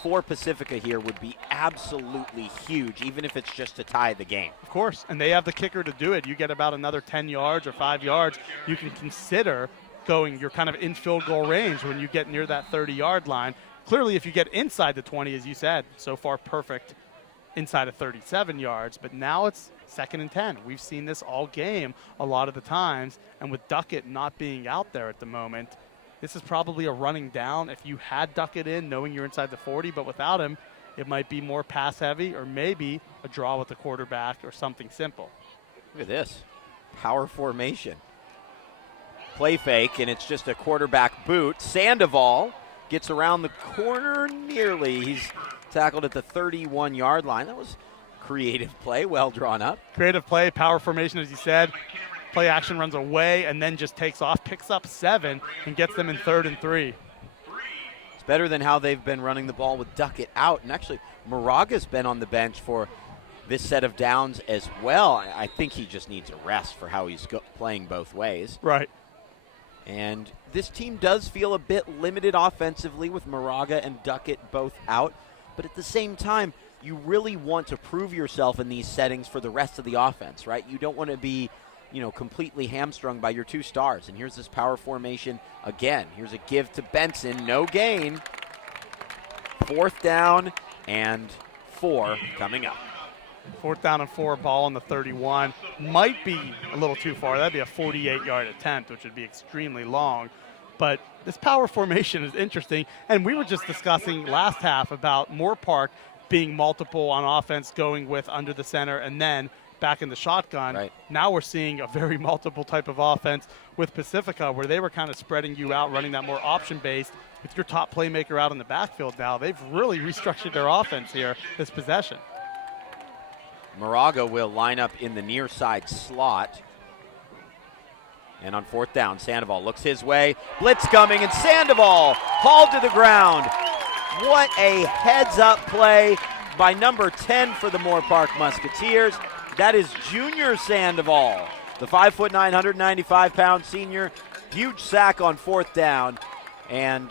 for Pacifica here would be absolutely huge, even if it's just to tie the game. Of course, and they have the kicker to do it. You get about another 10 yards or 5 yards, you can consider going, you're kind of in field goal range when you get near that 30-yard line. Clearly, if you get inside the 20, as you said, so far perfect inside of 37 yards, but now it's 2nd and 10. We've seen this all game a lot of the times, and with Duckett not being out there at the moment, this is probably a running down. If you had Duckett in, knowing you're inside the 40, but without him, it might be more pass heavy or maybe a draw with the quarterback or something simple. Look at this. Power formation. Play fake, and it's just a quarterback boot. Sandoval gets around the corner nearly. He's tackled at the 31-yard line. That was creative play, well drawn up. Creative play, power formation, as you said. Play action runs away and then just takes off, picks up 7, and gets them in 3rd and 3. It's better than how they've been running the ball with Duckett out. And actually, Moraga's been on the bench for this set of downs as well. I think he just needs a rest for how he's playing both ways. Right. And this team does feel a bit limited offensively with Moraga and Duckett both out. But at the same time, you really want to prove yourself in these settings for the rest of the offense, right? You don't want to be, completely hamstrung by your 2 stars. And here's this power formation again. Here's a give to Benson, no gain. 4th down and 4 coming up. 4th down and 4, ball on the 31. Might be a little too far. That'd be a 48-yard attempt, which would be extremely long. But this power formation is interesting. And we were just discussing last half about Moorpark being multiple on offense, going with under the center, and then back in the shotgun. Right. Now we're seeing a very multiple type of offense with Pacifica, where they were kind of spreading you out, running that more option-based with your top playmaker out in the backfield now. They've really restructured their offense here this possession. Moraga will line up in the near side slot. And on 4th down, Sandoval looks his way. Blitz coming, and Sandoval hauled to the ground. What a heads-up play by number 10 for the Moorpark Musketeers. That is Junior Sandoval, the 5'9", 195-pound senior. Huge sack on 4th down. And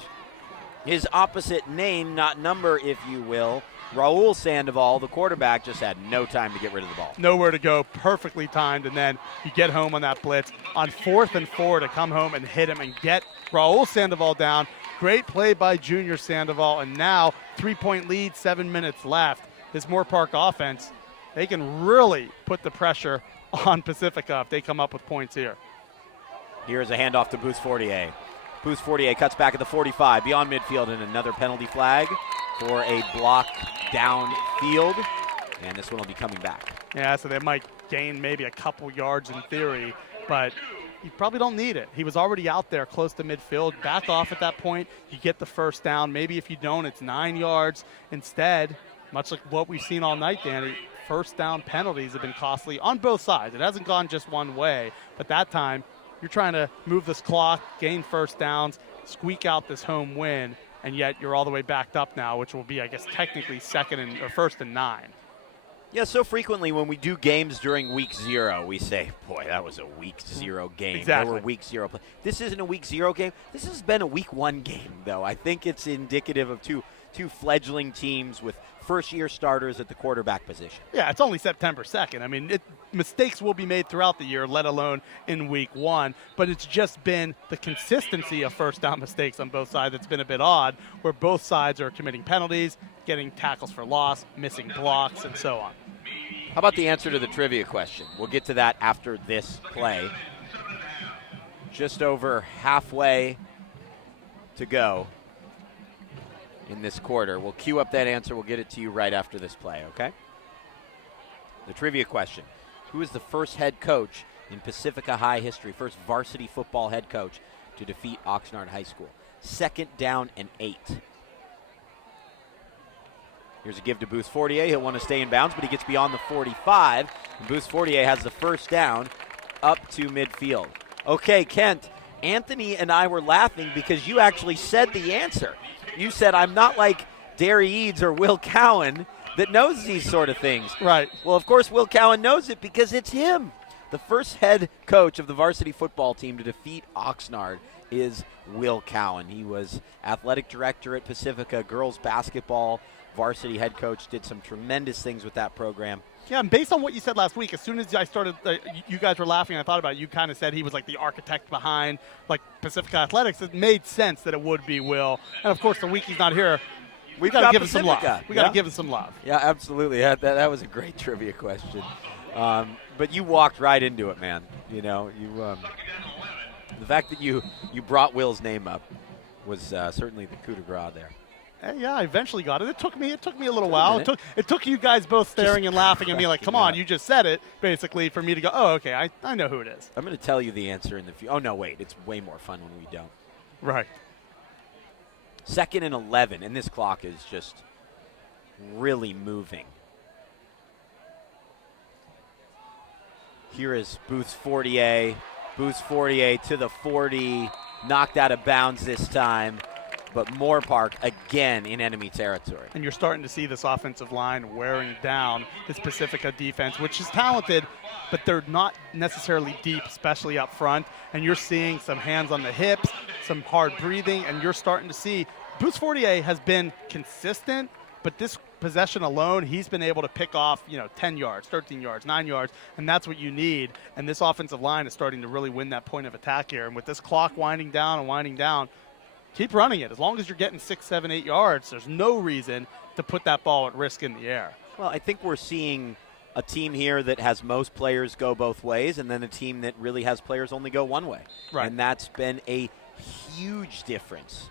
his opposite name, not number, if you will, Raul Sandoval, the quarterback, just had no time to get rid of the ball. Nowhere to go, perfectly timed, and then you get home on that blitz. On 4th and 4 to come home and hit him and get Raul Sandoval down. Great play by Junior Sandoval, and now 3-point lead, 7 minutes left. This Moorpark offense, they can really put the pressure on Pacifica if they come up with points here. Here's a handoff to Boost Fortier. Boost Fortier cuts back at the 45, beyond midfield, and another penalty flag for a block downfield. And this one will be coming back. Yeah, so they might gain maybe a couple yards in theory, but you probably don't need it. He was already out there close to midfield. Back off at that point. You get the first down. Maybe if you don't, it's 9 yards. Instead, much like what we've seen all night, Danny, first down penalties have been costly on both sides. It hasn't gone just one way, but that time you're trying to move this clock, gain first downs, squeak out this home win, and yet you're all the way backed up now, which will be, I guess, technically 1st and 9. Yeah, so frequently when we do games during week 0, we say, boy, that was a week 0 game. Exactly. There were week 0 play. This isn't a week 0 game. This has been a week 1 game, though. I think it's indicative of two fledgling teams with first-year starters at the quarterback position. Yeah, it's only September 2nd. I mean, mistakes will be made throughout the year, let alone in week 1. But it's just been the consistency of first down mistakes on both sides that's been a bit odd, where both sides are committing penalties, getting tackles for loss, missing blocks, and so on. How about the answer to the trivia question? We'll get to that after this play. Just over halfway to go in this quarter. We'll queue up that answer. We'll get it to you right after this play, okay? The trivia question. Who is the first head coach in Pacifica High history, first varsity football head coach to defeat Oxnard High School? 2nd down and 8. Here's a give to Boost Fortier. He'll want to stay in bounds, but he gets beyond the 45. And Boost Fortier has the first down up to midfield. Okay, Kent, Anthony and I were laughing because you actually said the answer. You said, I'm not like Derry Eads or Will Cowan that knows these sort of things. Right. Well, of course, Will Cowan knows it because it's him. The first head coach of the varsity football team to defeat Oxnard is Will Cowan. He was athletic director at Pacifica, girls basketball varsity head coach, did some tremendous things with that program. Yeah, and based on what you said last week, as soon as I started, you guys were laughing, I thought about it, you kind of said he was like the architect behind like Pacifica Athletics. It made sense that it would be Will. And, of course, the week he's not here, we've got to give him some love. We got to give him some love. Yeah, absolutely. That was a great trivia question. But you walked right into it, man. You know, the fact that you brought Will's name up was certainly the coup de grace there. Yeah, I eventually got it. It took me a little while. It took you guys both staring and laughing at me like, come on, you just said it, basically, for me to go, oh, okay, I know who it is. I'm going to tell you the answer in the future. Oh, no, wait. It's way more fun when we don't. Right. 2nd and 11, and this clock is just really moving. Here is Boost Fortier. Boost Fortier to the 40. Knocked out of bounds this time. But Moorpark again in enemy territory. And you're starting to see this offensive line wearing down this Pacifica defense, which is talented, but they're not necessarily deep, especially up front. And you're seeing some hands on the hips, some hard breathing, and you're starting to see Boost Fortier has been consistent, but this possession alone, he's been able to pick off, 10 yards, 13 yards, 9 yards, and that's what you need. And this offensive line is starting to really win that point of attack here. And with this clock winding down, keep running it. As long as you're getting 6, 7, 8 yards, there's no reason to put that ball at risk in the air. Well, I think we're seeing a team here that has most players go both ways, and then a team that really has players only go one way. Right. And that's been a huge difference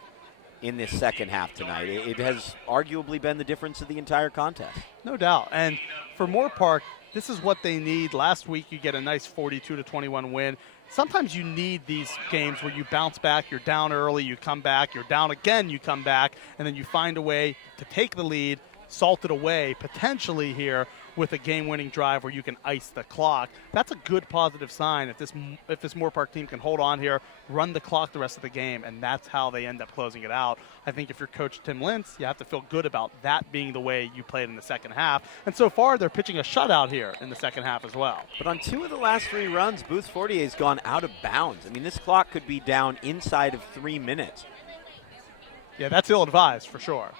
in this second half tonight. It has arguably been the difference of the entire contest. No doubt. And for Moorpark, this is what they need. Last week, you get a nice 42-21 win. Sometimes you need these games where you bounce back, you're down early, you come back, you're down again, you come back, and then you find a way to take the lead, salt it away, potentially here with a game-winning drive where you can ice the clock. That's a good positive sign if this Moorpark team can hold on here, run the clock the rest of the game, and that's how they end up closing it out. I think if you're Coach Tim Lentz, you have to feel good about that being the way you played in the second half. And so far, they're pitching a shutout here in the second half as well. But on 2 of the last 3 runs, Booth Fortier's gone out of bounds. I mean, this clock could be down inside of 3 minutes. Yeah, that's ill-advised for sure.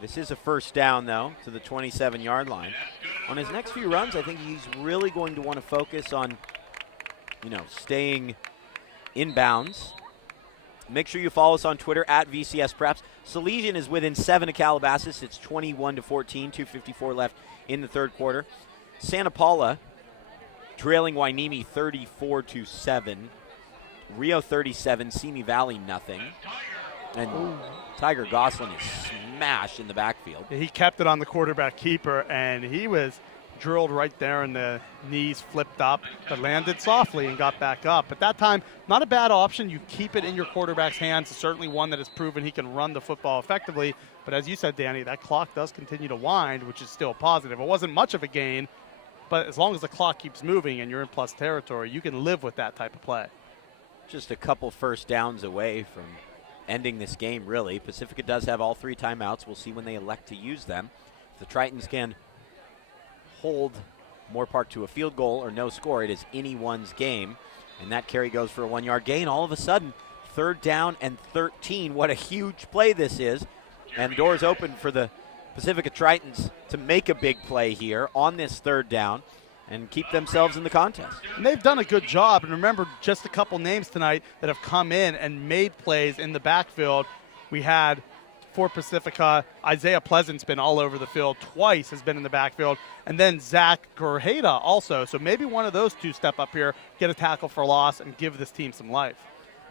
This is a first down, though, to the 27-yard line. On his next few runs, I think he's really going to want to focus on, staying in bounds. Make sure you follow us on Twitter at VCS Preps. Salesian is within 7 of Calabasas. It's 21-14, 2:54 left in the third quarter. Santa Paula trailing Wainimi 34-7. Rio 37, Simi Valley nothing. And Tiger Goslin is smashed in the backfield. He kept it on the quarterback keeper, and he was drilled right there, and the knees flipped up, but landed softly and got back up. At that time, not a bad option. You keep it in your quarterback's hands. It's certainly one that has proven he can run the football effectively. But as you said, Danny, that clock does continue to wind, which is still positive. It wasn't much of a gain, but as long as the clock keeps moving and you're in plus territory, you can live with that type of play. Just a couple first downs away from ending this game, really. Pacifica does have all 3 timeouts. We'll see when they elect to use them. If the Tritons can hold Moorpark to a field goal or no score, it is anyone's game. And that carry goes for a 1-yard gain. All of a sudden, 3rd down and 13. What a huge play this is. And doors open for the Pacifica Tritons to make a big play here on this 3rd down and keep themselves in the contest. And they've done a good job. And remember, just a couple names tonight that have come in and made plays in the backfield. We had, for Pacifica, Isaiah Pleasant's been all over the field. Twice has been in the backfield. And then Zach Gurheda also. So maybe one of those 2 step up here, get a tackle for loss, and give this team some life.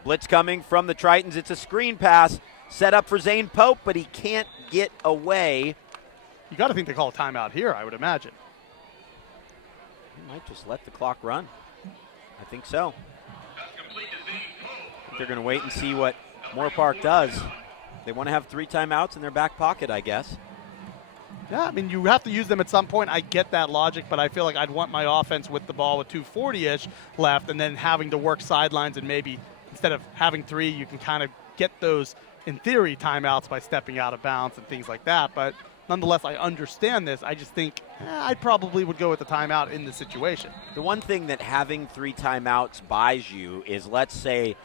Blitz coming from the Tritons. It's a screen pass set up for Zane Pope, but he can't get away. You got to think they call a timeout here, I would imagine. Might just let the clock run. I think so. They're going to wait and see what Moorpark does. They want to have 3 timeouts in their back pocket, I guess. Yeah, I mean, you have to use them at some point. I get that logic, but I feel like I'd want my offense with the ball with 2:40-ish left and then having to work sidelines, and maybe instead of having 3, you can kind of get those, in theory, timeouts by stepping out of bounds and things like that. But nonetheless, I understand this. I just think I probably would go with the timeout in this situation. The one thing that having 3 timeouts buys you is, let's say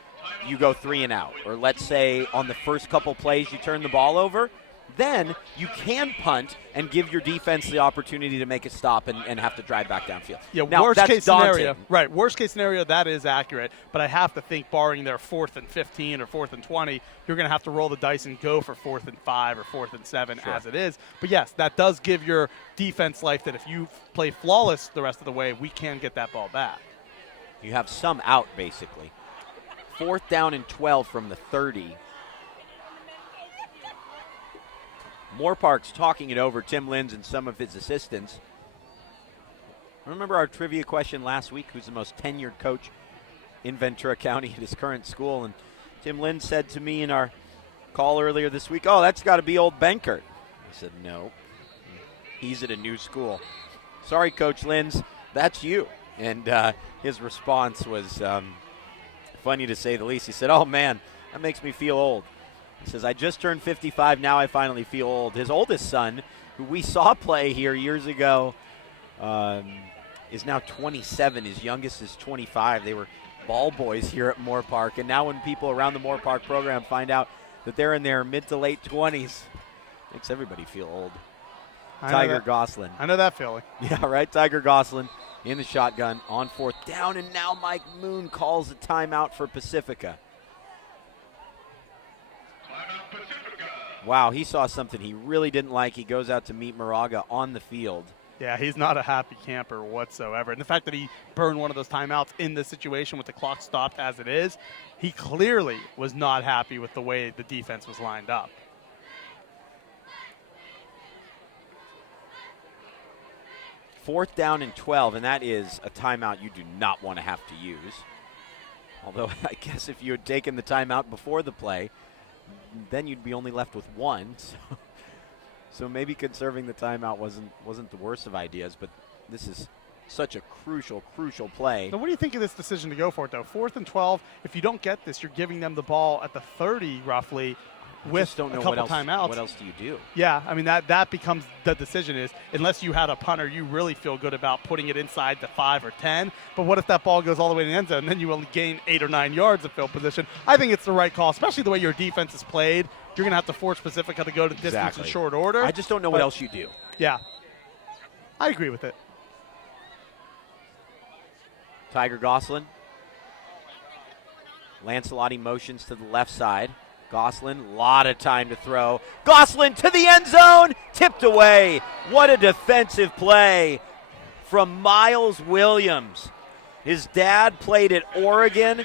you go 3 and out, or let's say on the first couple plays you turn the ball over, then you can punt and give your defense the opportunity to make a stop and have to drive back downfield. Yeah, now, worst that's case daunting. scenario. Right, worst case scenario, that is accurate. But I have to think, barring their 4th and 15 or 4th and 20, you're going to have to roll the dice and go for 4th and 5 or 4th and 7 as it is. But yes, that does give your defense life that if you play flawless the rest of the way, we can get that ball back. You have some out, basically. 4th down and 12 from the 30. Moorpark's talking it over, Tim Lins and some of his assistants. Remember our trivia question last week, who's the most tenured coach in Ventura County at his current school? And Tim Lins said to me in our call earlier this week, oh, that's got to be old Benkert. I said, no, he's at a new school. Sorry, Coach Lins, that's you. And his response was funny to say the least. He said, oh, man, that makes me feel old. He says, I just turned 55, now I finally feel old. His oldest son, who we saw play here years ago, is now 27. His youngest is 25. They were ball boys here at Moorpark. And now when people around the Moorpark program find out that they're in their mid to late 20s, makes everybody feel old. Tiger Goslin. I know that feeling. Yeah, right? Tiger Goslin in the shotgun on 4th down. And now Mike Moon calls a timeout for Pacifica. Wow, he saw something he really didn't like. He goes out to meet Moraga on the field. Yeah, he's not a happy camper whatsoever. And the fact that he burned one of those timeouts in this situation with the clock stopped as it is, he clearly was not happy with the way the defense was lined up. Fourth down and 12, and that is a timeout you do not want to have to use. Although I guess if you had taken the timeout before the play, then you'd be only left with one. So maybe conserving the timeout wasn't the worst of ideas, but this is such a crucial play. So what do you think of this decision to go for it, though? 4th and 12, if you don't get this, you're giving them the ball at the 30 roughly with a couple timeouts. What else do you do? Yeah, I mean, that becomes the decision is, unless you had a punter, you really feel good about putting it inside the 5 or 10. But what if that ball goes all the way to the end zone, and then you only gain 8 or 9 yards of field position? I think it's the right call, especially the way your defense is played. You're going to have to force Pacifica to go to distance in short order. I just don't know what else you do. Yeah, I agree with it. Tiger Gosselin. Lancelotti motions to the left side. Gosselin, lot of time to throw. Gosselin to the end zone, tipped away. What a defensive play from Miles Williams. His dad played at Oregon,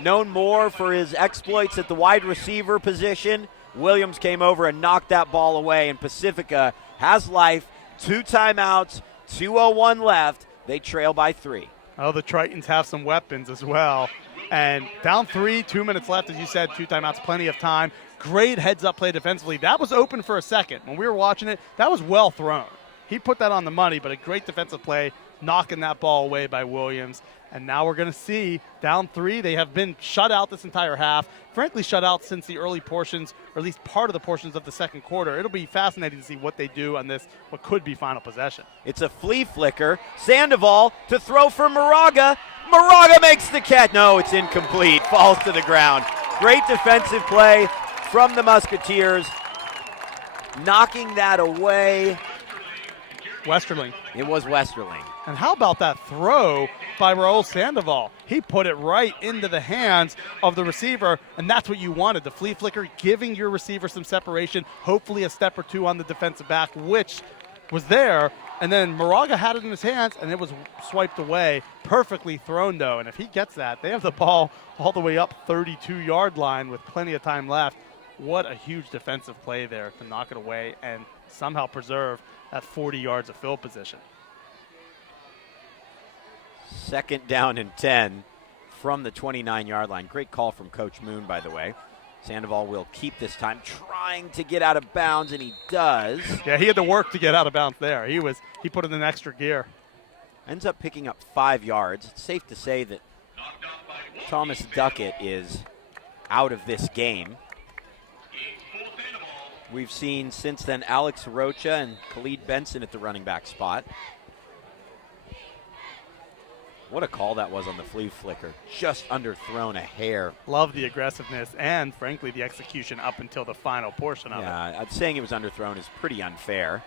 known more for his exploits at the wide receiver position. Williams came over and knocked that ball away, and Pacifica has life. 2 timeouts, 2:01 left. They trail by 3. Oh, the Tritons have some weapons as well. And down 3, 2 minutes left, as you said, 2 timeouts, plenty of time. Great heads-up play defensively. That was open for a second. When we were watching it, that was well thrown. He put that on the money, but a great defensive play, knocking that ball away by Williams. And now we're going to see, down 3, they have been shut out this entire half. Frankly, shut out since the early portions, or at least part of the portions of the second quarter. It'll be fascinating to see what they do on this, what could be final possession. It's a flea flicker. Sandoval to throw for Moraga. Moraga makes the catch. No, it's incomplete. Falls to the ground. Great defensive play from the Musketeers. Knocking that away. Westerling. It was Westerling. And how about that throw by Raul Sandoval? He put it right into the hands of the receiver, and that's what you wanted. The flea flicker, giving your receiver some separation, hopefully a step or two on the defensive back, which was there. And then Moraga had it in his hands, and it was swiped away. Perfectly thrown, though. And if he gets that, they have the ball all the way up 32-yard line with plenty of time left. What a huge defensive play there to knock it away and somehow preserve that 40 yards of field position. 2nd down and 10 from the 29-yard line. Great call from Coach Moon, by the way. Sandoval will keep this time, trying to get out of bounds, and he does. Yeah, he had to work to get out of bounds there. He put it in extra gear. Ends up picking up 5 yards. It's safe to say that Thomas Duckett is out of this game. We've seen since then Alex Rocha and Khalid Benson at the running back spot. What a call that was on the flea flicker. Just underthrown a hair. Love the aggressiveness and, frankly, the execution up until the final portion of it. Yeah, saying it was underthrown is pretty unfair.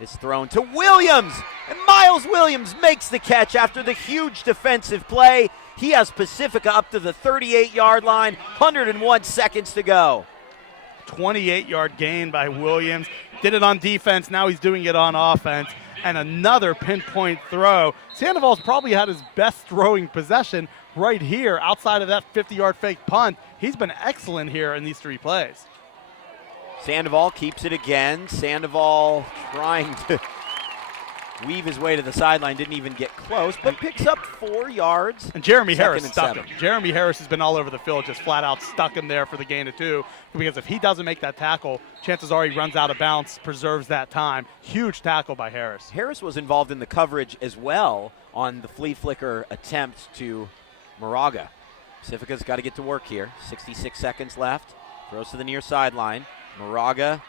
It's thrown to Williams, and Miles Williams makes the catch after the huge defensive play. He has Pacifica up to the 38-yard line, 101 seconds to go. 28-yard gain by Williams. Did it on defense, now he's doing it on offense. And another pinpoint throw. Sandoval's probably had his best throwing possession right here outside of that 50-yard fake punt. He's been excellent here in these 3 plays. Sandoval keeps it again. Sandoval trying to weave his way to the sideline. Didn't even get close, but picks up 4 yards. And Jeremy Harris stuck him. Jeremy Harris has been all over the field, just flat out stuck him there for the gain of 2. Because if he doesn't make that tackle, chances are he runs out of bounds, preserves that time. Huge tackle by Harris. Harris was involved in the coverage as well on the flea flicker attempt to Moraga. Pacifica's got to get to work here. 66 seconds left. Throws to the near sideline. Moraga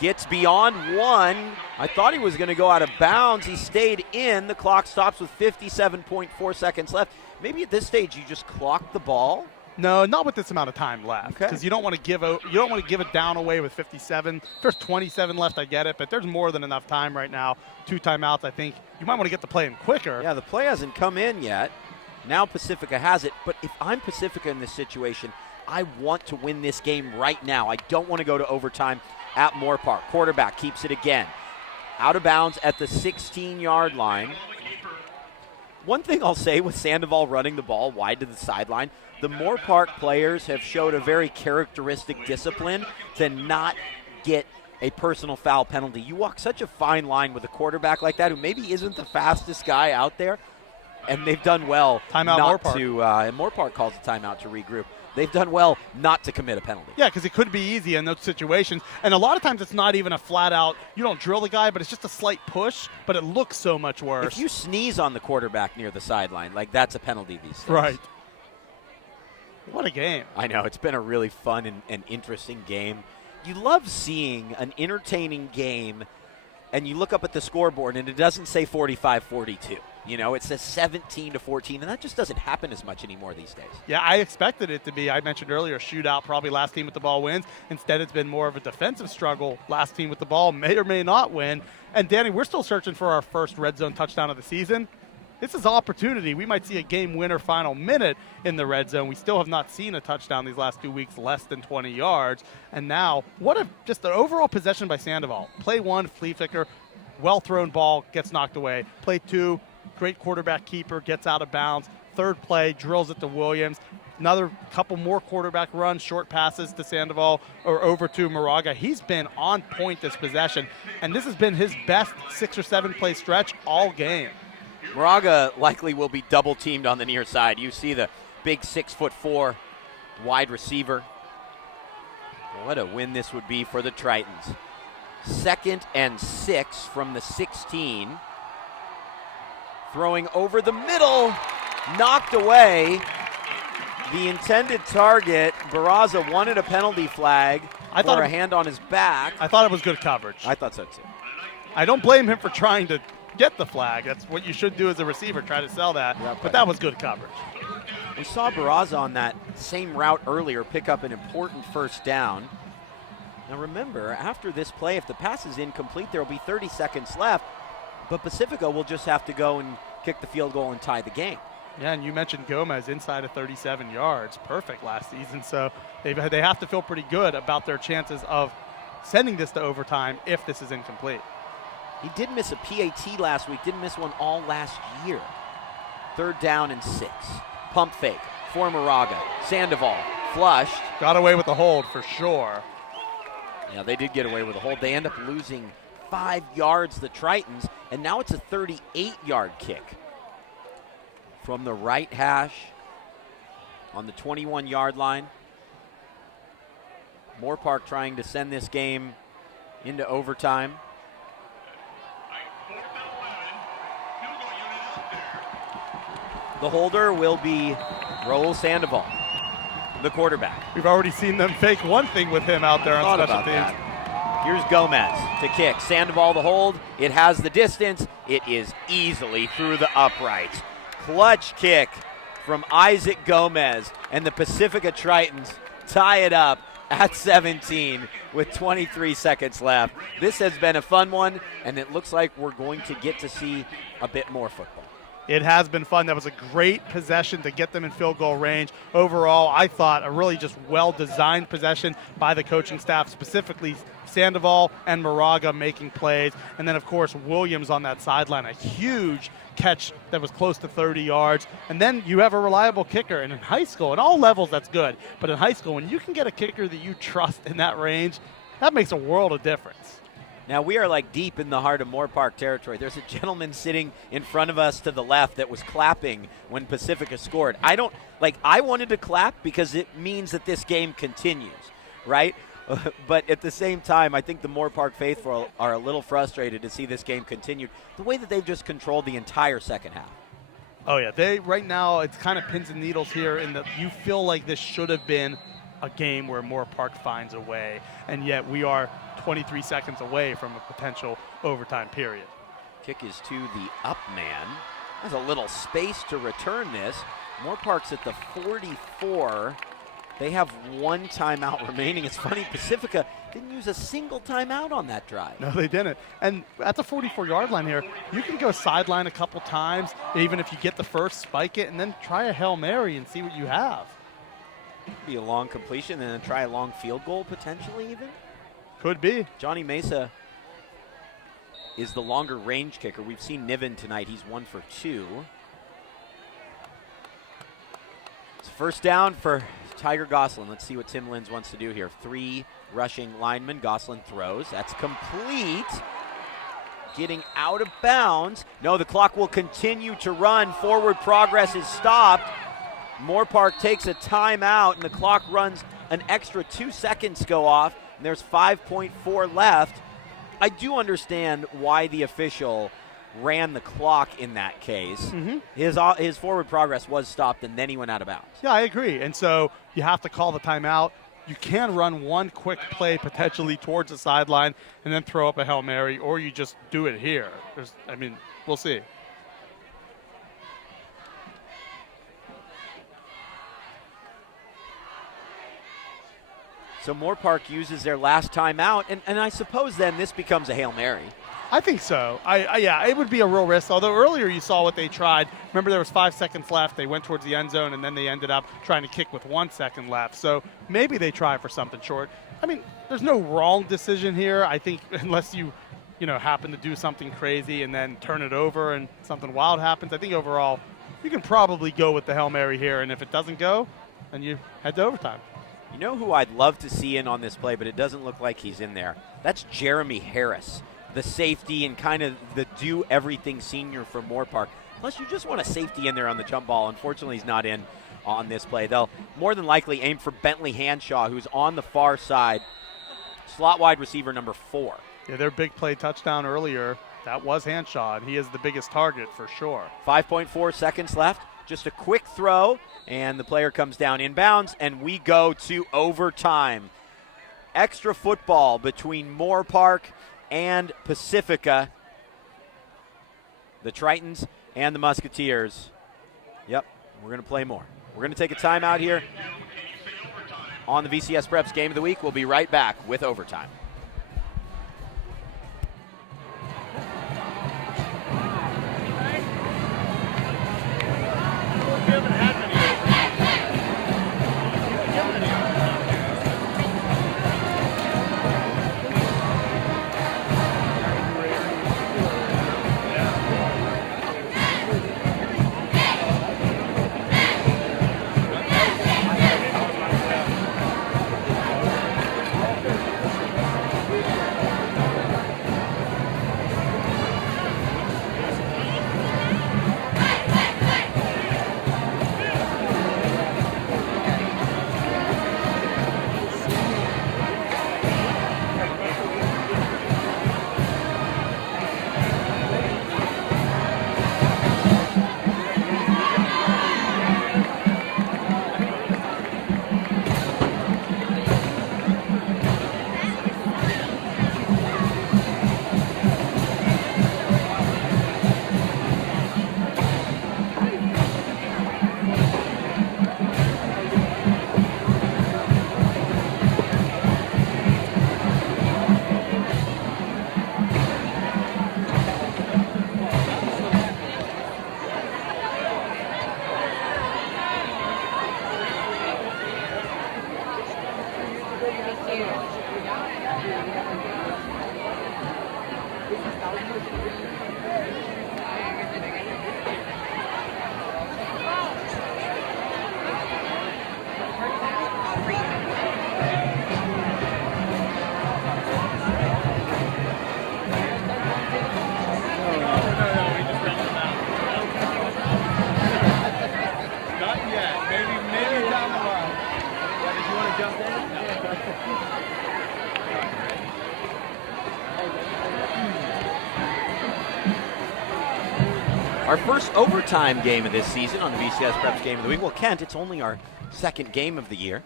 gets beyond 1. I thought he was going to go out of bounds. He stayed in. The clock stops with 57.4 seconds left. Maybe at this stage you just clock the ball. No, not with this amount of time left. Okay. Because you don't want to give it down away with 57. If there's 27 left, I get it, but there's more than enough time right now. 2 timeouts, I think. You might want to get the play in quicker. Yeah, the play hasn't come in yet. Now Pacifica has it, but if I'm Pacifica in this situation, I want to win this game right now. I don't want to go to overtime at Moorpark. Quarterback keeps it again. Out of bounds at the 16-yard line. One thing I'll say with Sandoval running the ball wide to the sideline, the Moorpark players have showed a very characteristic discipline to not get a personal foul penalty. You walk such a fine line with a quarterback like that who maybe isn't the fastest guy out there, and they've done well Timeout not Moorpark. to and Moorpark calls a timeout to regroup. They've done well not to commit a penalty. Yeah, because it could be easy in those situations. And a lot of times it's not even a flat out, you don't drill the guy, but it's just a slight push, but it looks so much worse. If you sneeze on the quarterback near the sideline, like that's a penalty these days. Right. What a game. I know. It's been a really fun and interesting game. You love seeing an entertaining game, and you look up at the scoreboard, and it doesn't say 45-42. You know, it says 17-14, and that just doesn't happen as much anymore these days. Yeah, I expected it to be, I mentioned earlier, shootout, probably last team with the ball wins. Instead, it's been more of a defensive struggle. Last team with the ball may or may not win. And, Danny, we're still searching for our first red zone touchdown of the season. This is opportunity. We might see a game winner final minute in the red zone. We still have not seen a touchdown these last 2 weeks, less than 20 yards. And now, just an overall possession by Sandoval. Play one, flea flicker, well-thrown ball, gets knocked away. Play two, great quarterback keeper, gets out of bounds. Third play, drills it to Williams. Another couple more quarterback runs, short passes to Sandoval or over to Moraga. He's been on point this possession, and this has been his best 6 or 7 play stretch all game. Moraga likely will be double teamed on the near side. You see the big 6'4" wide receiver. What a win this would be for the Tritons. 2nd and 6 from the 16. Throwing over the middle, knocked away. The intended target, Barraza wanted a penalty flag for a hand on his back. I thought it was good coverage. I thought so too. I don't blame him for trying to get the flag. That's what you should do as a receiver, try to sell that. But that was good coverage. We saw Barraza on that same route earlier pick up an important first down. Now remember, after this play, if the pass is incomplete, there will be 30 seconds left. But Pacifica will just have to go and kick the field goal and tie the game. Yeah, and you mentioned Gomez inside of 37 yards. Perfect last season. So they have to feel pretty good about their chances of sending this to overtime if this is incomplete. He did miss a PAT last week, didn't miss one all last year. 3rd down and 6. Pump fake for Moraga. Sandoval flushed. Got away with the hold for sure. Yeah, they did get away with a hold. They end up losing 5 yards, the Tritons, and now it's a 38-yard kick from the right hash on the 21-yard line. Moorpark trying to send this game into overtime. The holder will be Raul Sandoval, the quarterback. We've already seen them fake one thing with him out there on special teams. Here's Gomez to kick. Sandoval the hold. It has the distance. It is easily through the uprights. Clutch kick from Isaac Gomez, and the Pacifica Tritons tie it up at 17 with 23 seconds left. This has been a fun one, and it looks like we're going to get to see a bit more football. It has been fun. That was a great possession to get them in field goal range. Overall, I thought a really just well-designed possession by the coaching staff, specifically Sandoval and Moraga making plays. And then, of course, Williams on that sideline, a huge catch that was close to 30 yards. And then you have a reliable kicker. And in high school, in all levels, that's good. But in high school, when you can get a kicker that you trust in that range, that makes a world of difference. Now, we are like deep in the heart of Moorpark territory. There's a gentleman sitting in front of us to the left that was clapping when Pacifica scored. I wanted to clap because it means that this game continues, right? But at the same time, I think the Moorpark faithful are a little frustrated to see this game continued the way that they've just controlled the entire second half. Oh, yeah. Right now, it's kind of pins and needles here in that you feel like this should have been a game where Moorpark finds a way, and yet we are 23 seconds away from a potential overtime period. Kick is to the up man. Has a little space to return this. Moorpark's at the 44. They have 1 timeout remaining. It's funny, Pacifica didn't use a single timeout on that drive. No, they didn't. And at the 44-yard line here, you can go sideline a couple times, even if you get the first, spike it, and then try a Hail Mary and see what you have. Be a long completion and then try a long field goal potentially even. Could be. Johnny Mesa is the longer range kicker. We've seen Niven tonight. He's 1 for 2. It's first down for Tiger Gosselin. Let's see what Tim Lins wants to do here. 3 rushing linemen. Gosselin throws. That's complete. Getting out of bounds. No, the clock will continue to run. Forward progress is stopped. Moorpark takes a timeout, and the clock runs an extra 2 seconds go off, and there's 5.4 left. I do understand why the official ran the clock in that case. His forward progress was stopped, and then he went out of bounds. Yeah, I agree. And so you have to call the timeout. You can run one quick play potentially towards the sideline and then throw up a Hail Mary, or you just do it here. We'll see. So Moorpark uses their last timeout, and I suppose then this becomes a Hail Mary. I think so. Yeah, it would be a real risk. Although earlier you saw what they tried. Remember, there was 5 seconds left. They went towards the end zone, and then they ended up trying to kick with 1 second left. So maybe they try for something short. I mean, there's no wrong decision here. I think unless you happen to do something crazy and then turn it over and something wild happens. I think overall you can probably go with the Hail Mary here. And if it doesn't go, then you head to overtime. You know who I'd love to see in on this play, but it doesn't look like he's in there? That's Jeremy Harris, the safety and kind of the do-everything senior for Moorpark. Plus, you just want a safety in there on the jump ball. Unfortunately, he's not in on this play. They'll more than likely aim for Bentley Hanshaw, who's on the far side, slot wide receiver number 4. Yeah, their big play touchdown earlier, that was Hanshaw, and he is the biggest target for sure. 5.4 seconds left. Just a quick throw, and the player comes down inbounds, and we go to overtime. Extra football between Moorpark and Pacifica. The Tritons and the Musketeers. Yep, we're going to play more. We're going to take a timeout here on the VCS Preps Game of the Week. We'll be right back with overtime. Our first overtime game of this season on the VCS Preps Game of the Week. Well, Kent, it's only our second game of the year.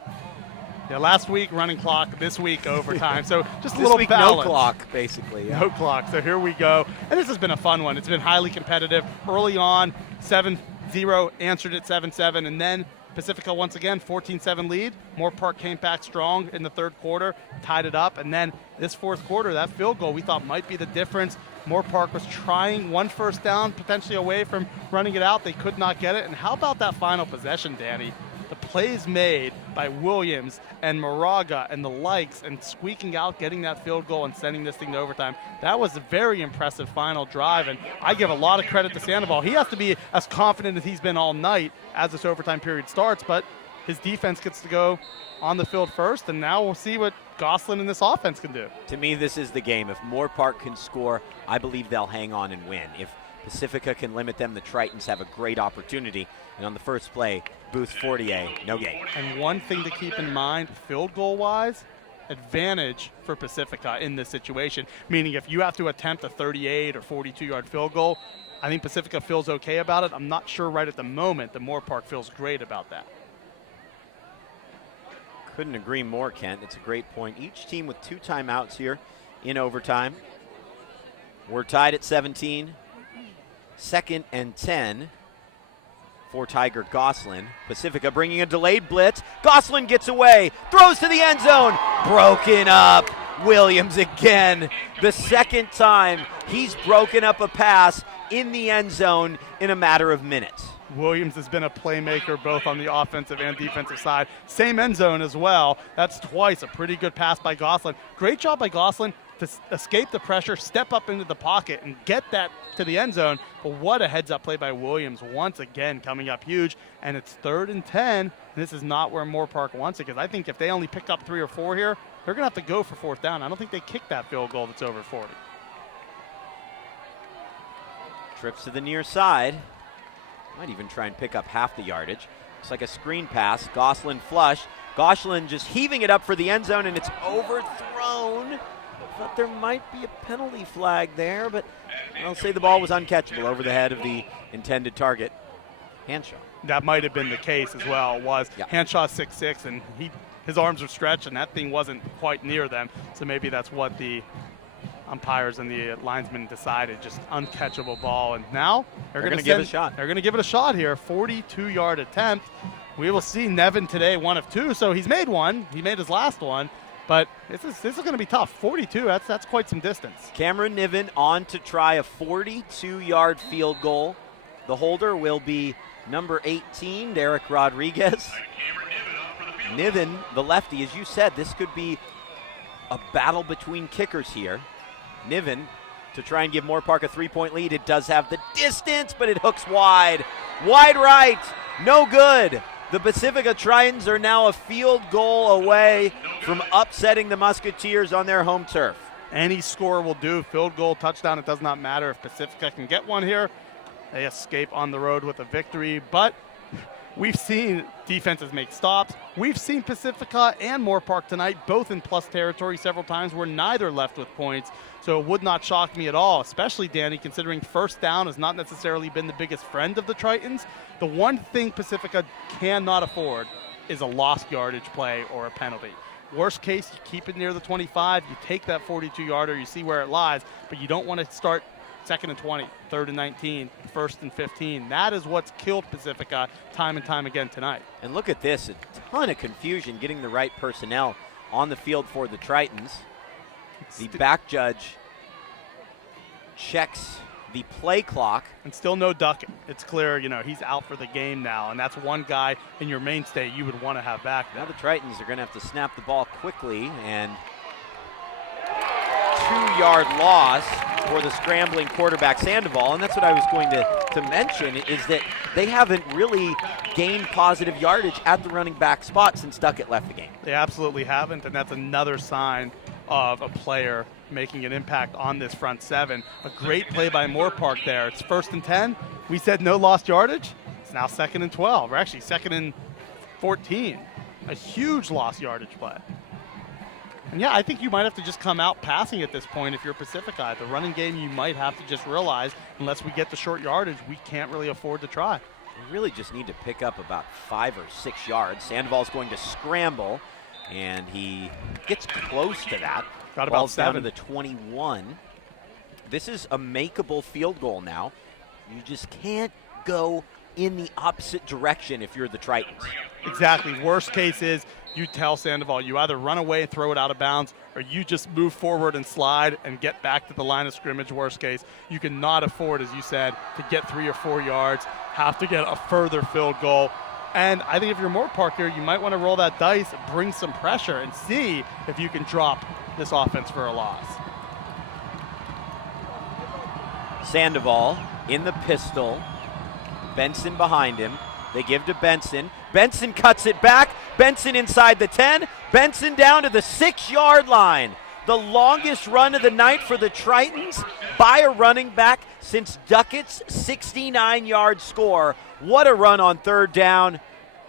Yeah, last week running clock, this week overtime. So just a this little week, balance. no clock, basically. Yeah. No clock. So here we go. And this has been a fun one. It's been highly competitive. Early on, 7-0, answered it 7-7, and then Pacifica once again, 14-7 lead. Moorpark came back strong in the third quarter, tied it up, and then this fourth quarter, that field goal we thought might be the difference. Moorpark was trying one first down, potentially away from running it out. They could not get it. And how about that final possession, Danny? The plays made by Williams and Moraga and the likes and squeaking out, getting that field goal and sending this thing to overtime. That was a very impressive final drive, and I give a lot of credit to Sandoval. He has to be as confident as he's been all night as this overtime period starts, but his defense gets to go on the field first, and now we'll see what Gosselin and this offense can do. To me, this is the game. If Moorpark can score, I believe they'll hang on and win. If Pacifica can limit them, the Tritons have a great opportunity. And on the first play, Booth Fortier, no gain. And one thing to keep in mind, field goal-wise, advantage for Pacifica in this situation, meaning if you have to attempt a 38 or 42-yard field goal, I think Pacifica feels okay about it. I'm not sure right at the moment that Moorpark feels great about that. Couldn't agree more, Kent. It's a great point. Each team with 2 timeouts here in overtime. We're tied at 17. 2nd and 10 for Tiger Gosselin. Pacifica bringing a delayed blitz. Gosselin gets away, throws to the end zone. Broken up. Williams again. The second time he's broken up a pass in the end zone in a matter of minutes. Williams has been a playmaker both on the offensive and defensive side. Same end zone as well. That's twice a pretty good pass by Gosselin. Great job by Gosselin to escape the pressure, step up into the pocket, and get that to the end zone. But what a heads-up play by Williams once again coming up huge. And it's 3rd and 10. And this is not where Moorpark wants it, because I think if they only pick up 3 or 4 here, they're going to have to go for 4th down. I don't think they kick that field goal that's over 40. Trips to the near side. Might even try and pick up half the yardage. It's like a screen pass. Gosselin flush. Gosselin just heaving it up for the end zone, and it's overthrown. Thought there might be a penalty flag there, but I'll say the ball was uncatchable over the head of the intended target, Hanshaw. That might have been the case as well. It was. Yeah. Hanshaw 6'6", and his arms were stretched, and that thing wasn't quite near them. So maybe that's what the umpires and the linesmen decided, just uncatchable ball. And now they're going to give it a shot. They're going to give it a shot here. 42-yard attempt. We will see Nevin today 1 of 2, so he's made one. He made his last one. But this is going to be tough. 42, that's quite some distance. Cameron Niven on to try a 42-yard field goal. The holder will be number 18, Derek Rodriguez. Niven, the lefty, as you said, this could be a battle between kickers here. Niven to try and give Moorpark a 3-point lead. It does have the distance, but it hooks wide. Wide right, no good. The Pacifica Tritons are now a field goal away from upsetting the Musketeers on their home turf. Any score will do. Field goal, touchdown, it does not matter. If Pacifica can get one here, they escape on the road with a victory. But we've seen defenses make stops. We've seen Pacifica and Moorpark tonight, both in plus territory several times, where neither left with points. So it would not shock me at all, especially, Danny, considering 1st down has not necessarily been the biggest friend of the Tritons. The one thing Pacifica cannot afford is a lost yardage play or a penalty. Worst case, you keep it near the 25, you take that 42-yarder, you see where it lies, but you don't want to start 2nd and 20, 3rd and 19, 1st and 15. That is what's killed Pacifica time and time again tonight. And look at this, a ton of confusion getting the right personnel on the field for the Tritons. The back judge checks the play clock. And still no ducking. It's clear, he's out for the game now, and that's one guy in your mainstay you would want to have back there. Now the Tritons are going to have to snap the ball quickly, and 2-yard loss for the scrambling quarterback Sandoval. And that's what I was going to mention, is that they haven't really gained positive yardage at the running back spot since Duckett left the game. They absolutely haven't, and that's another sign of a player making an impact on this front seven. A great play by Moorpark there. It's 1st and 10. We said no lost yardage. It's now 2nd and 12, or actually 2nd and 14. A huge lost yardage play. And yeah, I think you might have to just come out passing at this point if you're Pacifica. The running game, you might have to just realize, unless we get the short yardage, we can't really afford to try. We really just need to pick up about 5 or 6 yards. Sandoval's going to scramble, and he gets close to that. Got about Ball's 7. down to the 21. This is a makeable field goal now. You just can't go in the opposite direction if you're the Tritons. Exactly. Worst case is you tell Sandoval you either run away and throw it out of bounds, or you just move forward and slide and get back to the line of scrimmage. Worst case, you cannot afford, as you said, to get 3 or 4 yards, have to get a further field goal. And I think if you're Moorpark here, you might want to roll that dice, bring some pressure, and see if you can drop this offense for a loss. Sandoval in the pistol. Benson behind him. They give to Benson. Benson cuts it back. Benson inside the 10. Benson down to the 6-yard line. The longest run of the night for the Tritons by a running back since Duckett's 69-yard score. What a run on third down.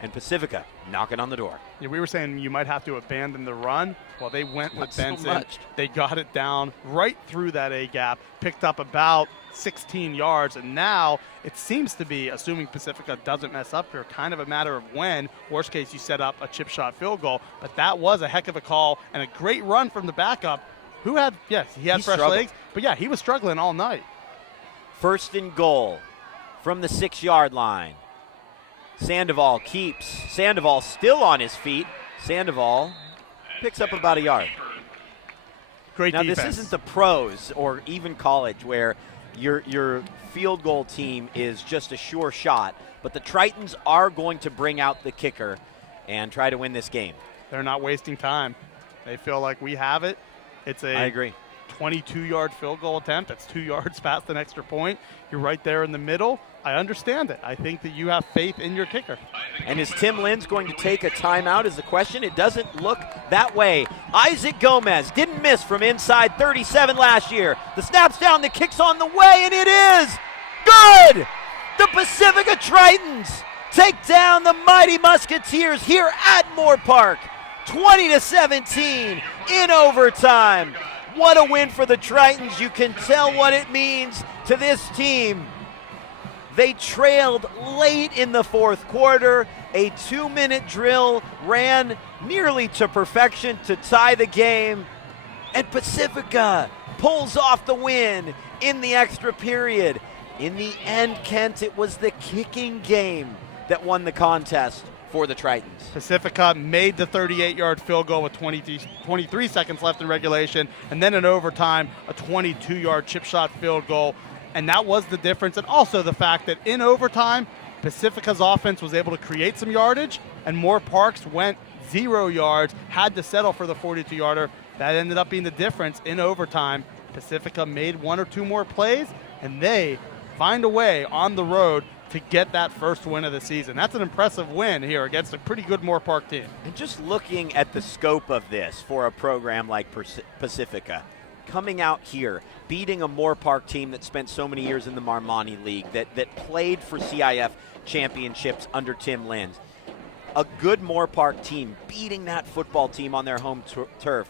And Pacifica knocking on the door. Yeah, we were saying you might have to abandon the run. Well, they went with Benson. They got it down right through that A-gap, picked up about 16 yards, and now it seems to be, assuming Pacifica doesn't mess up here, kind of a matter of when. Worst case, you set up a chip shot field goal, but that was a heck of a call and a great run from the backup, who had, yes, he had fresh legs, but yeah, he was struggling all night. First and goal from the 6-yard line. Sandoval keeps. Sandoval still on his feet. Sandoval picks up about a yard. Great defense. Now, this isn't the pros or even college where your field goal team is just a sure shot, but the Tritons are going to bring out the kicker and try to win this game. They're not wasting time. They feel like we have it. It's a 22-yard field goal attempt. That's 2 yards past an extra point. You're right there in the middle. I understand it. I think that you have faith in your kicker. And is Tim Lynn's going to take a timeout is the question. It doesn't look that way. Isaac Gomez didn't miss from inside 37 last year. The snap's down, the kick's on the way, and it is good! The Pacifica Tritons take down the mighty Musketeers here at Moorpark. 20-17 in overtime. What a win for the Tritons. You can tell what it means to this team. They trailed late in the fourth quarter. A 2-minute drill ran nearly to perfection to tie the game. And Pacifica pulls off the win in the extra period. In the end, Kent, it was the kicking game that won the contest for the Tritons. Pacifica made the 38-yard field goal with 23 seconds left in regulation, and then in overtime, a 22-yard chip shot field goal. And that was the difference. And also the fact that in overtime, Pacifica's offense was able to create some yardage, and Moorpark's went 0 yards, had to settle for the 42-yarder. That ended up being the difference in overtime. Pacifica made 1 or 2 more plays, and they find a way on the road to get that first win of the season. That's an impressive win here against a pretty good Moorpark team. And just looking at the scope of this for a program like Pacifica, coming out here, beating a Moorpark team that spent so many years in the Marmani League, that played for CIF championships under Tim Lynn. A good Moorpark team beating that football team on their home turf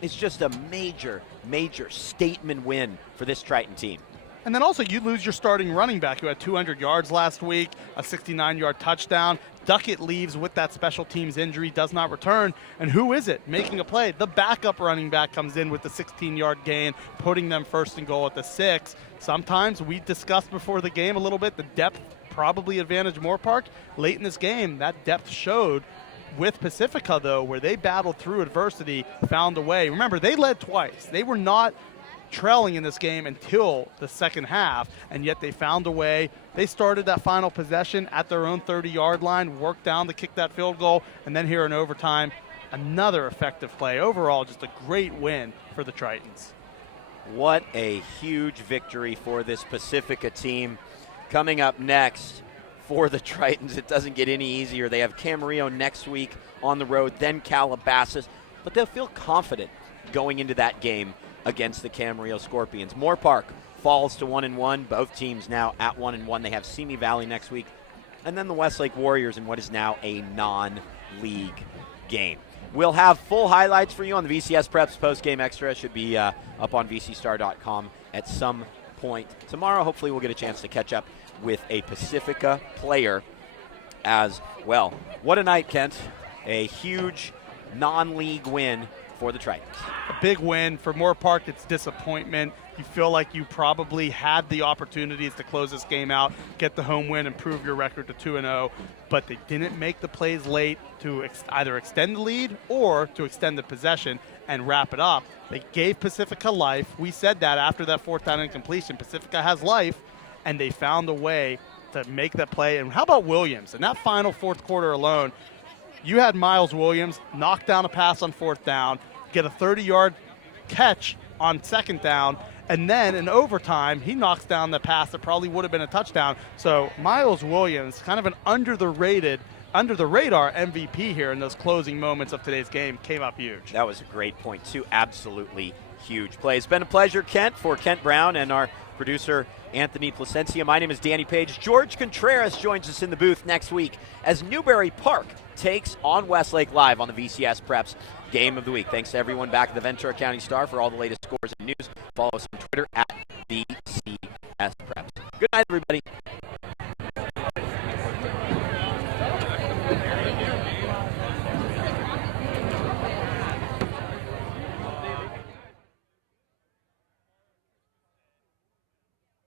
is just a major, major statement win for this Triton team. And then also you lose your starting running back who had 200 yards last week, a 69-yard touchdown. Duckett leaves with that special teams injury, does not return. And who is it making a play? The backup running back comes in with the 16-yard gain, putting them first and goal at the 6. Sometimes we discussed before the game a little bit, the depth probably advantaged Moorpark. Late in this game, that depth showed with Pacifica, though, where they battled through adversity, found a way. Remember, they led twice. They were not trailing in this game until the second half, and yet they found a way. They started that final possession at their own 30-yard line, worked down to kick that field goal, and then here in overtime, another effective play. Overall, just a great win for the Tritons. What a huge victory for this Pacifica team. Coming up next for the Tritons, it doesn't get any easier. They have Camarillo next week on the road, then Calabasas, but they'll feel confident going into that game against the Camarillo Scorpions. Moorpark falls to 1-1. Both teams now at 1-1. They have Simi Valley next week, and then the Westlake Warriors in what is now a non-league game. We'll have full highlights for you on the VCS Preps post-game extra. Should be up on vcstar.com at some point tomorrow. Hopefully we'll get a chance to catch up with a Pacifica player as well. What a night, Kent. A huge non-league win for the Tritons. A big win. For Moorpark, it's disappointment. You feel like you probably had the opportunities to close this game out, get the home win, improve your record to 2-0, but they didn't make the plays late to either extend the lead or to extend the possession and wrap it up. They gave Pacifica life. We said that after that fourth down incompletion. Pacifica has life, and they found a way to make that play. And how about Williams? In that final fourth quarter alone, you had Miles Williams knock down a pass on fourth down, get a 30-yard catch on second down, and then in overtime, he knocks down the pass that probably would have been a touchdown. So Miles Williams, kind of an under the radar MVP here in those closing moments of today's game, came up huge. That was a great point, too. Absolutely huge play. It's been a pleasure, Kent, for Kent Brown and our producer, Anthony Placencia. My name is Danny Page. George Contreras joins us in the booth next week as Newberry Park takes on Westlake live on the VCS Preps Game of the Week. Thanks to everyone back at the Ventura County Star for all the latest scores and news. Follow us on Twitter at VCS Preps. Good night, everybody.